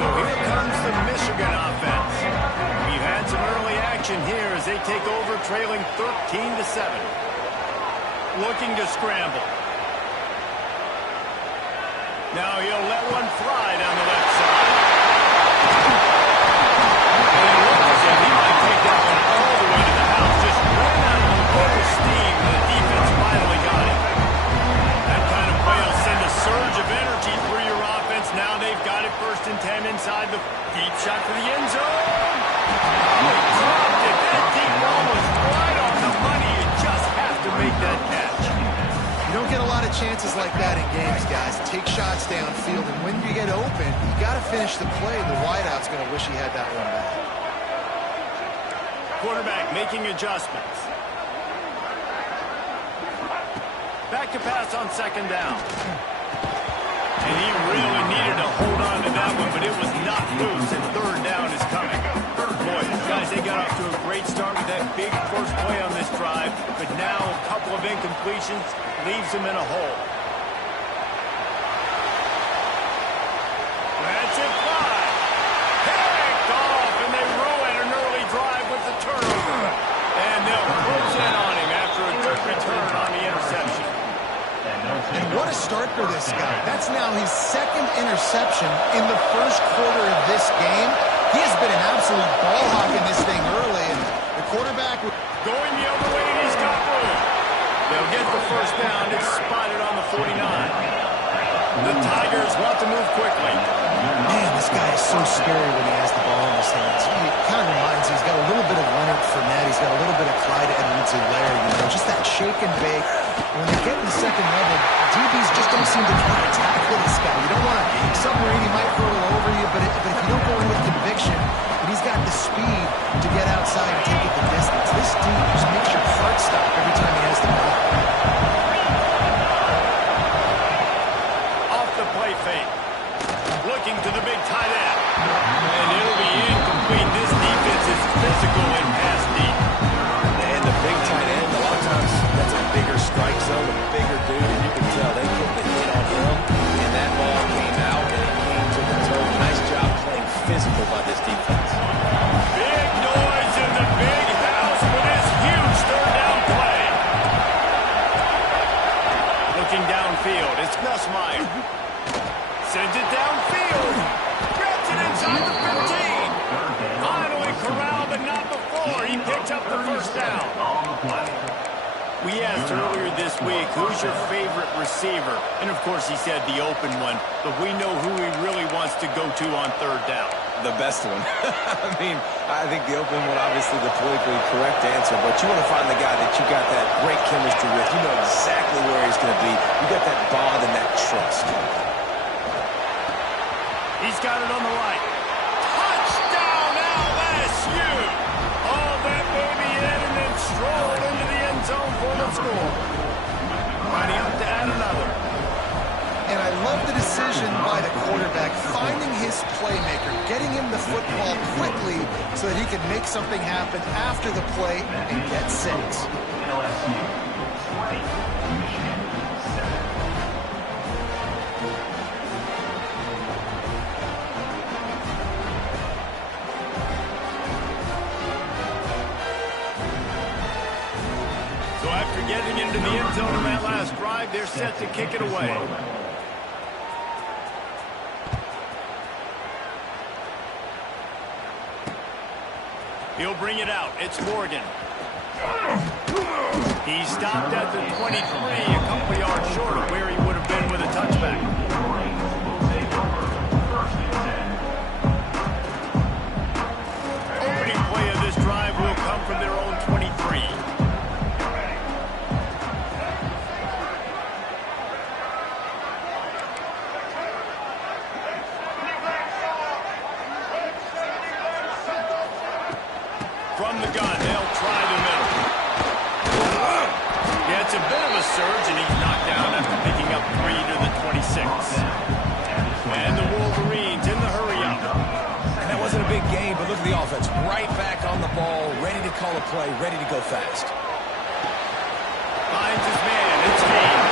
So here comes the Michigan offense. We've had some early action here as they take over, trailing 13-7. Looking to scramble. Now he'll let one fly down the left side. And it looks as if he might take that one all the way to the house. Just ran out of full steam. The defense finally got it. That kind of play will send a surge of energy through your offense. Now they've got it 1st and 10 inside the deep shot for the end zone. Oh, he dropped it. That deep ball was right on the money. You just have to make that catch. You don't get a lot of chances like that in games, guys. Take shots downfield, and when you get open, you got to finish the play. The wideout's going to wish he had that one back. Quarterback making adjustments. Back to pass on 2nd down. And he really needed to hold on to that one, but it was not loose, and 3rd down is coming. Boy, guys, they got off to a great start with that big first play on this drive, but now a couple of incompletions leaves them in a hole. That's it, 5. Picked off, and they ruin an early drive with the turnover. And they'll close in on him after a good return on the interception. And what a start for this guy. That's now his 2nd interception in the 1st quarter of this game. He has been an absolute ball hawk in this thing early, and the quarterback going the other way, and he's got room. They'll get the 1st down. It's spotted on the 49. The Tigers want to move quickly. Man, this guy is so scary when he has the ball in his hands. He kind of reminds me, he's got a little bit of Leonard Fournette. He's got a little bit of Clyde Edwards-Helaire, you know, just that shake and bake. When they get in the 2nd level, DBs just don't seem to try to tackle this guy. You don't want to submarine, he might hurl over you, but if you don't go in with conviction, and he's got the speed to get outside and take it the distance. This dude just makes your heart stop every time he has the ball. Off the play fake. Looking to the big tight end. And it'll be incomplete. This defense is physical and pass deep. And the big tight end, a lot of times that's a bigger strike zone, a bigger dude, and you can tell they put the hit on him, and that ball came out and it came to the toe. Nice job playing physical by this defense. Big noise in the big house for this huge 3rd down play. Looking downfield, it's Nussmeier. Sends it downfield. Grabs it inside the 15. Finally corralled, but not before. He picks up the 1st down. We asked earlier this week, who's your favorite receiver? And, of course, he said the open one. But we know who he really wants to go to on 3rd down. The best one. I mean, I think the open one, obviously the politically correct answer, but you want to find the guy that you got that great chemistry with. You know exactly where he's going to be. You got that bond and that trust. He's got it on the right. Touchdown, LSU! All that baby in and then strolled into the end zone for the score. Lining up to add another. And I love the decision by the quarterback, finding his playmaker, getting him the football quickly so that he can make something happen after the play and get 6. LSU 20, Michigan 7. So after getting into the end zone on that last drive, they're set to kick it away. He'll bring it out. It's Morgan. He stopped at the 23, a couple yards short of where he would have been with a touchback. Opening play of this drive will come from their own 23. from the gun. They'll try the middle. Yeah, it's a bit of a surge, and he's knocked down after picking up 3 to the 26. And the Wolverines in the hurry-up. And that wasn't a big game, but look at the offense. Right back on the ball, ready to call a play, ready to go fast. Finds his man. It's Hayes.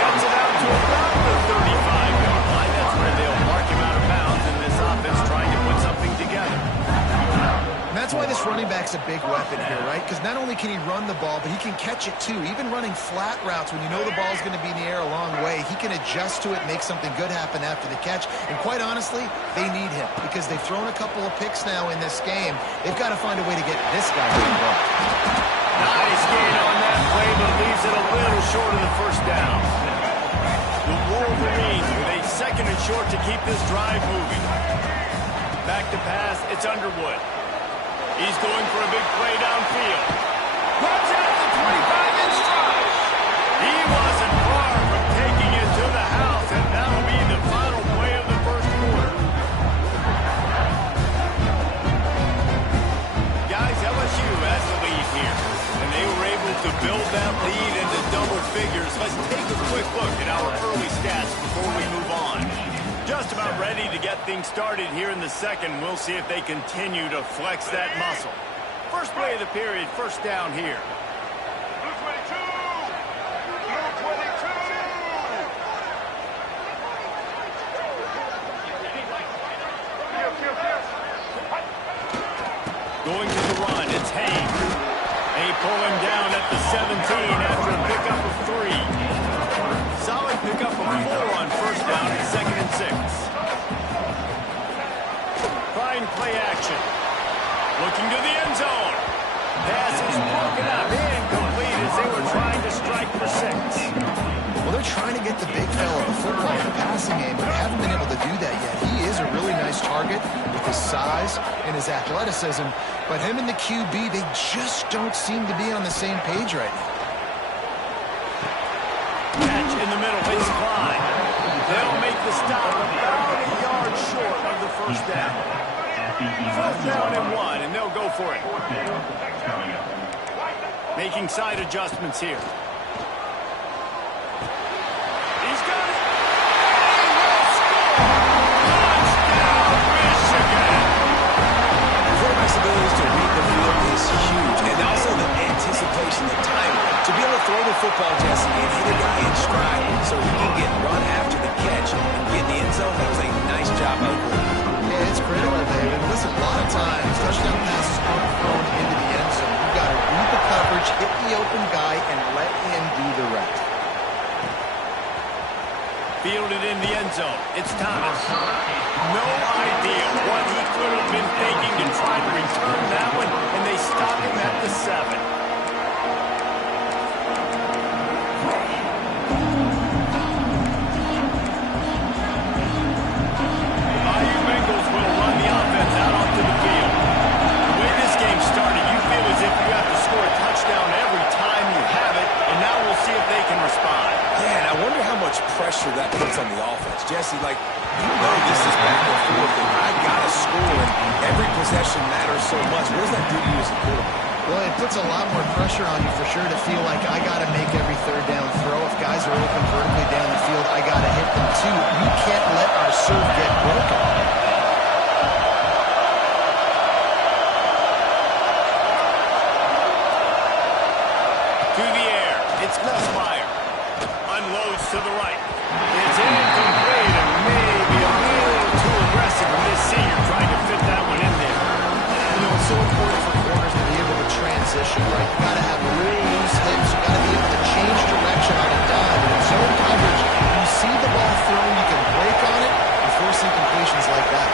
Gets it out to about the 35-yard line. That's where they'll mark him out of bounds, and this offense trying to put something together. And that's why this running back's a big weapon here, right? Because not only can he run the ball, but he can catch it too. Even running flat routes when you know the ball's going to be in the air a long way, he can adjust to it, make something good happen after the catch. And quite honestly, they need him because they've thrown a couple of picks now in this game. They've got to find a way to get this guy involved. Nice gain on that play, but leaves it a little short of the first down. The Wolverines with a second and short to keep this drive moving. Back to pass, it's Underwood. He's going for a big play downfield. Runs out the 25 in stride. He wasn't far from taking it to the house, and that'll be the final play of the first quarter. Guys, LSU has the lead here, and they were able to build that lead into double figures. Let's take a quick look at our early stats before we move on. Just about ready to get things started here in the second. We'll see if they continue to flex that muscle. First play of the period, first down here. Going to the run, it's Hayes. They pull him down at the 17 after a pickup of 3. Solid pickup of 4 on first down and 2nd and 6. Trying play action. Looking to the end zone. Pass is broken up, incomplete as they were trying to strike for 6. Well, they're trying to get the big fella the football in the passing game, but haven't been able to do that yet. He is a really nice target with his size and his athleticism, but him and the QB, they just don't seem to be on the same page right now. Catch in the middle, it's Klein. They'll make the stop about a yard short of the first down. Fourth down and 1, and they'll go for it. Making side adjustments here. He's got it. He will score. Touchdown, Michigan. Quarterback's abilities to read the field is huge, and also the anticipation, the timing. To be able to throw the football, Jesse, and hit a guy in stride so he can get run after the catch and get in the end zone, that was a nice job by the quarterback. Yeah, it's critical, David. Listen, a lot of times, touchdown passes aren't thrown into the end zone. You've got to read the coverage, hit the open guy, and let him do the rest. Fielded in the end zone. It's Thomas. No idea what he could have been thinking to try to return that one, and they stop him at the 7. Pressure that puts on the offense. Jesse, like, you know this is back and forth, and I got to score, and every possession matters so much. What does that do to you as a quarterback? Well, it puts a lot more pressure on you for sure to feel like I got to make every third down throw. If guys are open vertically down the field, I got to hit them too. You can't let our serve get broken. To the air. It's Nussmeier. Unloads to the right. It's incomplete and maybe a little too aggressive from this senior trying to fit that one in there. You know, it's so important for corners to be able to transition, right? You got to have really loose hips. You got to be able to change direction on a dime. And in zone coverage, when you see the ball thrown, you can break on it and force incompletions like that.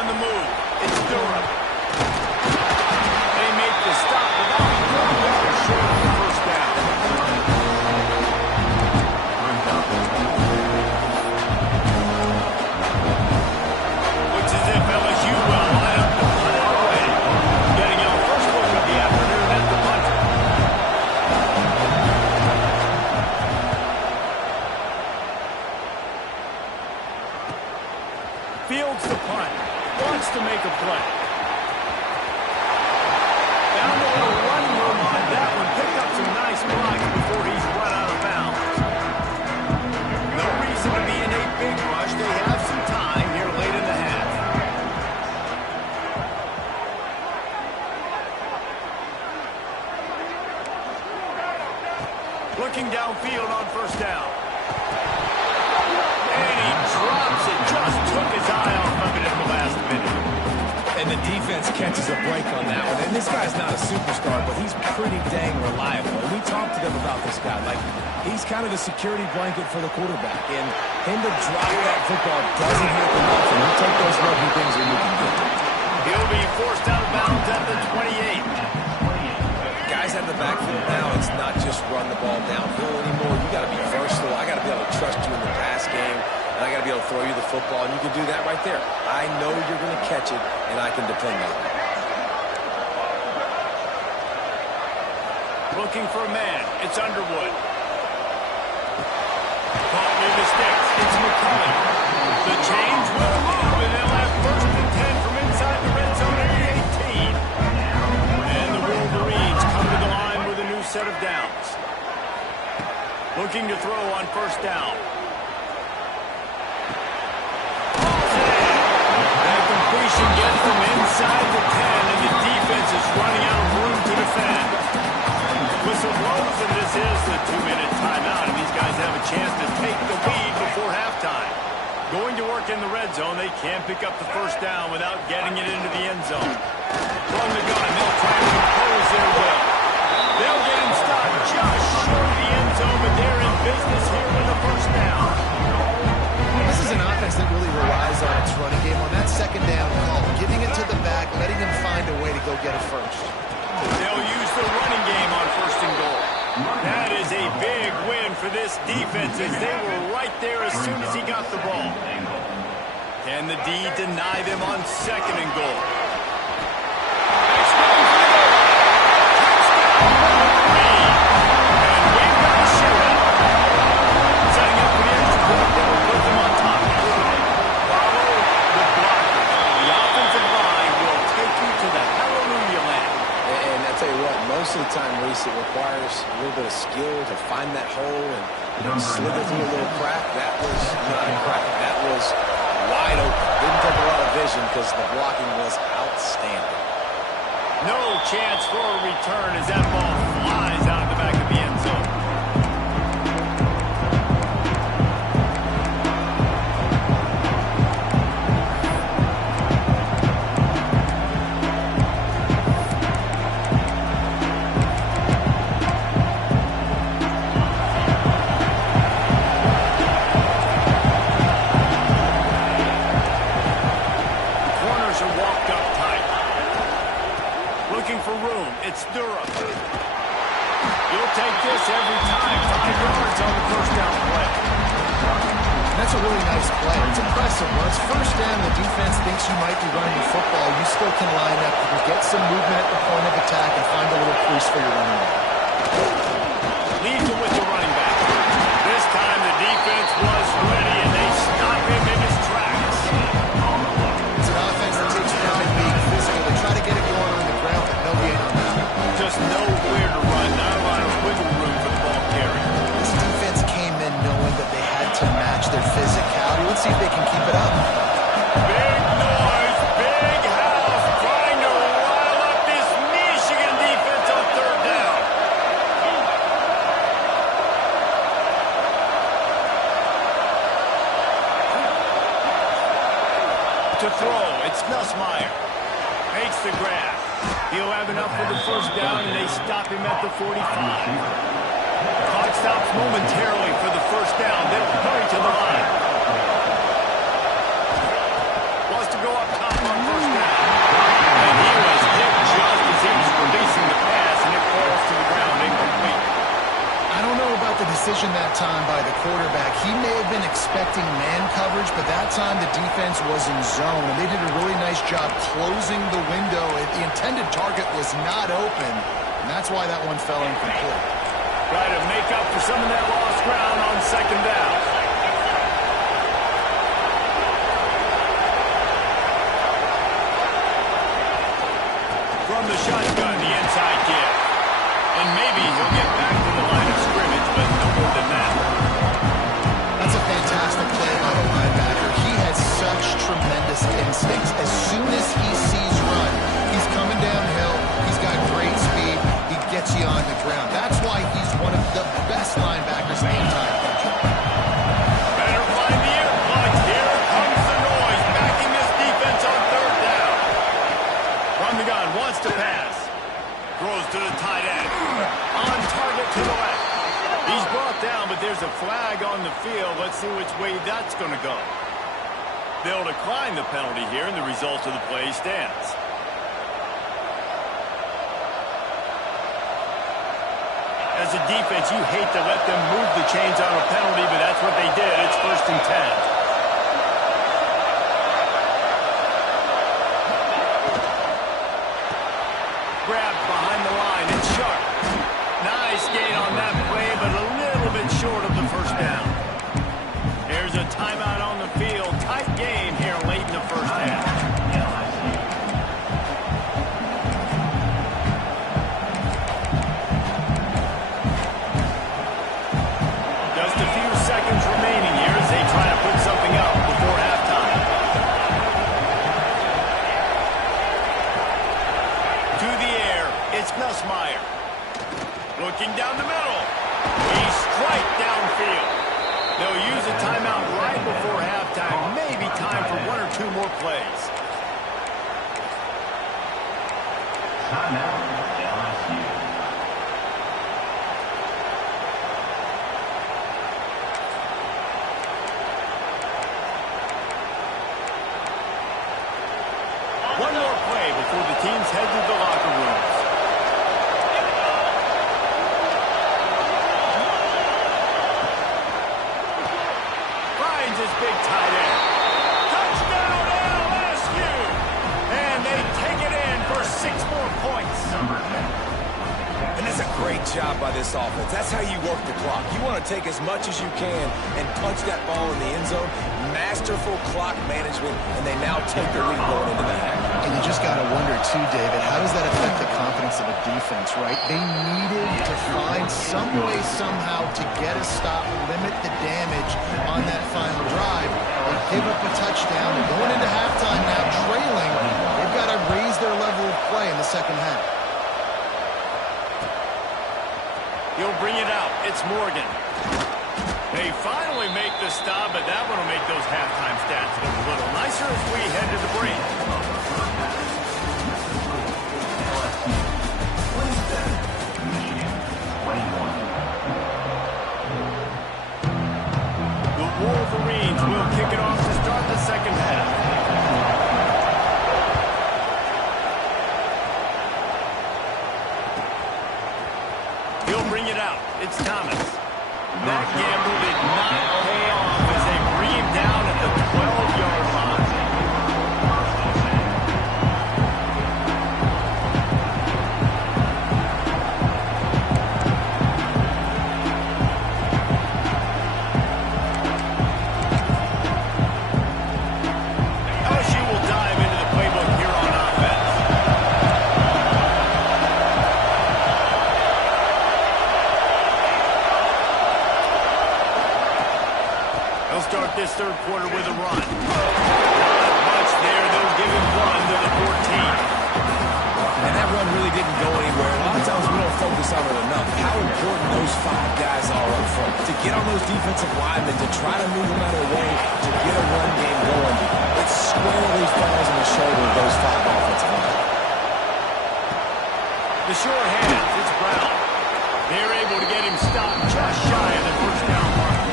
On the move, it's Durham. They make the stop without the short of the first down. Looks as if LSU will line up the punt away. Getting our first look of the afternoon at the punt. Fields the punt. Wants to make a play. Looking downfield on first down. And he drops it. Just took his eye off of it at the last minute. And the defense catches a break on that one. And this guy's not a superstar, but he's pretty dang reliable. And we talked to them about this guy. Like, he's kind of a security blanket for the quarterback. And him to drop that football doesn't happen often. You take those lucky things and you can get them. He'll be forced out of bounds at the 28. Guys out of the backfield now, it's not just run the ball downhill anymore. You got to be versatile. I got to be able to trust you in the pass game. And I got to be able to throw you the football, and you can do that right there. I know you're going to catch it, and I can depend on it. Looking for a man. It's Underwood. Caught near the sticks. It's McCullough. The change will move, and they'll have first and 10 from inside the red zone at the 18. And the Wolverines come to the line with a new set of downs. Looking to throw on first down. Completion gets them inside the 10, and the defense is running out of room to defend. Whistle blows, and this is the 2-minute timeout, and these guys have a chance to take the lead before halftime. Going to work in the red zone, they can't pick up the first down without getting it into the end zone. From the gun, they'll try to impose their will. They'll get him stopped just short of the end zone, but they're in business here with the first down. This is an offense that really relies on its running game. On that second down call, giving it to the back, letting him find a way to go get it first. They'll use the running game on first and goal. That is a big win for this defense as they were right there as soon as he got the ball. Can the D deny them on second and goal? Most of the time, Reese, it requires a little bit of skill to find that hole and slither through a little crack. That was not a crack. That was wide open. Didn't take a lot of vision because the blocking was outstanding. No chance for a return as that ball flies out of the back of the end zone. It's Durham. You'll take this every time. 5 yards on the first down play. That's a really nice play. It's impressive. When it's first down, the defense thinks you might be running the football. You still can line up. You can get some movement at the point of attack and find a little crease for your running back. Leaves it with the running back. This time the defense was ready, and they stop him in his tracks. It's an offense that takes pride in being physical. They try to get it going on the ground, but no gain on that. Just nowhere to run. Not a lot of wiggle room for the ball carrier. This defense came in knowing that they had to match their physicality. Let's see if they can keep it up. Big noise, big house, trying to rile up this Michigan defense on third down. To throw, it's Nussmeier. Makes the grab. He'll have enough for the first down, and they stop him at the 45. Clock stops momentarily for the first down. They'll hurry to the line. Wants to go up top on first down. And he was hit just as he was releasing the pass, and it falls to the ground incomplete. I don't know about the decision that time by the quarterback. He may have been expecting man coverage, but that time the defense was in zone, and they did a really nice job closing the window. The intended target was not open, and that's why that one fell incomplete. Try to make up for some of that lost ground on second down. From the shotgun, the inside give. And maybe he'll get back to the line of scrimmage, but no more than that. That's a fantastic play by the linebacker. He has such tremendous instincts. As soon as he sees run, he's coming downhill. He's got great speed. He gets you on the ground. That's why he's one of the best brought down, but there's a flag on the field. Let's see which way that's going to go. They'll decline the penalty here, and the result of the play stands. As a defense, you hate to let them move the chains on a penalty, but that's what they did. It's 1st and 10. Grabbed behind the line. It's Sharp. Nice gain on that play, but a little bit short of the first down. There's a timeout on the field. Tight game here late in the first half. Just a few seconds remaining here as they try to put something up before halftime. To the air, it's Nussmeier. Looking down the middle. We strike downfield. They'll use a timeout right before halftime. Maybe time for 1 or 2 more plays. Timeout, LSU. One more play before the teams head to the locker rooms. Finds his big tight end. Touchdown LSU! And they take it in for 6 more points. Number 10. And that's a great job by this offense. That's how you work the clock. You want to take as much as you can and punch that ball in the end zone. Masterful clock management, and they now take the lead going into the half. And you just got to wonder, too, David, how does that affect the confidence of a defense, right? They needed to find some way, somehow, to get a stop, limit the damage on that final drive. They give up a touchdown. They're going into halftime now, trailing. They've got to raise their level of play in the second half. He'll bring it out. It's Morgan. They finally make the stop, but that one will make those halftime stats look a little nicer as we head to the break. The Wolverines will kick it off to start the second half. He'll bring it out. It's Thomas. That gamble did not pay off as they bring him down at the 12-yard line. LSU will dive into the playbook here on offense. They'll start this third quarter with a run. Not much there. They'll give him 1 to the 14. And that run really didn't go anywhere. A lot of times we don't focus on it enough. How important those 5 guys are up front. To get on those defensive linemen, to try to move them out of the way, to get a run game going. It squarely falls on the shoulder of those 5 offensive linemen. The short hands, it's Brown. They're able to get him stopped just shy of the first down mark.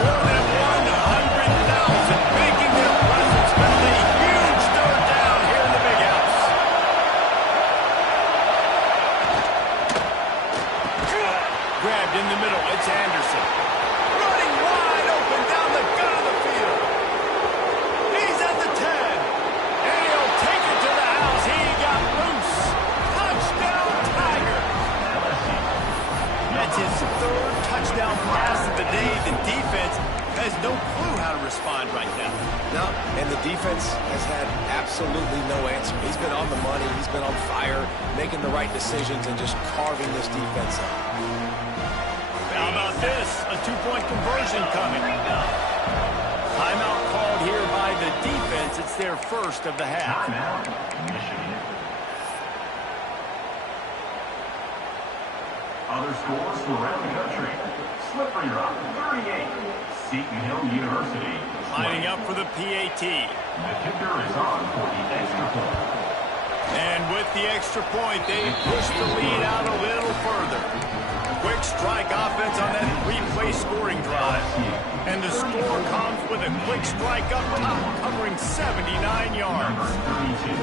More than 100,000 making their presence felt. A huge third down here in the big house. Grabbed in the middle, it's Anderson. Running wide open down the gut of the field. He's at the 10. And he'll take it to the house. He got loose. Touchdown, Tiger. That's his 3rd touchdown pass of the day. The defense has no clue how to respond right now. No, and the defense has had absolutely no answer. He's been on the money. He's been on fire, making the right decisions and just carving this defense up. How about this? A 2-point conversion coming. Timeout called here by the defense. It's their first of the half. Timeout, Michigan. Other scores from around the country. Slippery Rock, 38. Seton Hill University. Lining up for the PAT. The kicker is on for the extra point. And with the extra point, they push the lead out a little. strike offense on that three-play scoring drive. And the score comes with a quick strike up top, covering 79 yards. Number 32,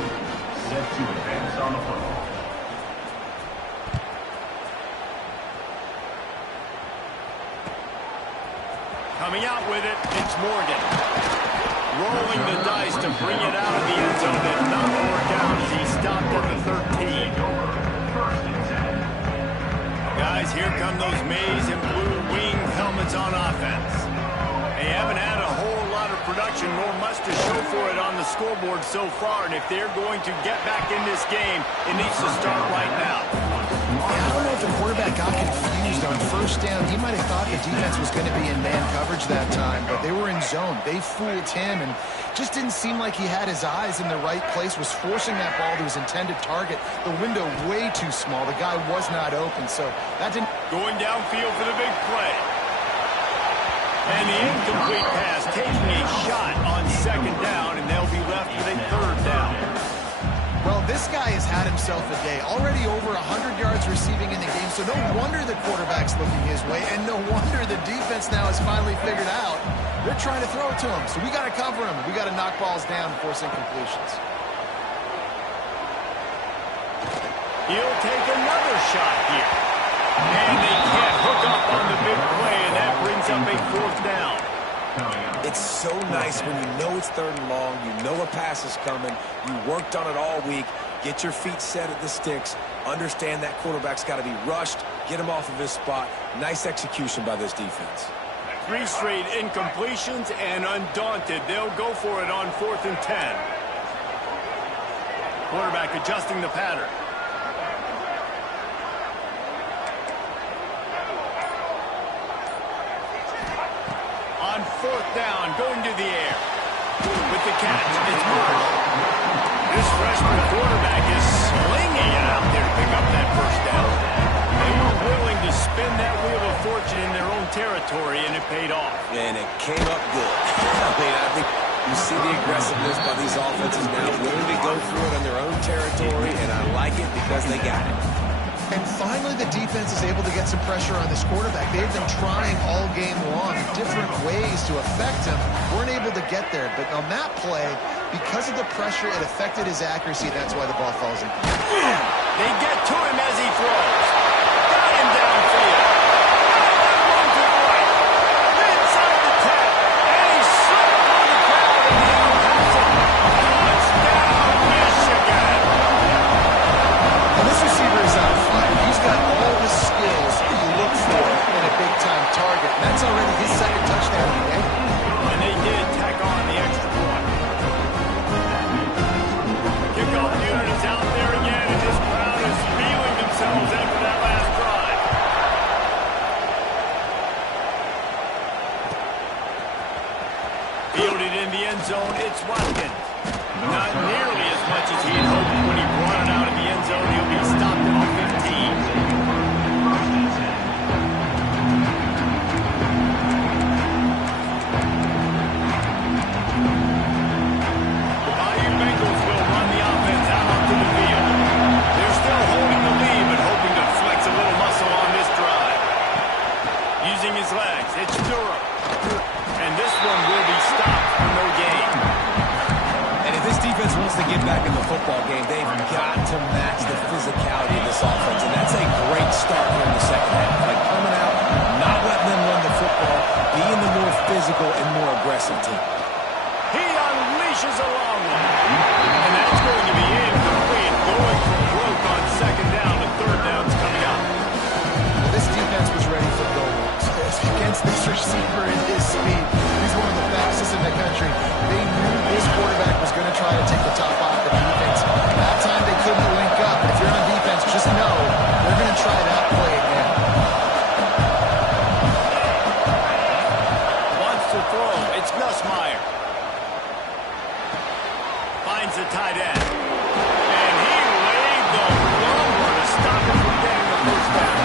set to advance on the football. Coming out with it, it's Morgan. Rolling the dice to bring it out of the end zone and not work out as he stopped at the 13. First and 10. Guys, here come those maize and blue wing helmets on offense. They haven't had a whole lot of production nor much to show for it on the scoreboard so far, and if they're going to get back in this game, it needs to start right now. I don't know if the quarterback got confused on first down. He might have thought the defense was going to be in man coverage that time, but they were in zone. They fooled him and just didn't seem like he had his eyes in the right place, was forcing that ball to his intended target. The window way too small. The guy was not open, so that didn't... Going downfield for the big play. And the incomplete pass taking a shot on second down, and they'll be left with a third down. Well, this guy has had himself a day. Already over 100 yards receiving in the game, so no wonder the quarterback's looking his way, and no wonder the defense now has finally figured out they're trying to throw it to him. So we got to cover him. We got to knock balls down and force incompletions. He'll take another shot here. And they can't hook up on the big play, and that brings up a fourth down. It's so nice when you know it's third and long, you know a pass is coming, you worked on it all week, get your feet set at the sticks, understand that quarterback's got to be rushed, get him off of his spot. Nice execution by this defense. 3 straight incompletions, and undaunted, they'll go for it on 4th and 10. Quarterback adjusting the pattern. On 4th down, going to the air. With the catch, it's Marsh. This freshman quarterback is slinging it out there to pick up that first down. They were willing to spin that wheel of fortune in their own territory, and it paid off. And it came up good. I think you see the aggressiveness by these offenses now, willing to go through it on their own territory, and I like it because they got it. And finally, the defense is able to get some pressure on this quarterback. They've been trying all game long different ways to affect him. Weren't able to get there. But on that play, because of the pressure, it affected his accuracy. That's why the ball falls in. They get to him as he throws. Got him downfield. Got one to the right. Inside the 10. And he's slipped through the crowd and he'll pass it. Touchdown, Michigan. And this receiver is on fire. He's got all the skills that you look for in a big-time target. And that's already his second touchdown of the game. And they did tack on the extra point. Kickoff unit is out there again, and this crowd is feeling themselves after that last drive. Fielded in the end zone, it's Watkins. Not nearly as much as he had hoped when he brought it out of the end zone. He'll be stopped at the 15. The Bayou Bengals will run the offense out onto the field. They're still holding the lead, but hoping to flex a little muscle on this drive. Using his legs, it's Durham. And this one will be stopped for no gain. And if this defense wants to get back in the football game, they've got to match the physicality of this offense. And that's a great start here in the second half. Like coming out, not letting them run the football, being the more physical and more aggressive team. He unleashes a long one. And that's going to be incomplete. Going for broke on second down. The third down's coming up. Well, this defense was ready for goal against this receiver and his speed. He's one of the fastest in the country. They knew this quarterback was going to try to take the top off the defense. That time they couldn't link up. If you're on defense, just know they're going to try that play again. Wants to throw. It's Nussmeier. Finds the tight end. And he laid the lumber to stop him from getting the first down.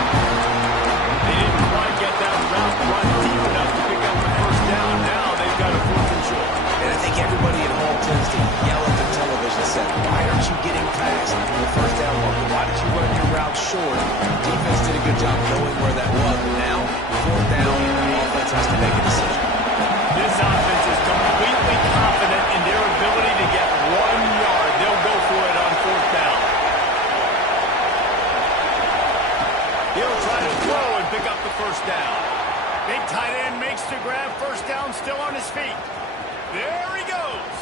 They didn't quite get that route run deep enough to pick up the first down. Now they've got a 4th and short. And defense did a good job knowing where that was. Now, fourth down, offense has to make a decision. This offense is completely confident in their ability to get 1 yard. They'll go for it on fourth down. He'll try to throw and pick up the first down. Big tight end makes the grab. First down, still on his feet. There he goes.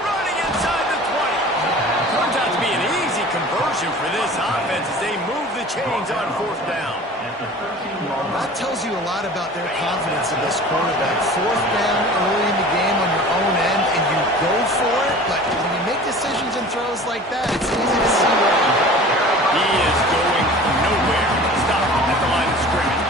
Running inside the 20. Turns out to be an easy conversion for this offense as they move the chains on fourth down. That tells you a lot about their confidence in this quarterback. Fourth down early in the game on your own end, and you go for it, but when you make decisions and throws like that, it's easy to see why. He is going nowhere. Stop at the line of scrimmage.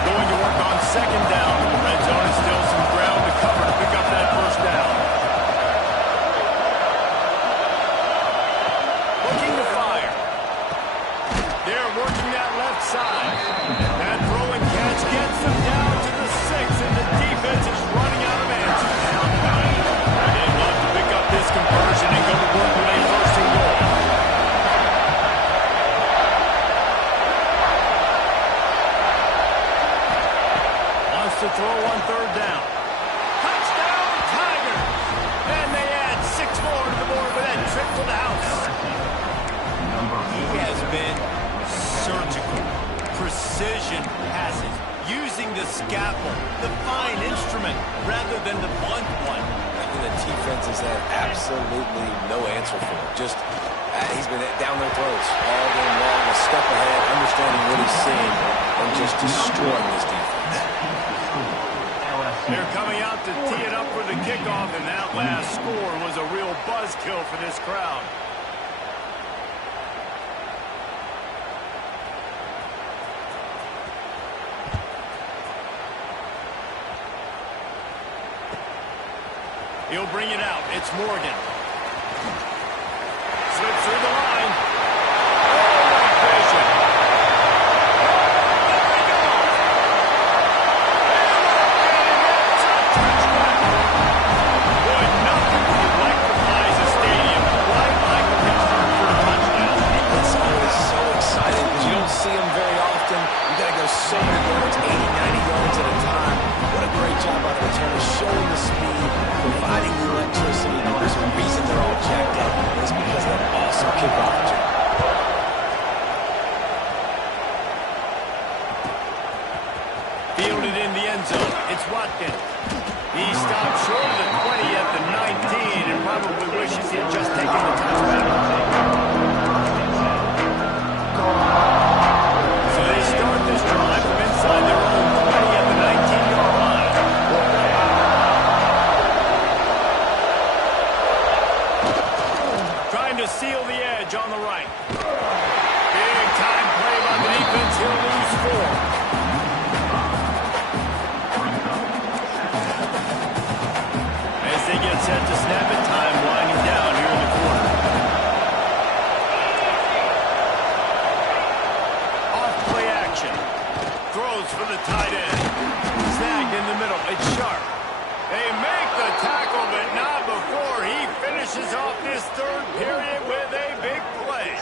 Going to work on second down. Red zone is still some ground to cover to pick up that first down. Looking to fire. They're working that left side. That throw and catch gets them down to the 6, and the defense is running out of answers. They'd love to pick up this conversion and go to work with a first and goal. Wants to throw on third down. Touchdown, Tigers! And they add 6 more to the board with that trip to the house. He has been surgical, precision passes, using the scalpel, the fine instrument, rather than the blunt one. And the defense has had absolutely no answer for it. Just, he's been down their throats all game long, a step ahead, understanding what he's seeing, and just destroying this defense. They're coming out to tee it up for the kickoff, and that last score was a real buzzkill for this crowd. He'll bring it out. It's Morgan. Slips through the line. Oh, what vision. There he goes. And a touchdown. Boy, nothing electrifies a stadium quite like Pittsburgh for a touchdown. It's always so exciting because you don't see them very often. You got to go so many yards, 80, 90 yards at a time. What a great job by the returner, showing the speed, providing the electricity. There's a reason they're all jacked up. It's because of that awesome kickoff return. Fielded in the end zone. It's Watkins. He stopped short of the 20 at the 19 and probably wishes he had just taken the touchback. So they start this drive from inside their own 20 at the 19-yard line. Trying to seal the edge on the right. Big time play by the defense. He'll lose 4. As they get set to snap it, time winding down here in the quarter. Off play action. Throws for the tight end. Snagged in the middle. It's Sharp. They make the tackle, but not before he finishes off this third period with a big play.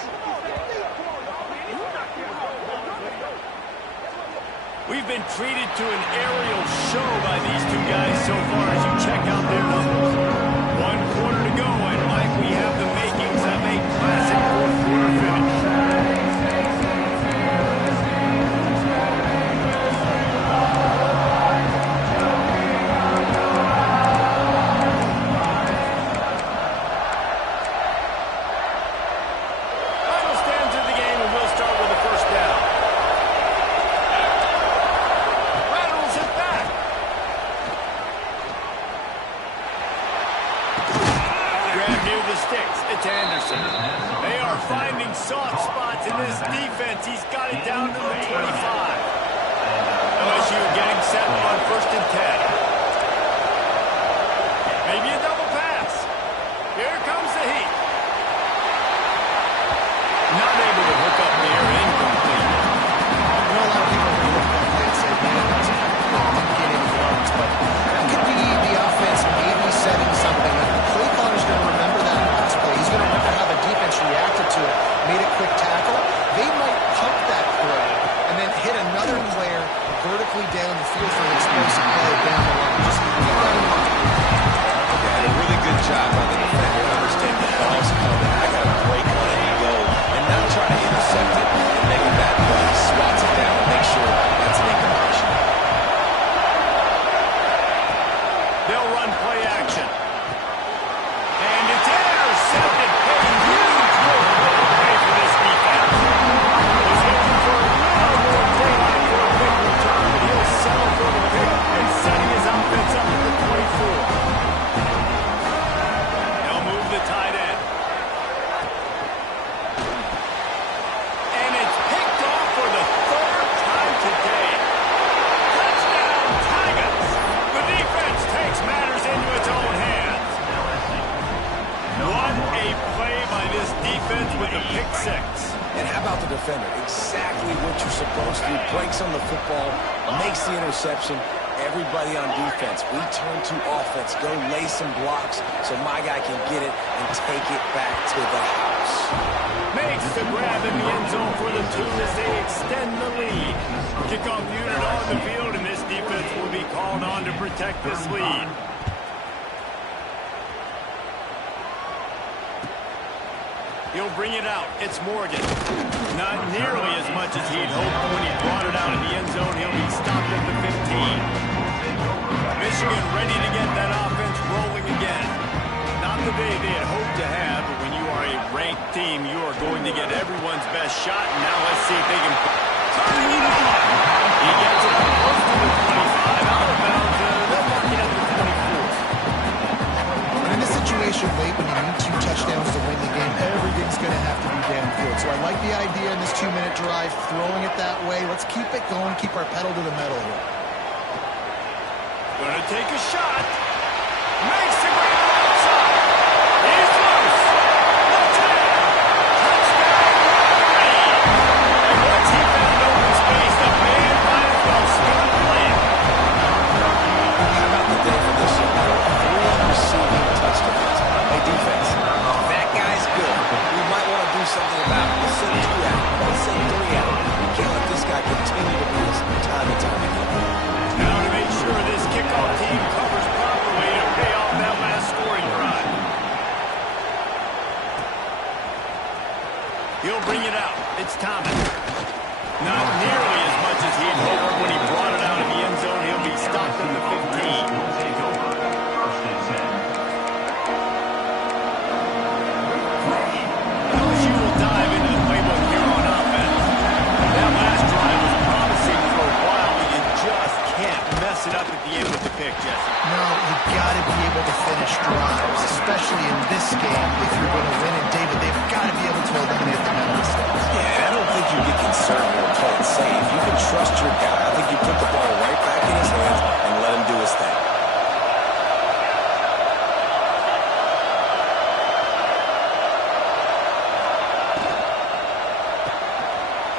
We've been treated to an aerial show by these two guys so far as you check out their numbers. 1 quarter to go, and Mike, we have the makings of a classic fourth-quarter finish. Final stands of the game, and we'll start with the first down. Rattles it back. Grab near the sticks. It's Anderson. They are finding soft spots in this defense. He's got it down to the 25. LSU getting set on 1st and 10. Maybe a double pass. Here comes the heat. Not able to hook up there, incomplete. I know a lot of people are looking at play and say, man, that's didn't get any yards, but that could be the offense maybe setting something up. The play caller's going to remember great play by this defense with a pick six. And how about the defender? Exactly what you're supposed to do. Breaks on the football, makes the interception. Everybody on defense, we turn to offense. Go lay some blocks so my guy can get it and take it back to the house. Makes the grab in the end zone for the 2 as they extend the lead. Kickoff unit on the field, and this defense will be called on to protect this lead. He'll bring it out. It's Morgan. Not nearly as much as he'd hoped when he brought it out in the end zone. He'll be stopped at the 15. Michigan ready to get that offense rolling again. Not the day they had hoped to have, but when you are a ranked team, you are going to get everyone's best shot. And now let's see if they can turn it on. He gets it up close to the 25, out of bounds. They'll mark it at the 24. And in this situation late, when you need 2 touchdowns to win the game, everything's going to have to be downfield. So I like the idea in this 2-minute drive, throwing it that way. Let's keep it going, keep our pedal to the metal here. Gonna take a shot. Makes the grab outside. He's loose. The 10. Touchdown, Reed. And once he found open space, the man might as well start playing. How about the day for this young man? 3 receiving touchdowns. Hey, defense, that guy's good. We might want to do something about it. Let's send 2 out. Let's send 3 out. We can't let this guy continue to beat us time and time again. Now to make sure this kickoff team covers properly to pay off that last scoring drive. He'll bring it out. It's Thomas. Not nearly as much as he'd hoped when he brought it out in the end zone. He'll be stopped at the 15. Take over. First and 10. LSU will dive into the playbook here on offense. That last drive was promising for a while, but you just can't mess it up at the end with the pick, Jesse. No, you've got to be able to finish drives, especially in this game. If you're going to win it, David, they've got to be able to eliminate the mental mistakes. Yeah, I don't think you get conservative or play it safe. You can trust your guy. I think you put the ball right back in his hands and let him do his thing.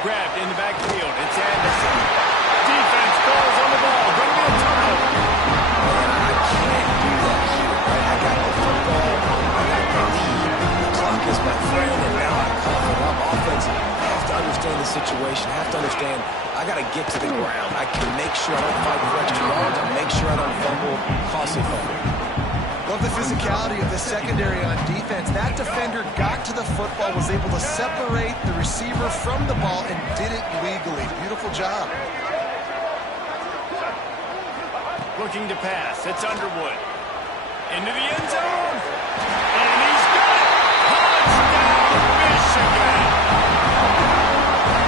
Grabbed in the backfield. It's Anderson. Defense falls on the ball. Going to be a turnover. Man, I can't do that here, right? I got the football. I got the lead. The clock is my friend, and now I'm coughing up offense. I have to understand the situation. I have to understand I got to get to the ground. I can make sure I don't fight for extra yards. I make sure I don't fumble, costly fumble. Love the physicality of the secondary on defense. That defender got to the football, was able to separate the receiver from the ball, and did it legally. Beautiful job. Looking to pass. It's Underwood. Into the end zone. And he's got it. Touchdown, Michigan.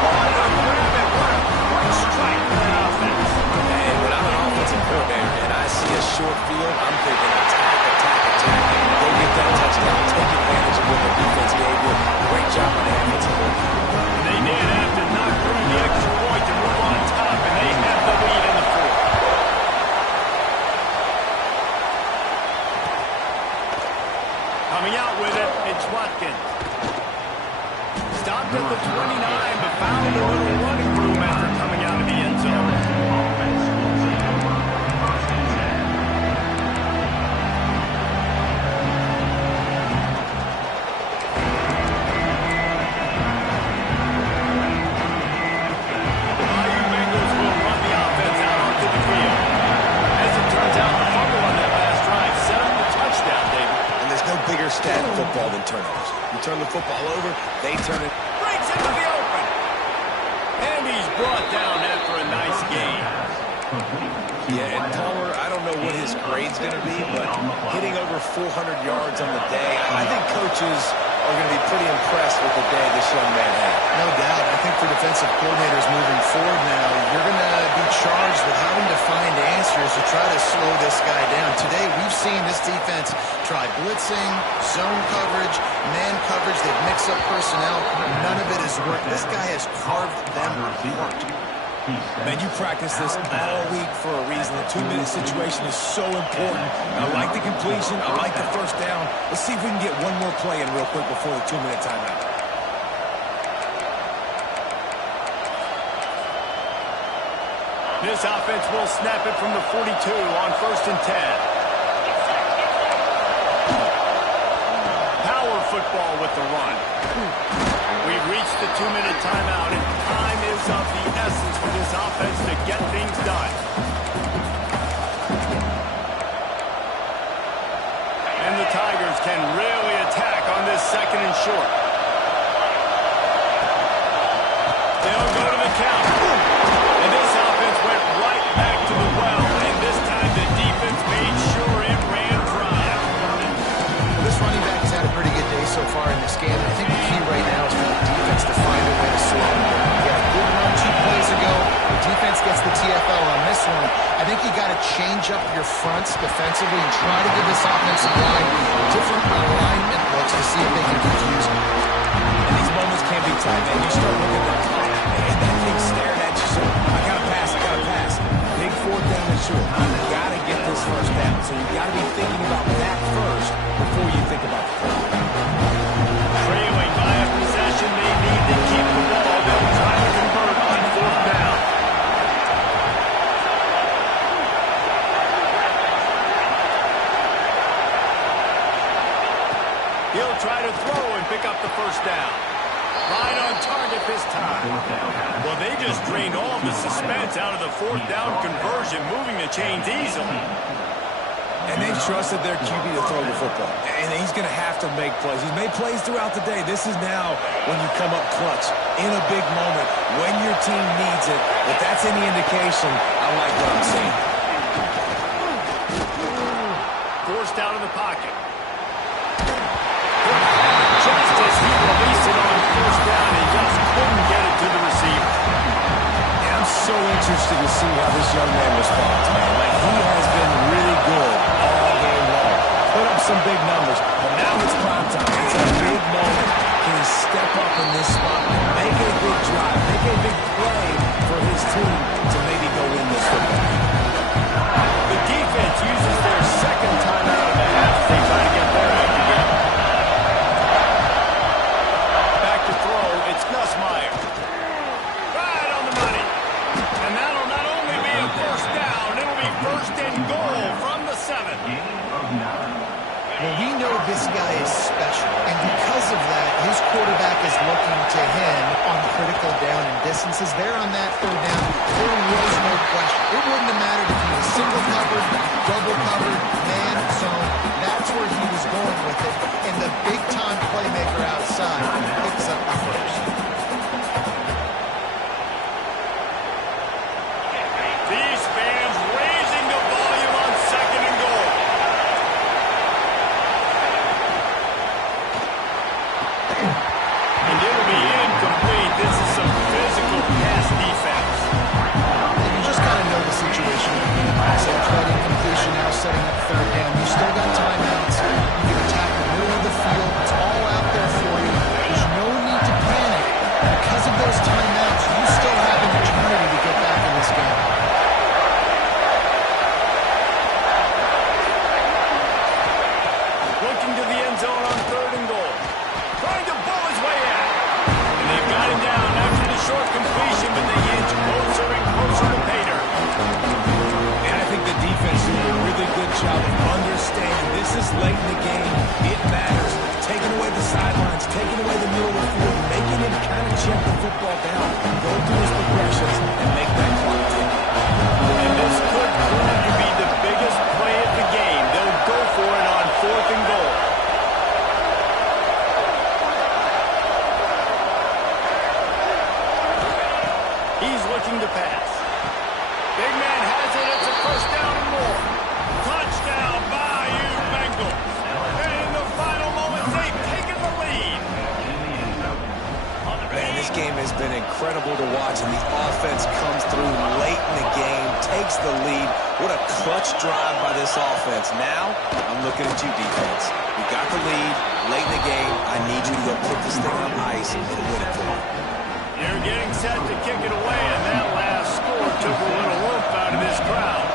What a grab and what a quick strike for that offense. And when I'm an offensive coordinator and I see a short field, I'm thinking attack, attack, attack. Go get that touchdown. Take advantage of what the defense gave you. Great job on the offensive line. They did have to knock through the extra point to move on top, and they have the lead in the 4th. Coming out with it, it's Watkins. Stopped at the 29, but found a little running room after coming out of the end zone. Offense will take over. First and 10. The Bayou Bengals will run the offense out onto the field. As it turns out, the fumble on that last drive set up the touchdown, David. And there's no bigger stat in football than turnovers. You turn the football over, they turn it. Breaks into the open. And he's brought down after a nice game. Yeah, and Palmer, I don't know what his grade's going to be, but hitting over 400 yards on the day, I think coaches are going to be pretty impressed with the day this young man had. No doubt. I think for defensive coordinators moving forward now, you're going to be charged with having to find answers to try to slow this guy down. Today, we've seen this defense try blitzing, zone coverage, man coverage. They've mixed up personnel. None of it has worked. This guy has carved them apart. Man, you practice this all week for a reason. The 2-minute situation is so important. I like the completion. I like the first down. Let's see if we can get one more play in real quick before the 2-minute timeout. This offense will snap it from the 42 on 1st and 10. Power football with the run. We've reached the 2-minute timeout, and time is of the essence for this offense to get things done. And the Tigers can really attack on this 2nd and short. They'll go to the count. And this offense went right back to the well, and this time the defense made sure it ran dry. Well, this running back has had a pretty good day so far in this game. I think the key right now is for the defense to find a way to slow him down. He had a good run 2 plays ago. The defense gets the TFL on this one. I think you got to change up your fronts defensively and try to give this offensive line different alignment looks to see if they can confuse him. And these moments can't be tight, man. You start looking at the clock, and that thing staring at you. So I got to pass, I got to pass. Big 4th down and short. You got to get this first down. So you got to be thinking about that first before you think about the clock. Trailing by a possession, they need to keep the ball. They'll try to convert on 4th down. He'll try to throw and pick up the 1st down. Right on target this time. Well, they just drained all the suspense out of the 4th down conversion, moving the chains easily. And they've trusted their QB to throw the football. And he's going to have to make plays. He's made plays throughout the day. This is now when you come up clutch in a big moment when your team needs it. If that's any indication, I like what I'm seeing. Forced out of the pocket. Just as he released it on 1st down, he just couldn't get it to the receiver. And I'm so interested to see how this young man responds, man. Like, he has been really good all game long. Put up some big numbers, but now it's prime time. It's a big moment. Can he step up in this spot, make a big drive, make a big play for his team to maybe go win this football? The defense uses their 2nd timeout of the half. They try to get their act together. Back to throw, it's Nussmeier. Right on the money. And that'll not only be a 1st down, it'll be 1st and goal from the 7. Well, we know this guy is special, and because of that, his quarterback is looking to him on critical down and distances. There on that 3rd down, there was no question. It wouldn't have mattered if he was single covered, double covered, man zone. That's where he was going with it, and the big-time playmaker outside picks up the 1st. These fans raising the volume on 2nd and goal. And it'll be incomplete. This is some physical pass defense. You just kind of know the situation. So that incompletion now setting up 3rd down. You still got timeouts. You can attack the middle of the field. It's all out there for you. There's no need to panic. Because of those timeouts, you still have an eternity to get back in this game. Looking to the end zone on 3rd and goal. Trying to pull his way out. And they've got him down after the short completion, but they inch closer and closer to pay dirt. And I think the defense did a really good job of understanding this is late in the game. It matters. Taking away the sidelines, taking away the middle of the field, making him kind of check the football down, go through his progressions, and make that clock tick. And this could prove to be the biggest play of the game. They'll go for it on 4th and goal. He's looking to pass. Big man has it. It's a 1st down and more. Touchdown, Bayou Bengals. And in the final moments, they've taken the lead. Man, this game has been incredible to watch, and the offense comes through late in the game, takes the lead. What a clutch drive by this offense. Now, I'm looking at you, defense. You got the lead late in the game. I need you to go put this thing on ice and win it for me. They're getting set to kick it away, and that last took a little oomph out of this crowd.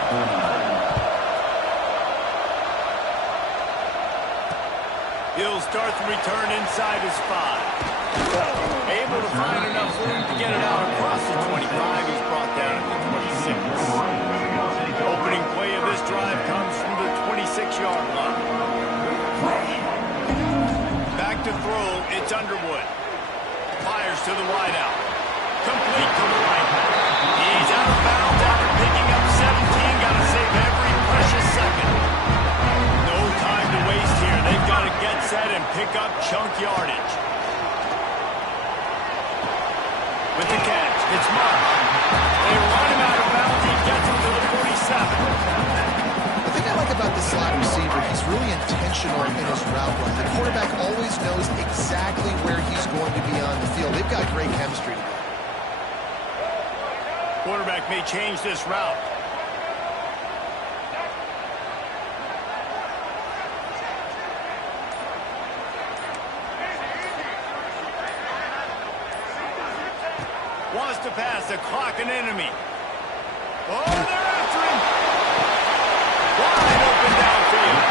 He'll start the return inside his 5. Able to find enough room to get it out across the 25. He's brought down at the 26. Opening play of this drive comes from the 26-yard line. Back to throw, it's Underwood. Fires to the wideout. Complete to the right back. He's out of bounds after picking up 17. Got to save every precious second. No time to waste here. They've got to get set and pick up chunk yardage. With the catch, it's Mark. They run him out of bounds. He gets him to the 47. The thing I like about this slot receiver, he's really intentional in his route run. The quarterback always knows exactly where he's going to be on the field. They've got great chemistry together. Quarterback may change this route. Wants to pass the clock an enemy. Oh, they're after him. Wide open downfield.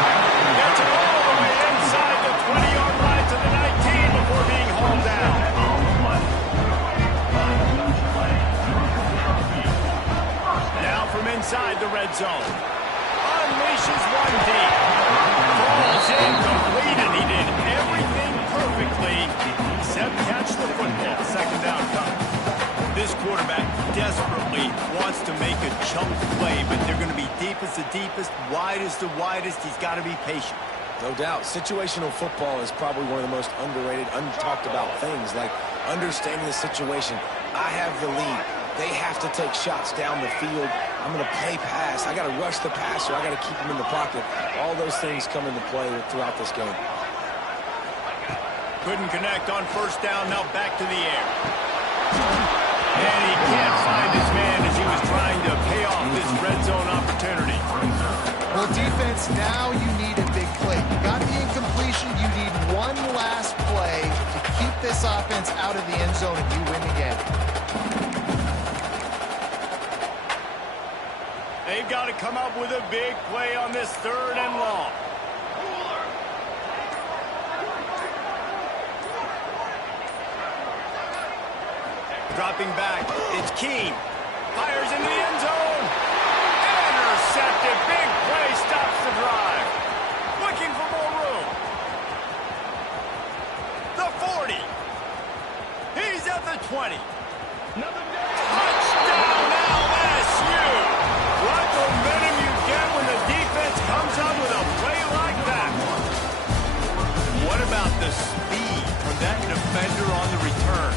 Gets it all the way inside the 20-yard line to the 19 before being hauled down. Now from inside the red zone. Unleashes one deep. Falls incomplete, and he did everything perfectly except catch the football. Second down comes. This quarterback desperately wants to make a chunk play, but they're going to be deepest the deepest, widest the widest. He's got to be patient. No doubt. Situational football is probably one of the most underrated, untalked about things, like understanding the situation. I have the lead. They have to take shots down the field. I'm going to play pass. I got to rush the passer. I got to keep him in the pocket. All those things come into play throughout this game. Couldn't connect on first down. Now back to the air. And he can't find his man as he was trying to pay off this red zone opportunity. Well, defense, now you need a big play. You got the incompletion. You need one last play to keep this offense out of the end zone, and you win the game. They've got to come up with a big play on this 3rd and long. Dropping back, it's Keene. Fires into the end zone. Intercepted. Big play stops the drive. Looking for more room. The 40. He's at the 20. Touchdown LSU. What momentum you get when the defense comes up with a play like that. What about the speed from that defender on the return?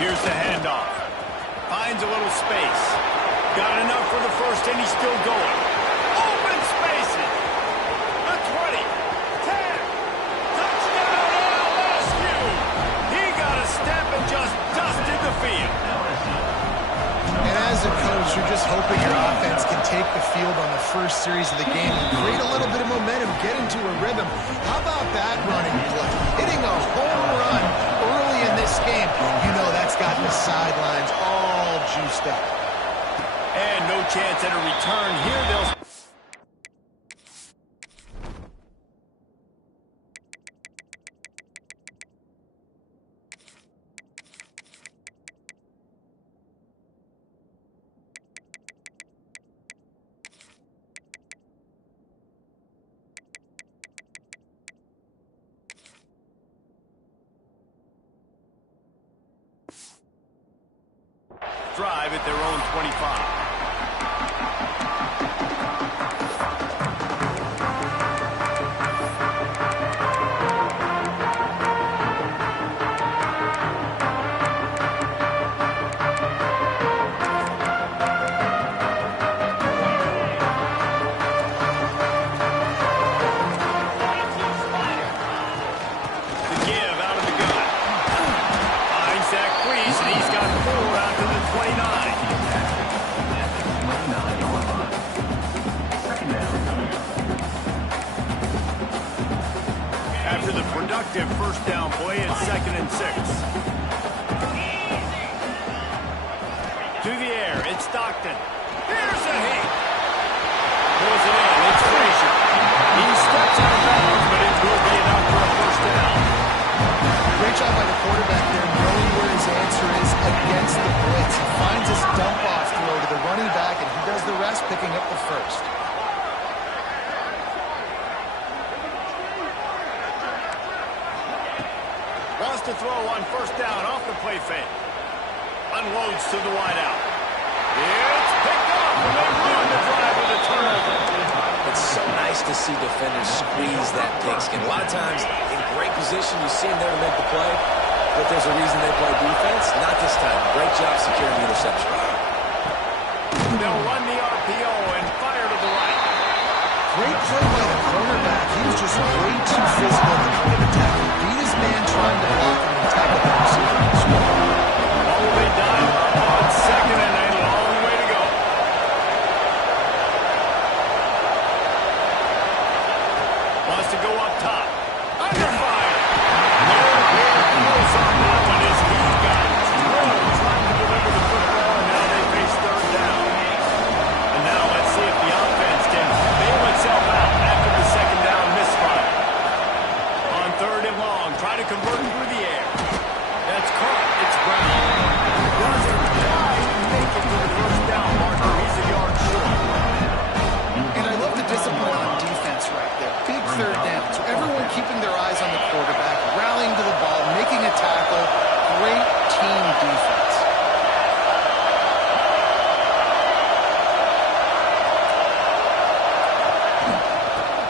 Here's the handoff. Finds a little space. Got enough for the first, and he's still going. Open spaces. The 20. 10. Touchdown, LSU. He got a step and just dusted the field. And as a coach, you're just hoping your offense can take the field on the first series of the game and create a little bit of momentum, get into a rhythm. How about that running play? Hitting a home run early in this game. You know that's got the sidelines all juiced up. And no chance at a return here. They'll... drive at their own 25. First down play at 2nd and 6. To the air, it's Stockton. Here's a hit. Pulls it in, it's Frazier. He steps out of bounds, but it will be enough for a first down. Great job by the quarterback there, knowing where his answer is against the blitz. He finds his dump-off throw to the running back, and he does the rest, picking up the first. Wants to throw on first down off the play fake. Unloads to the wideout. It's picked up, and they ruin the drive with a turnover. It's so nice to see defenders squeeze that pigskin. A lot of times, in great position, you see them there to make the play, but there's a reason they play defense. Not this time. Great job securing the interception. They'll run the RPO and fire to the right. Great play by the cornerback. He was just way too physical at the point of attack. He beat his man trying to block him and tackled the receiver. Oh, they dive up on 2nd and a long way to go. Wants to go up top. Under fire. No real close on that one as he got drilled trying to deliver the football, and now they face 3rd down. And now let's see if the offense can bail itself out after the 2nd down misfire. On 3rd and long, try to convert through the air. That's caught. It's Brown. Doesn't quite make it to the first down marker. He's a yard short. And I love the discipline on defense right there. Big 3rd down. So everyone keeping their eyes on the quarterback, rallying to the ball, making a tackle. Great team defense.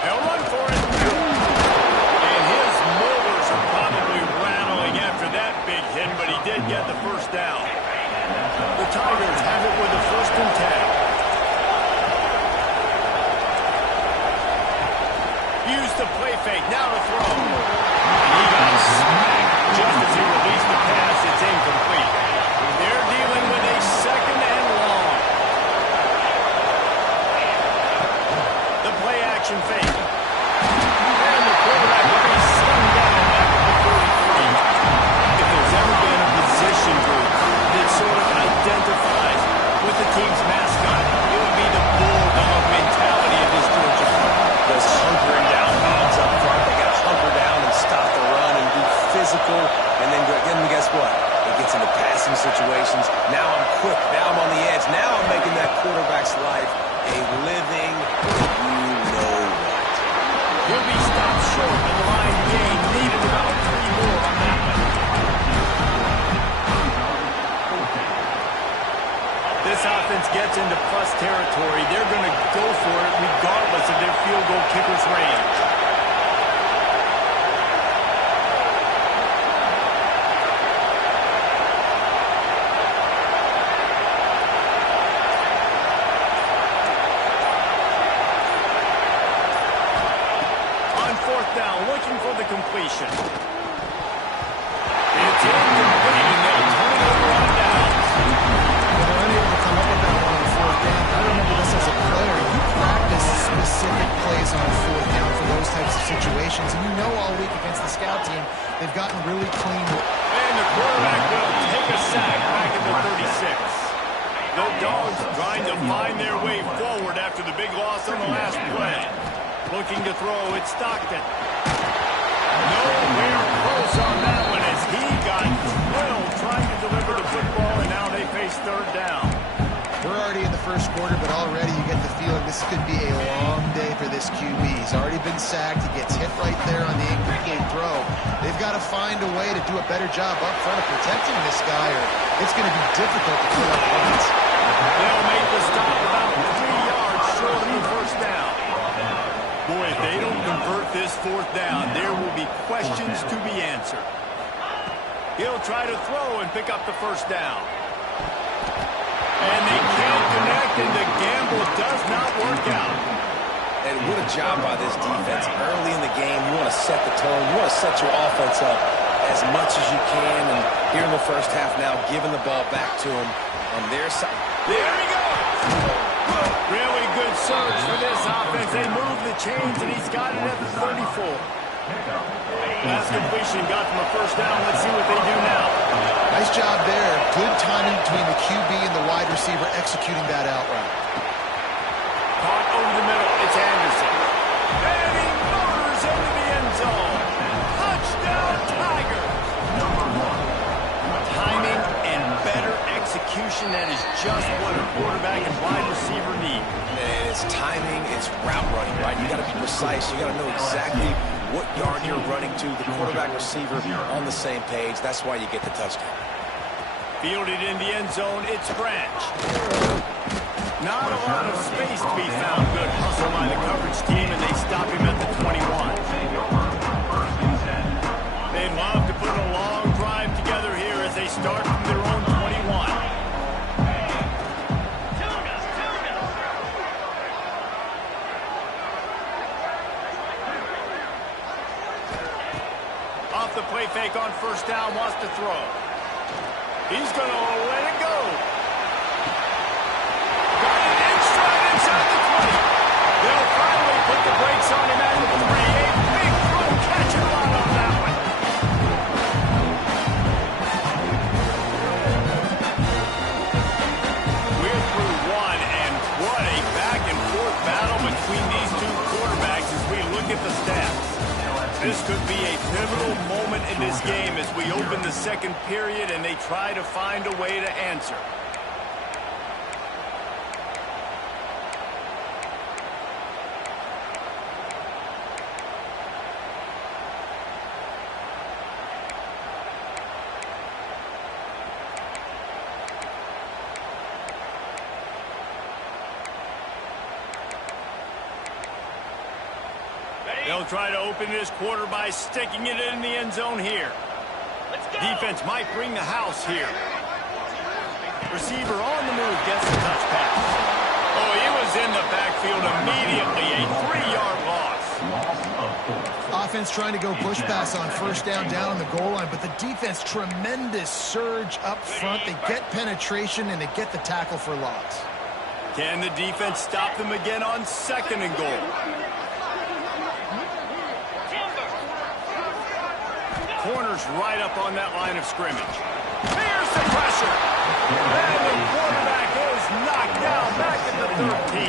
They'll run for it. And his motors are probably rattling after that big hit, but he did get the first down. The Tigers have it with a 1st and 10. Use the play fake, now to throw. And he got smacked just as he released the pass. It's incomplete. They're dealing with a 2nd and long. The play action fake. And the quarterback will be slung down back at the 43. If there's ever been a position group that sort of identifies with the team's mascot, it would be the bulldog mentality of this Georgia team. Those hunkering down hogs up front, they got to hunker down and stop the run and be physical. And then guess what? It gets into passing situations. Now I'm quick. Now I'm on the edge. Now I'm making that quarterback's life a living you-know-what. He'll be stopped short of the line gain. Needed about 3 more on that one. This offense gets into plus territory. They're going to go for it regardless of their field goal kicker's range. The Dogs trying to find their way forward after the big loss on the last play. Looking to throw, it's Stockton. Nowhere close on that one as he got drilled trying to deliver the football, and now they face third down. We're already in the first quarter, but already you get the feeling this could be a long day for this QB. He's already been sacked. He gets hit right there on the incomplete throw. They've got to find a way to do a better job up front of protecting this guy, or it's going to be difficult to put up points. They'll make the stop about 3 yards short of the first down. Boy, if they don't convert this fourth down, there will be questions to be answered. He'll try to throw and pick up the first down. And they can't connect, and the gamble does not work out. And what a job by this defense. Early in the game, you want to set the tone. You want to set your offense up as much as you can. And here in the first half now, giving the ball back to them on their side. There he goes! Really good surge for this offense. They move the chains, and he's got it at the 34. Last completion got them a first down. Let's see what they do now. Nice job there. Good timing between the QB and the wide receiver executing that out route. Caught over the middle. It's Anderson. And he motors into the end zone. Touchdown, Tigers. Timing and better execution. That is just what a quarterback and wide receiver need. And it's timing, it's route running, right? You got to be precise. You got to know exactly what yard you're running to. The quarterback receiver on the same page. That's why you get the touchdown. Fielded in the end zone, it's Branch. Not a lot of space to be found. Good hustle by the coverage team, and they stop him at the 21. They'd love to put a long drive together here as they start from their own 21. Off the play fake on first down, wants to throw. He's going to let it go. Got it in stride inside the 20. They'll finally put the brakes on him at the 3. A big throw, catch and run on that one. We're through one, and what a back-and-forth battle between these two quarterbacks as we look at the stats. This could be a pivotal moment in this game as we open the second period and they try to find a way to answer. They'll try to open this quarter by sticking it in the end zone here. Defense might bring the house here. Receiver on the move gets the touch pass. Oh, he was in the backfield immediately. A 3-yard loss. Offense trying to go push pass on first down on the goal line, but the defense, tremendous surge up front. They get penetration, and they get the tackle for loss. Can the defense stop them again on second and goal? Corners right up on that line of scrimmage. Here's the pressure. And the quarterback is knocked down back at the 13.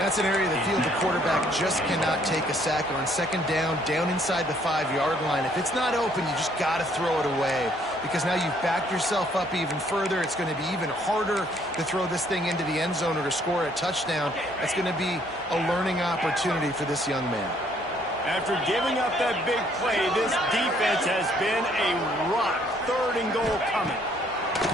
That's an area of the field the quarterback just cannot take a sack on. Second down inside the 5-yard line. If it's not open, you just got to throw it away because now you've backed yourself up even further. It's going to be even harder to throw this thing into the end zone or to score a touchdown. That's going to be a learning opportunity for this young man. After giving up that big play, this defense has been a rock. Third and goal coming.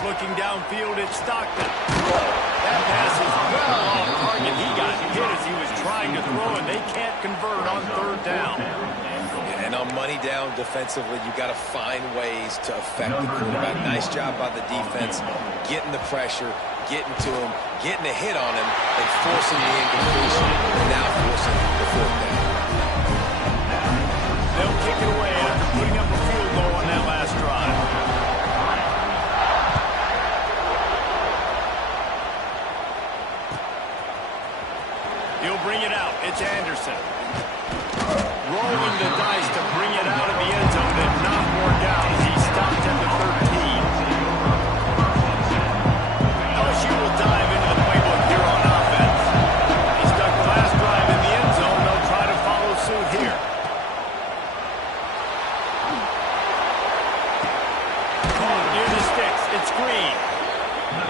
Looking downfield at Stockton. That pass is well off target. He got hit as he was trying to throw, and they can't convert on third down. And on money down defensively, you got to find ways to affect the quarterback. Nice job by the defense, getting the pressure, getting to him, getting a hit on him, and forcing the incompletion, and now forcing the fourth down. They'll kick it away after putting up a field goal on that last drive. He'll bring it out. It's Anderson. Rolling the dice to bring it out of the end zone. Did not work out as he stopped at the 13. LSU will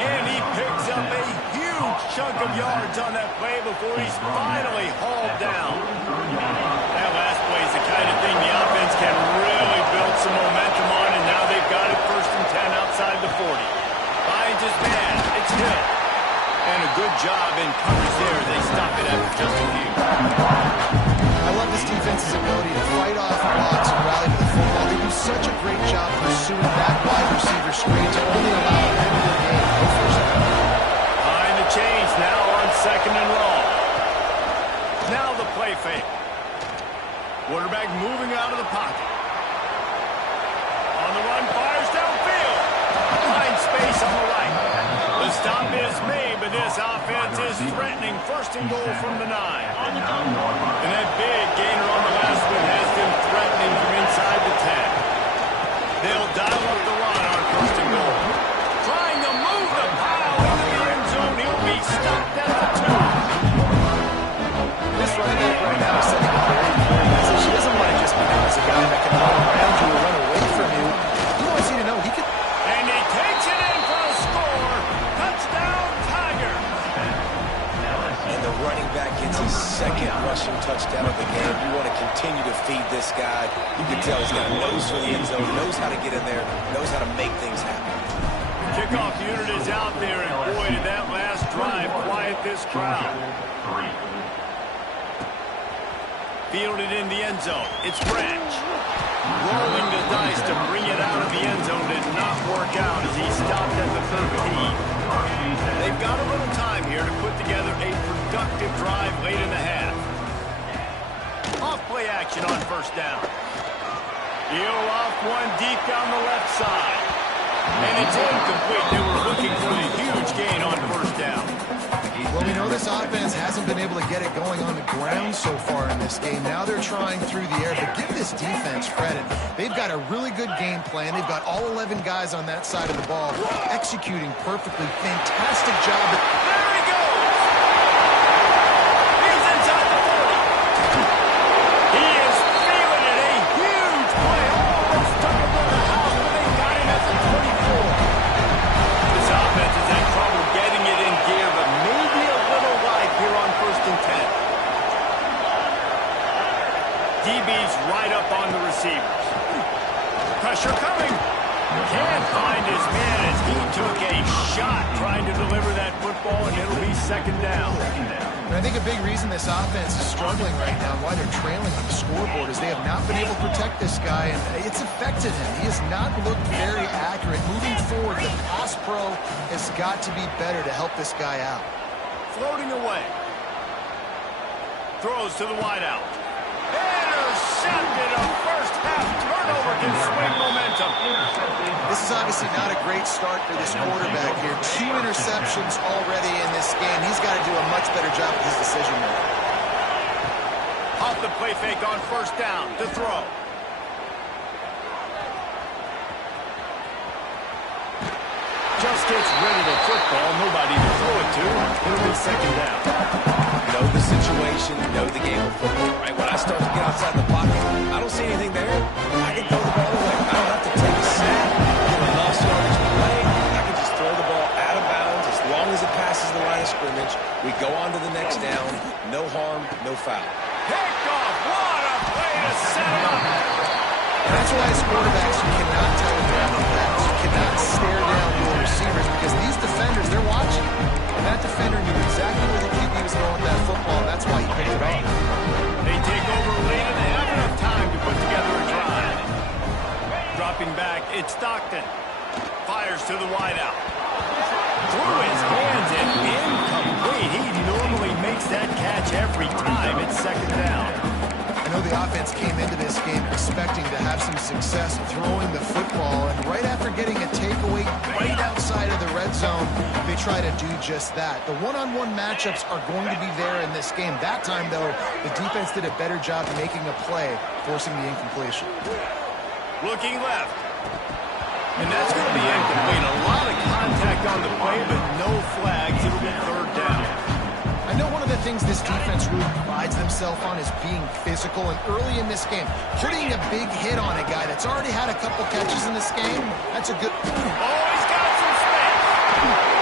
And he picks up a huge chunk of yards on that play before he's finally hauled down. That last play is the kind of thing the offense can really build some momentum on, and now they've got it 1st and 10 outside the 40. Finds his man. It's Hill. And a good job in coverage there. They stop it after just a few. I love this defense's ability to fight off blocks and rally to the football. They do such a great job pursuing that wide receiver screen to only allow a limited gain. No first down. Behind the chains now on 2nd and long. Now the play fake. Quarterback moving out of the pocket. On the run, fires downfield. Finds space on the right. The stop is made, but this offense is threatening 1st and goal from the 9. And that big gainer on the last one has them threatening from inside the 10. They'll dial up the run on 1st and goal. Trying to move the pile into the end zone. He'll be stopped at the 2. This running back right now is sending a very clear message. He doesn't want to just be known as a guy that can run around you or run away from you. He wants you to know he can. And he takes it in for a score. Touchdown, Tiger. And the running back gets his 2nd rushing touchdown of the game. You want to continue to feed this guy. You can tell he's got a nose for the end zone, knows how to get in there, knows how to make things happen. The kickoff unit is out there, and boy, did that last drive quiet this crowd. Fielded in the end zone. It's Branch. Rolling the dice to bring it out of the end zone did not work out as he stopped at the 13. They've got a little time here to put together a productive drive late in the half. Off play action on 1st down. He'll off one deep down the left side. And it's incomplete. They were looking for the huge gain on 1st down. Well, we know this offense hasn't been able to get it going on the ground so far in this game. Now they're trying through the air, but give this defense credit. They've got a really good game plan. They've got all 11 guys on that side of the ball executing perfectly. Fantastic job. There he goes! He's inside the 40. He is feeling it. A huge play. Almost took him to the house, but they got him at the 24. This offense has had trouble getting it in gear, but maybe a little life here on 1st and 10. DB's right up on the receivers. Pressure coming. Can't find his man as he took a shot trying to deliver that football, and it'll be 2nd down. And I think a big reason this offense is struggling right now, why they're trailing on the scoreboard, is they have not been able to protect this guy, and it's affected him. He has not looked very accurate. Moving forward, the pass pro has got to be better to help this guy out. Floating away. Throws to the wideout. Intercepted. A 1st half turnover can swing momentum. This is obviously not a great start for this quarterback here. 2 interceptions already in this game. He's got to do a much better job with his decision making. Off the play fake on 1st down to throw. Just gets rid of the football. Nobody to throw it to. It'll be 2nd down. Know the situation, know the game of football, right? When I start to get outside the pocket, I don't see anything there. I can throw the ball away. I don't have to take a snap, get a lost yardage play. I can just throw the ball out of bounds as long as it passes the line of scrimmage. We go on to the next down. No harm, no foul. Picked off. What a play to set him up. And that's why as quarterbacks, you cannot telegraph the pass. You cannot stare down your receivers because these defenders, they're watching. And that defender knew exactly where the QB was going with that football, and that's why he picked it off. They take over late and they have enough time to put together a drive. Dropping back, it's Stockton. Fires to the wideout. Through his hands and incomplete. He normally makes that catch every time. It's 2nd down. I know the offense came into this game expecting to have some success throwing the football, and right after getting a takeaway right outside of the red zone, they try to do just that. The one-on-one matchups are going to be there in this game. That time, though, the defense did a better job making a play, forcing the incompletion. Looking left. And that's going to be incomplete. A lot of contact on the play, but no flags. It'll be 3rd down. I know one of the things this defense really prides themselves on is being physical, and early in this game, putting a big hit on a guy that's already had a couple catches in this game, that's a good... Oh, he's got some space.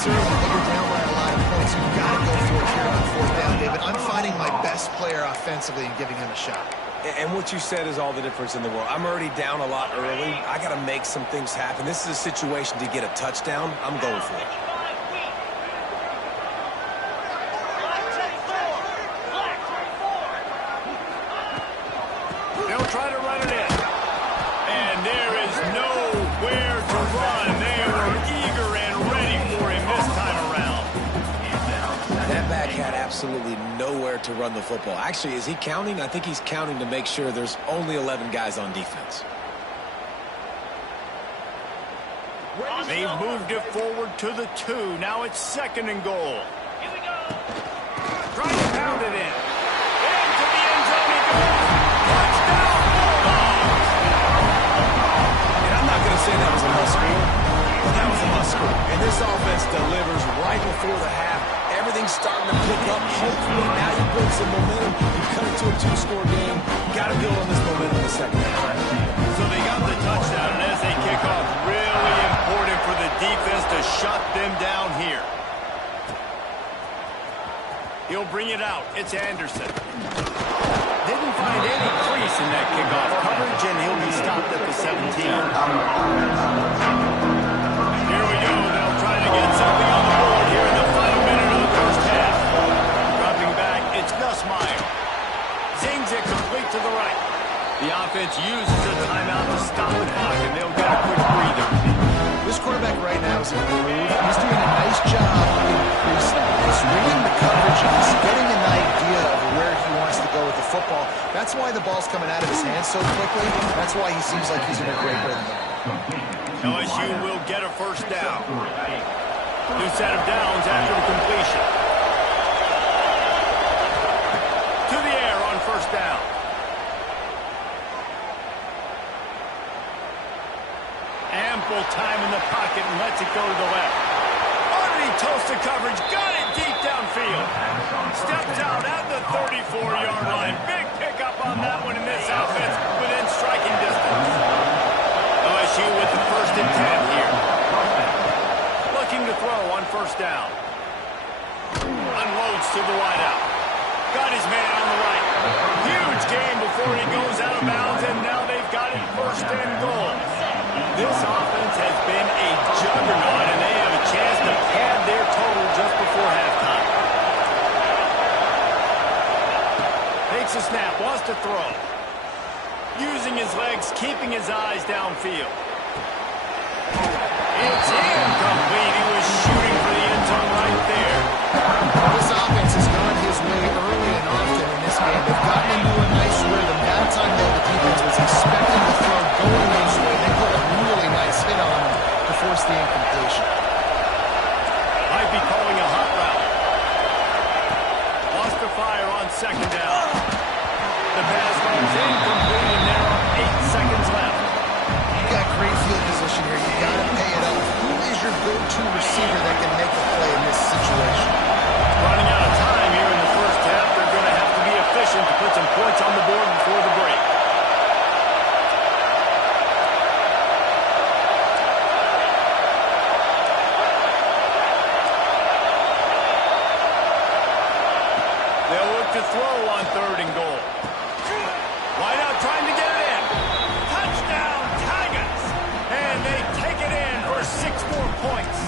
it's early, but you're down by a lot of points. You've got to go for it here on fourth down, David. I'm finding my best player offensively and giving him a shot. And what you said is all the difference in the world. I'm already down a lot early. I got to make some things happen. This is a situation to get a touchdown. I'm going for it. They'll try to run it in. And there is nowhere to run. They were eager and ready for him this time around. That back had absolutely nowhere to run the football. Actually, is he counting? I think he's counting to make sure there's only 11 guys on defense. They've moved it forward to the 2. Now it's 2nd and goal. Here we go. Trying to pound it in. Into the end zone he goes. Touchdown, Bulldogs! And I'm not going to say that was a must-score, but that was a must-score. And this offense delivers right before the half. Everything's starting to pick up. Hopefully now you build some momentum. You cut it to a 2-score game. Got to build on this momentum in the second half. So they got the touchdown, and as they kick off, really important for the defense to shut them down here. He'll bring it out. It's Anderson. Didn't find any crease in that kickoff coverage, and he'll be stopped at the 17. Here we go. They'll try to get something on the board here in the final minute of the first half. Dropping back, it's Nussmeier. Zings it complete to the right. The offense uses a timeout to stop the clock, and they'll get a quick breather. This quarterback right now is in a groove. He's doing a nice job in pre-snap. He's reading the coverage, and he's getting an idea of where he wants to go with the football. That's why the ball's coming out of his hands so quickly. That's why he seems like he's in a great rhythm. LSU will get a first down. New set of downs after the completion. To the air on first down. Ample time in the pocket and lets it go to the left. Already toasted coverage, got it deep downfield. Steps out at the 34-yard line. Big pickup on that one in this offense within striking distance. LSU with the 1st and 10 here. Looking to throw on first down. Unloads to the wideout. Got his man on the right. Huge gain before he goes out of bounds, and now they've got it 1st and goal. This offense has been a juggernaut, and they have a chance to pad their total just before halftime. Takes a snap, wants to throw. Using his legs, keeping his eyes downfield. It's incomplete. He was shooting for the end zone right there. This offense has gone his way early and often in this game. They've gotten into a nice rhythm. Halftime, though, the defense was expecting the throw going his way. They put a really nice hit on him to force the incompletion. Might be calling a hot route. Lost the fire on 2nd down. The pass goes incomplete, and there are 8 seconds left. You got great field position here. You got to pay it up. Who is your go-to receiver that can make a play in this situation? Running out of time here in the first half. They're going to have to be efficient to put some points on the board before the break. They'll look to throw on 3rd and goal. Wide out trying to get it in. Touchdown, Tigers! And they take it in for 6 more points.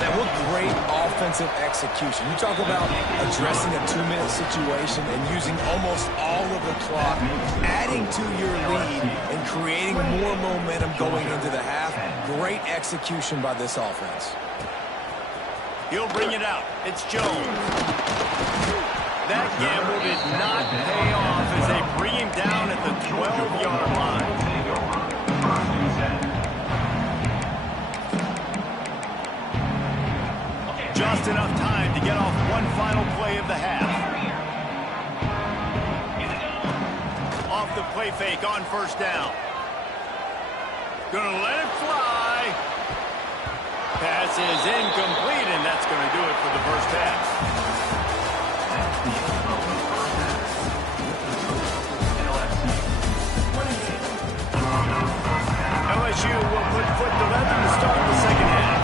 Now, what great offensive execution. You talk about addressing a 2-minute situation and using almost all of the clock, adding to your lead and creating more momentum going into the half. Great execution by this offense. He'll bring it out. It's Jones. That gamble did not pay off as they bring him down at the 12-yard line. Just enough time to get off one final play of the half. Off the play fake on first down. Gonna let it fly. Pass is incomplete, and that's going to do it for the first half. LSU will put foot to leather to start the second half.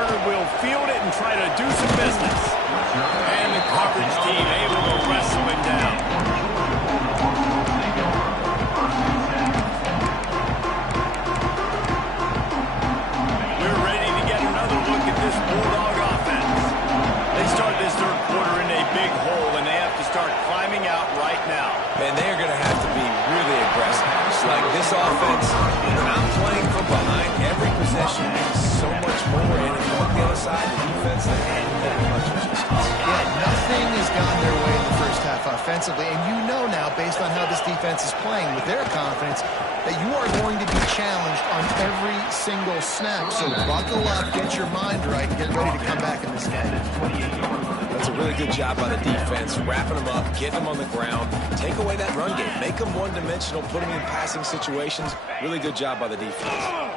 Turner will field it and try to do some business. And the coverage team able to wrestle him down. We're ready to get another look at this Bulldog offense. They start this third quarter in a big hole, and they have to start climbing out right now. And they're going to have to be really aggressive. It's like this offense, not playing from behind every possession, so much more. And if you look the other side, the defense, they haven't that much resistance. Yeah, nothing has gone their way in the first half offensively. And you know now, based on how this defense is playing with their confidence, that you are going to be challenged on every single snap. So buckle up, get your mind right, and get ready to come back in this game. That's a really good job by the defense, wrapping them up, getting them on the ground, take away that run game, make them one-dimensional, put them in passing situations. Really good job by the defense.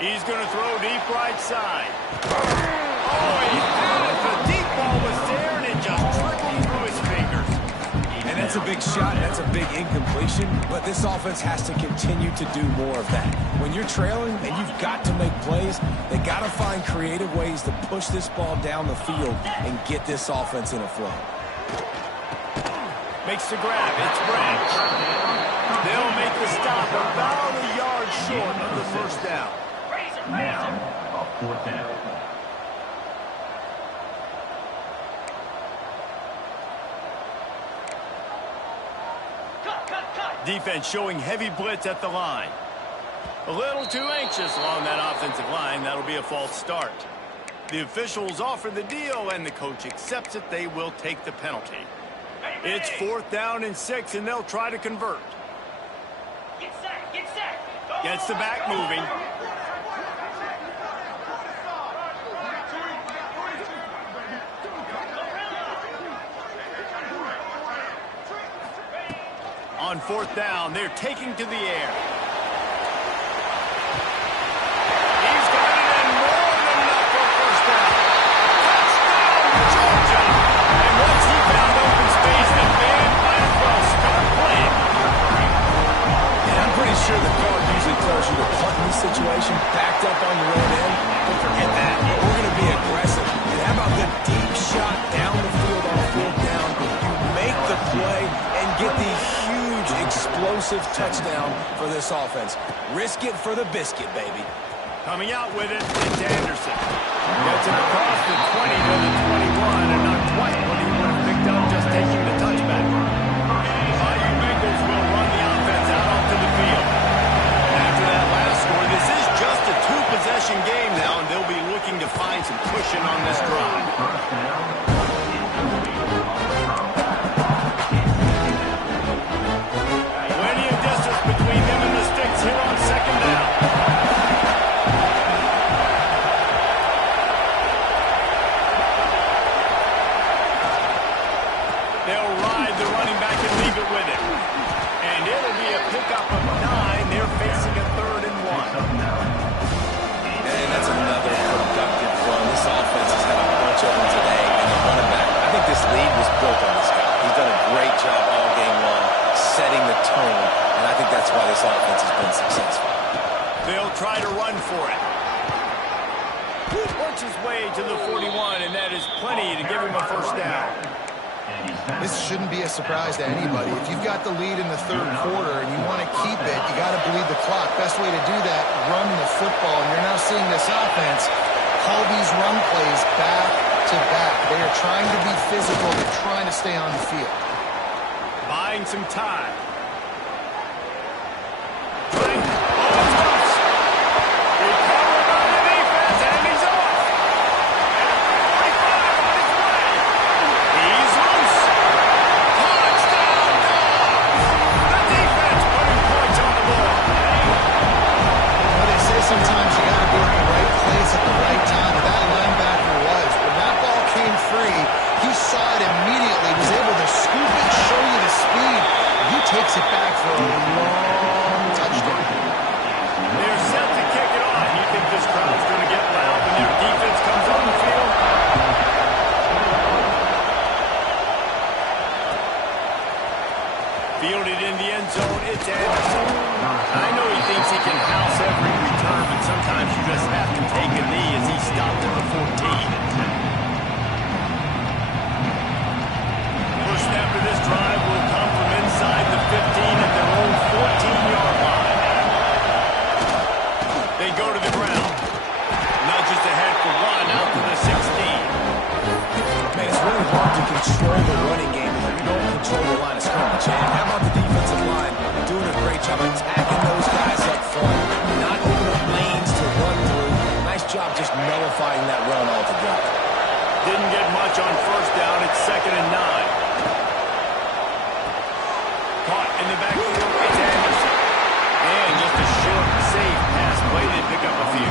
He's going to throw deep right side. Oh, he had it. The deep ball was there, and it just trickled through his fingers. And that's a big shot, that's a big incompletion, but this offense has to continue to do more of that. When you're trailing and you've got to make plays, they got to find creative ways to push this ball down the field and get this offense in a flow. Makes the grab. It's Branch. They'll make the stop about a yard short of the first down. Now, a fourth down. Defense showing heavy blitz at the line. A little too anxious along that offensive line. That'll be a false start. The officials offer the deal, and the coach accepts it. They will take the penalty. It's 4th down and 6, and they'll try to convert. Gets the back moving. On 4th down, they're taking to the air. He's got it in more than enough for first down. Touchdown, Georgia! And once he found open space, the band might as well start playing. And I'm pretty sure the card usually tells you to punt in this situation, backed up on your own end, but forget that. We're going to be aggressive. And how about the deep shot down the field on 4th down? You make the play and get the huge explosive touchdown for this offense. Risk it for the biscuit, baby. Coming out with it, it's Anderson. Gets it across the 20 to the 21, and not quite what he would have picked up just taking the touchback. Bayou Bengals will run the offense out onto the field. And after that last score, this is just a two-possession game now, and they'll be looking to find some cushion on this drive. First down. Plenty of distance between them and the sticks here on 2nd down. They'll ride the running back and leave it with him. And it'll be a pickup of 9. They're facing a 3rd and 1. And that's another productive run. This offense has had a bunch of them today, and the running back, I think this lead was built on this guy. He's done a great job all game long, setting the tone, and I think that's why this offense has been successful. They'll try to run for it. Works his way to the 41, and that is plenty to give him a first down. This shouldn't be a surprise to anybody. If you've got the lead in the 3rd quarter and you want to keep it, you got to bleed the clock. Best way to do that, run the football. And you're now seeing this offense call these run plays back to back. They are trying to be physical. They're trying to stay on the field. Buying some time. Sometimes you got to be at the right place at the right time. That linebacker was. When that ball came free, he saw it immediately, was able to scoop it, show you the speed. You take control the running game, and we don't control the line of scrimmage. And how about the defensive line doing a great job attacking those guys up front, not opening up lanes to run through. Nice job just nullifying that run altogether. Didn't get much on first down. It's 2nd and 9. Caught in the backfield. It's Anderson. And just a short, safe pass. Waited to pick up a few.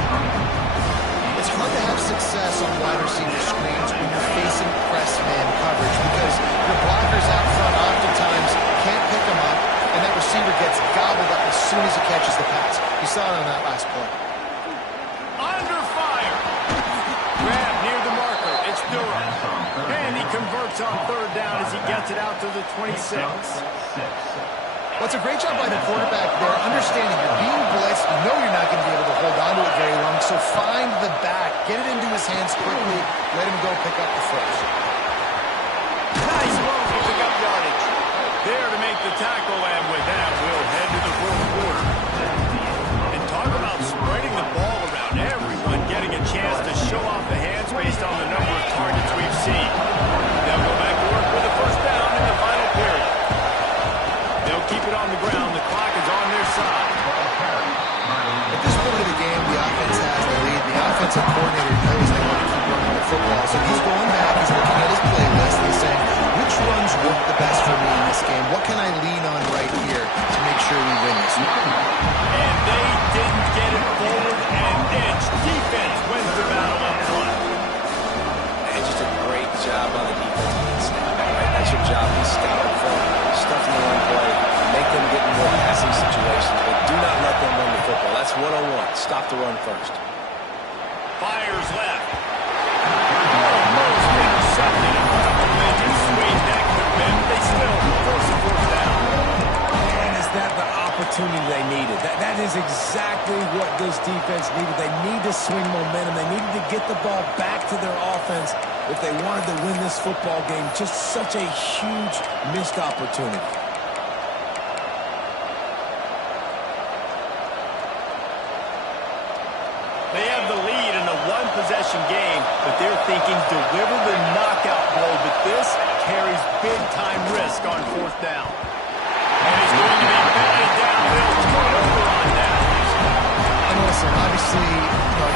It's hard to have success on wide receiver screens when you're facing press man coverage because your blockers out front oftentimes can't pick them up, and that receiver gets gobbled up as soon as he catches the pass. You saw it on that last play. Under fire. Grab near the marker. It's Durham. And he converts on 3rd down as he gets it out to the 26. Well, it's a great job by the quarterback there, understanding you're being blitzed, you know you're not going to be able to hold on to it very long, so find the back, get it into his hands quickly, let him go pick up the first. Nice move to pick up yardage. There to make the tackle, and with that, we'll head to the 4th quarter. And talk about spreading the ball around, everyone getting a chance to show off the hands based on the number of targets we've seen. They'll go back to work with the first down in the final period. They'll keep it on the ground. The clock is on their side. At this point of the game, the offense has the lead. The offensive coordinator knows they want to keep running the football. So he's going back, he's looking at his playlist, and he's saying, which runs work the best for me in this game? What can I lean on right here to make sure we win this one? And they didn't get it forward and edge. Defense wins the battle up front. And just a great job on the defense. Right? That's your job. Be stout up front, stuff in the run play, make them get in more passing situations, but do not let them run the football. That's 101. Stop the run first. Fires left. Almost intercepted. Swing that could have been. They still force a 4th down. And is that the opportunity they needed? That is exactly what this defense needed. They need to swing momentum. They needed to get the ball back to their offense if they wanted to win this football game. Just such a huge missed opportunity. They have the lead in a one-possession game, but they're thinking deliver the knockout blow, but this carries big-time risk on 4th down. And he's going to be batted downhill. Turnover on that. And listen, obviously,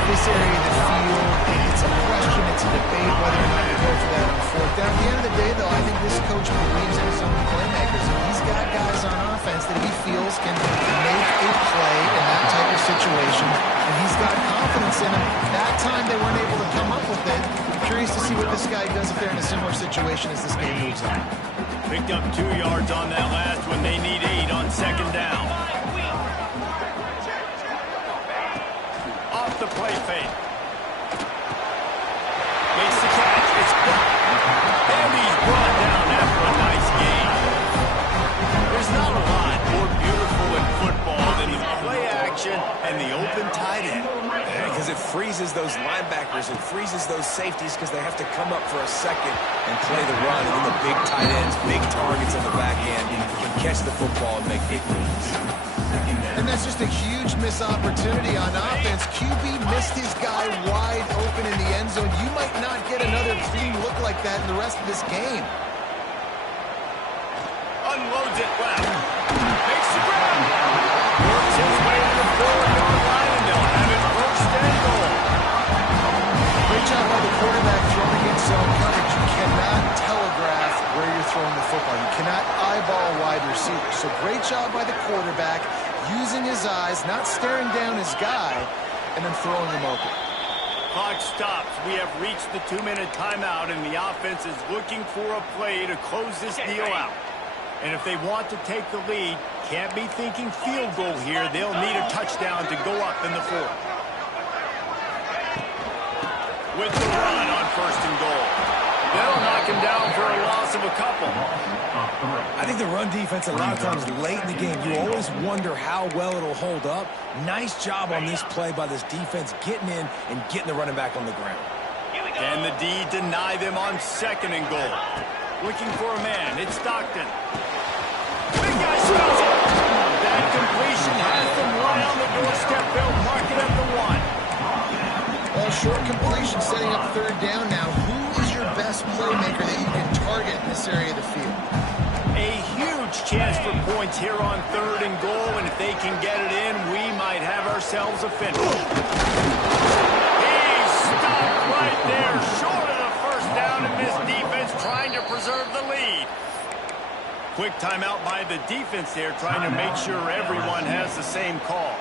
this area of the field, it's a question, it's a debate whether or not you go for that on 4th down. At the end of the day, though, I think this coach believes in his own playmakers, and he's got guys on offense that he feels can make a play in that type of situation, and he's got confidence in him. That time they weren't able to come up with it. I'm curious to see what this guy does if they're in a similar situation as this game moves on. Picked up 2 yards on that last one. They need 8 on 2nd down. Off the play fake. Makes the catch. It's blocked. And he's brought down after a nice game. There's not a lot more beautiful in football than the play action and the open tight end. Because it freezes those linebackers, it freezes those safeties because they have to come up for a second and play the run, and then the big tight ends, big targets on the back end can catch the football and make big moves. And that's just a huge missed opportunity on offense. QB missed his guy wide open in the end zone. You might not get another clean look like that in the rest of this game. Unloads it left. Makes the grab. Works his way to the 4-yard line, and they'll have it 1st and goal. Great job by the quarterback throwing against zone coverage. You cannot telegraph where you're throwing the football. You cannot eyeball wide receivers. So great job by the quarterback using his eyes, not staring down his guy, and then throwing him open. Clock stops. We have reached the 2-minute timeout, and the offense is looking for a play to close this deal out. And if they want to take the lead, can't be thinking field goal here. They'll need a touchdown to go up in the 4th. With the run on 1st and goal. They'll knock him down for a loss of a couple. I think the run defense, a lot of times late in the game, you always wonder how well it'll hold up. Nice job on this play by this defense, getting in and getting the running back on the ground. And the D deny them on 2nd and goal. Looking for a man. It's Stockton. Big guy spells it. That completion has them right on the doorstep. They'll mark it at the 1. Well, short completion setting up 3rd down now. Who is your best playmaker that you can target target in this area of the field. A huge chance for points here on 3rd and goal, and if they can get it in, we might have ourselves a finish. He's stopped right there, short of the first down, and this defense trying to preserve the lead. Quick timeout by the defense there, trying to make sure everyone has the same call.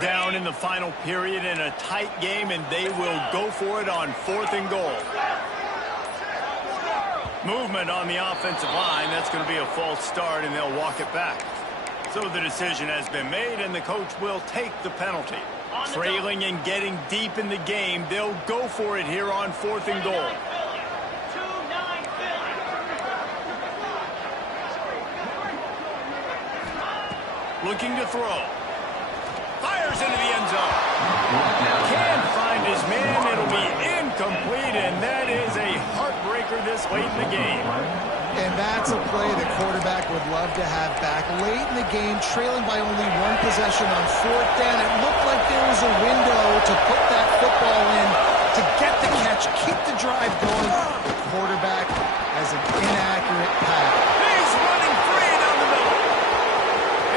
Down in the final period in a tight game, and they will go for it on 4th and goal. Movement on the offensive line. That's going to be a false start, and they'll walk it back. So the decision has been made, and the coach will take the penalty. Trailing and getting deep in the game, they'll go for it here on 4th and goal. Looking to throw. Fires into the end zone. Can't find his man. It'll be incomplete, and that is a heartbreaker this late in the game. And that's a play the quarterback would love to have back. Late in the game, trailing by only 1 possession on 4th down. It looked like there was a window to put that football in, to get the catch, keep the drive going. The quarterback has an inaccurate pass. He's running free down the middle.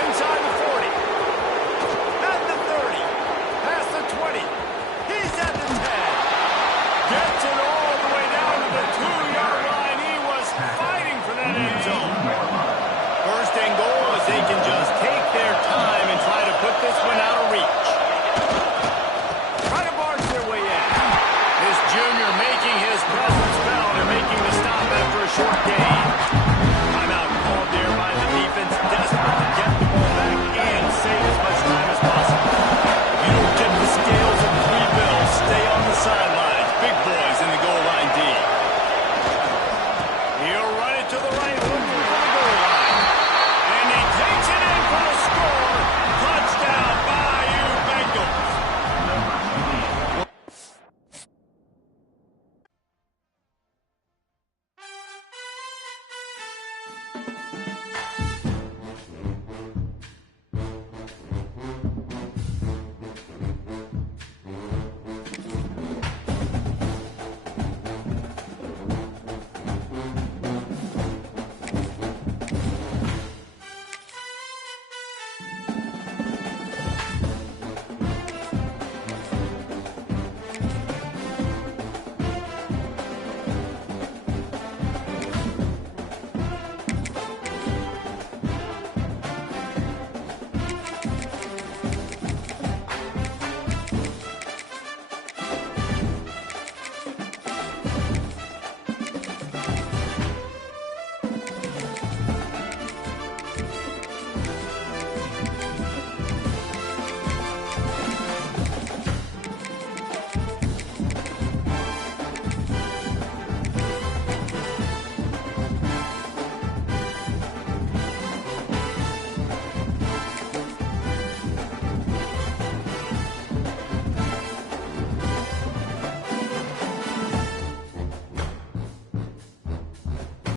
Inside the 40. At the 30. Past the 20. He's at the 10. Gets it all the way down to the 2-yard line. He was fighting for that end zone. 1st and goal, as they can just take their time and try to put this one out of reach. Try to barge their way in. This junior making his presence felt and making the stop after a short gain. Timeout called there by the defense, desperate to get the ball back and save as much time as possible. You don't get the scales of 3 bills, stay on the sidelines. Big boys in the goal line D. He'll run it to the right, looking for the goal line. And he takes it in for the score. Touchdown, Bayou Bengals.